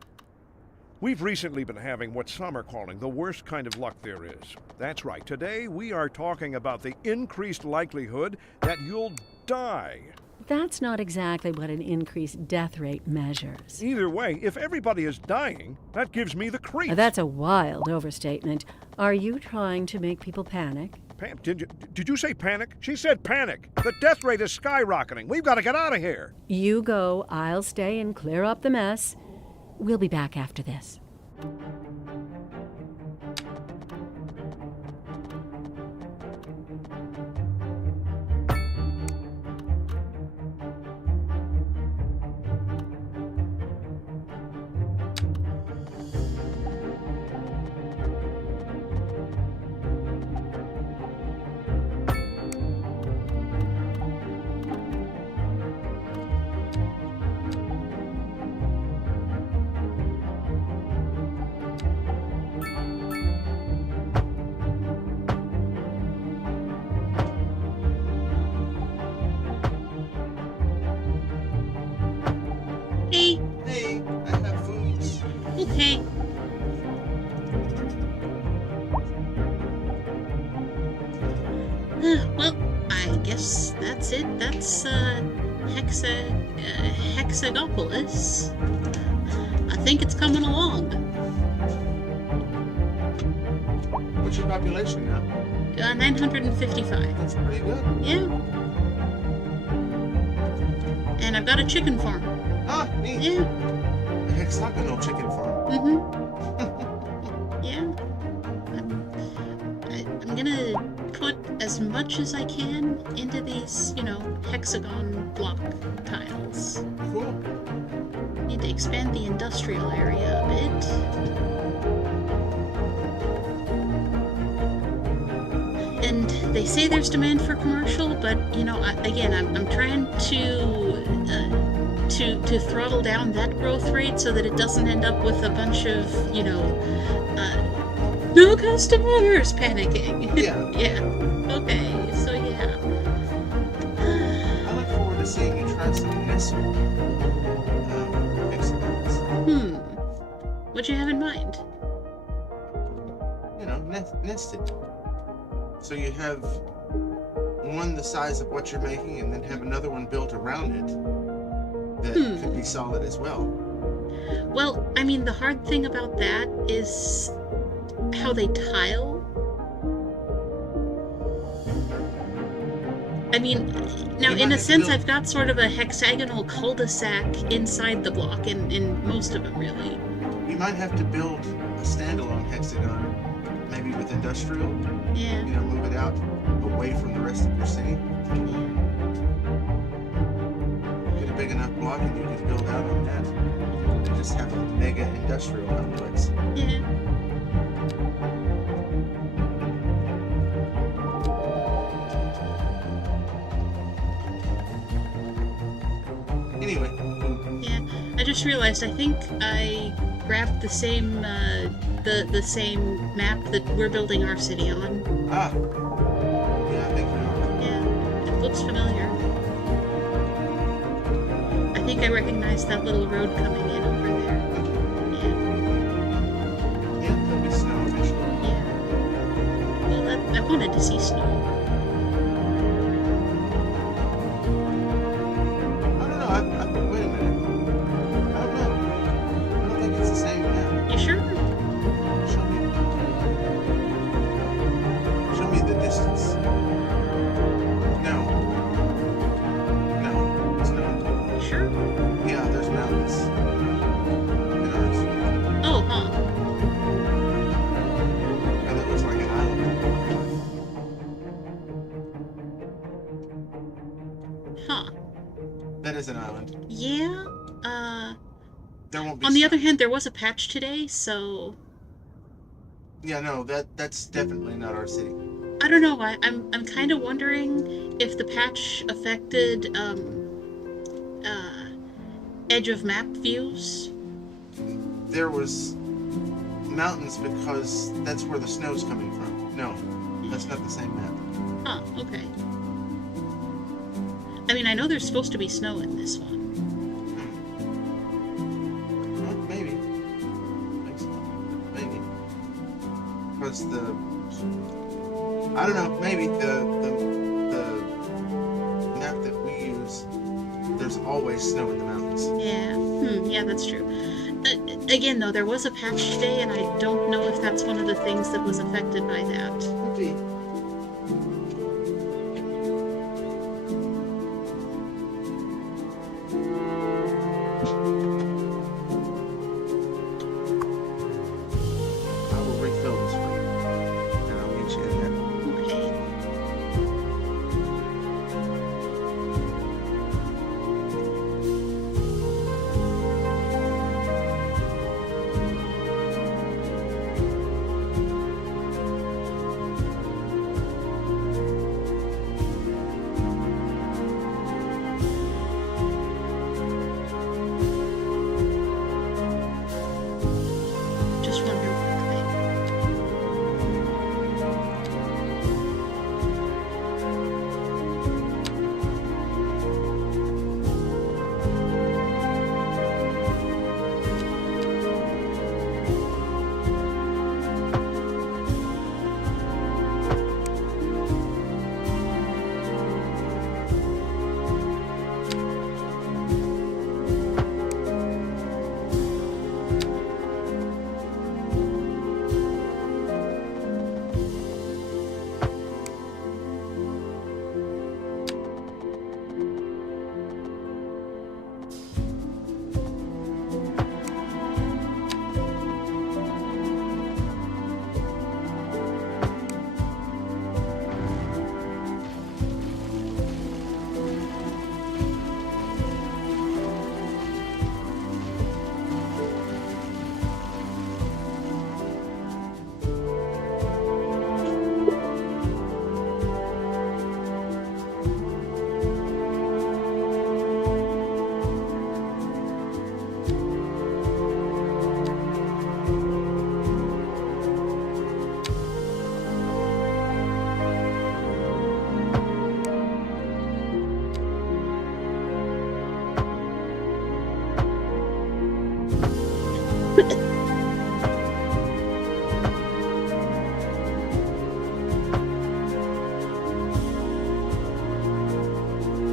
We've recently been having what some are calling the worst kind of luck there is. That's right. Today, we are talking about the increased likelihood that you'll die. That's not exactly what an increased death rate measures. Either way, if everybody is dying, that gives me the creeps. That's a wild overstatement. Are you trying to make people panic? Did you say panic? She said panic. The death rate is skyrocketing. We've got to get out of here. You go, I'll stay and clear up the mess. We'll be back after this. that's it. That's Hexagopolis. I think it's coming along. What's your population now? 955. That's pretty good. Yeah. And I've got a chicken farm. Ah, neat. Yeah. A hexagonal chicken farm. Mm-hmm. Yeah. I'm gonna put as much as I can into these, hexagon block tiles. Cool. Need to expand the industrial area a bit. And they say there's demand for commercial, but I'm trying to throttle down that growth rate so that it doesn't end up with a bunch of no customers panicking. Yeah. Yeah. Okay. So yeah. I look forward to seeing you try some nestle hexagons. What'd you have in mind? Nested. So you have one the size of what you're making, and then have another one built around it that could be solid as well. Well, I mean, the hard thing about that is how they tile. I mean, now in a sense, I've got sort of a hexagonal cul-de-sac inside the block, in most of them, really. You might have to build a standalone hexagon, maybe with industrial. Yeah. Move it out away from the rest of your city. Get a big enough block and you can build out on that. And just have a mega industrial complex. Yeah. Anyway. Yeah. I just realized I think I grabbed the same the same map that we're building our city on. Ah. Yeah, I think you are. Yeah. It looks familiar. I think I recognize that little road coming in over there. Yeah. Yeah, there'll be snow eventually. Yeah. Well, I wanted to see snow. I don't know. Wait a minute. I don't know. I don't think it's the same map. You sure? Show me the distance. No, it's not. You sure? Yeah, there's mountains in ours. Oh, huh. And that looks like an island. Huh. That is an island. Yeah. There won't be On the snow. other hand, there was a patch today, so Yeah, no, that's definitely not our city. I don't know. I'm kind of wondering if the patch affected edge of map views. There was mountains because that's where the snow's coming from. No, that's not the same map. Huh. Okay. I mean, I know there's supposed to be snow in this one. Well, maybe. Maybe. Because I don't know, maybe the map that we use, there's always snow in the mountains. Yeah. Yeah, that's true. Again, though, there was a patch today, and I don't know if that's one of the things that was affected by that. Could be. I will refill this for you, and I'll meet you in there. Okay.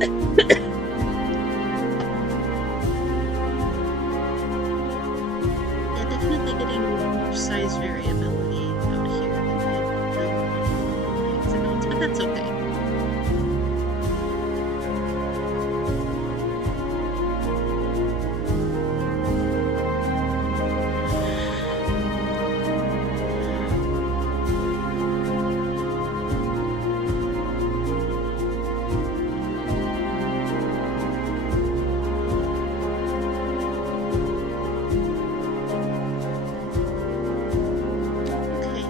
Yeah, definitely getting more size variability out here than hexagons, but that's okay. Okay,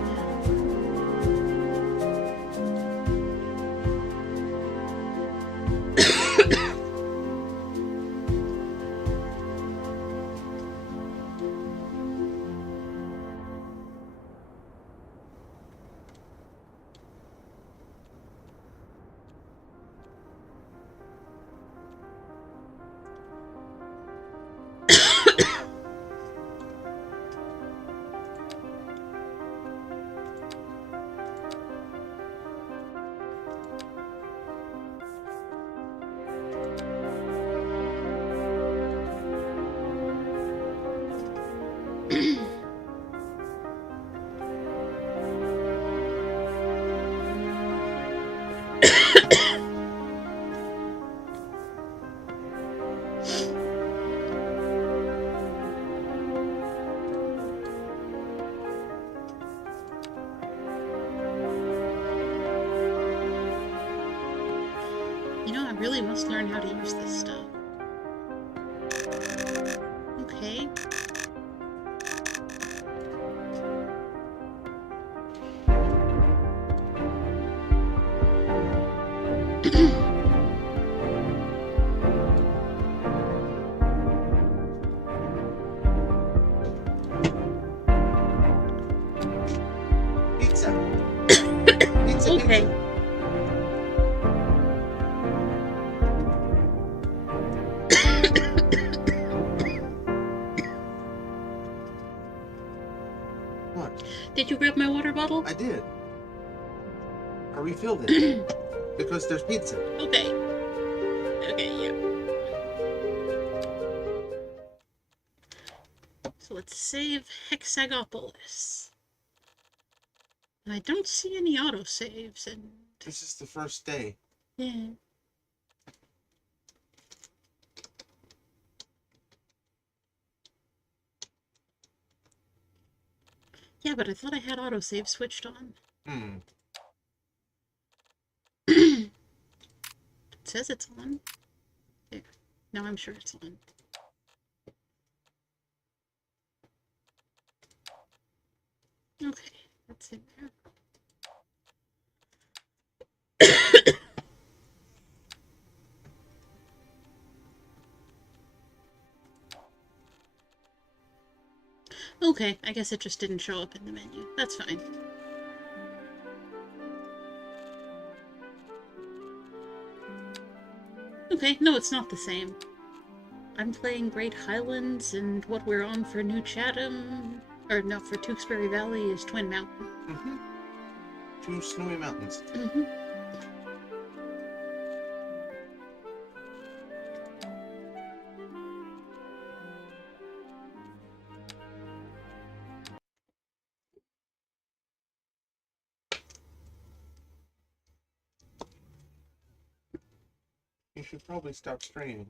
you know, I really must learn how to use this stuff. Okay. Pizza. Pizza. Okay. Pizza. What? Did you grab my water bottle? I did. I refilled it because there's pizza. Okay. Okay, yeah. So let's save Hexagopolis. I don't see any autosaves, and This is the first day. yeah. Yeah, but I thought I had autosave switched on. It says it's on. There. Now I'm sure it's on. Okay, that's in there. Okay, I guess it just didn't show up in the menu. That's fine. Okay, no, it's not the same. I'm playing Great Highlands, and what we're on for New Chatham, or no, for Tewksbury Valley is Twin Mountain. Mm-hmm. 2 snowy mountains. Mm-hmm. You should probably stop streaming.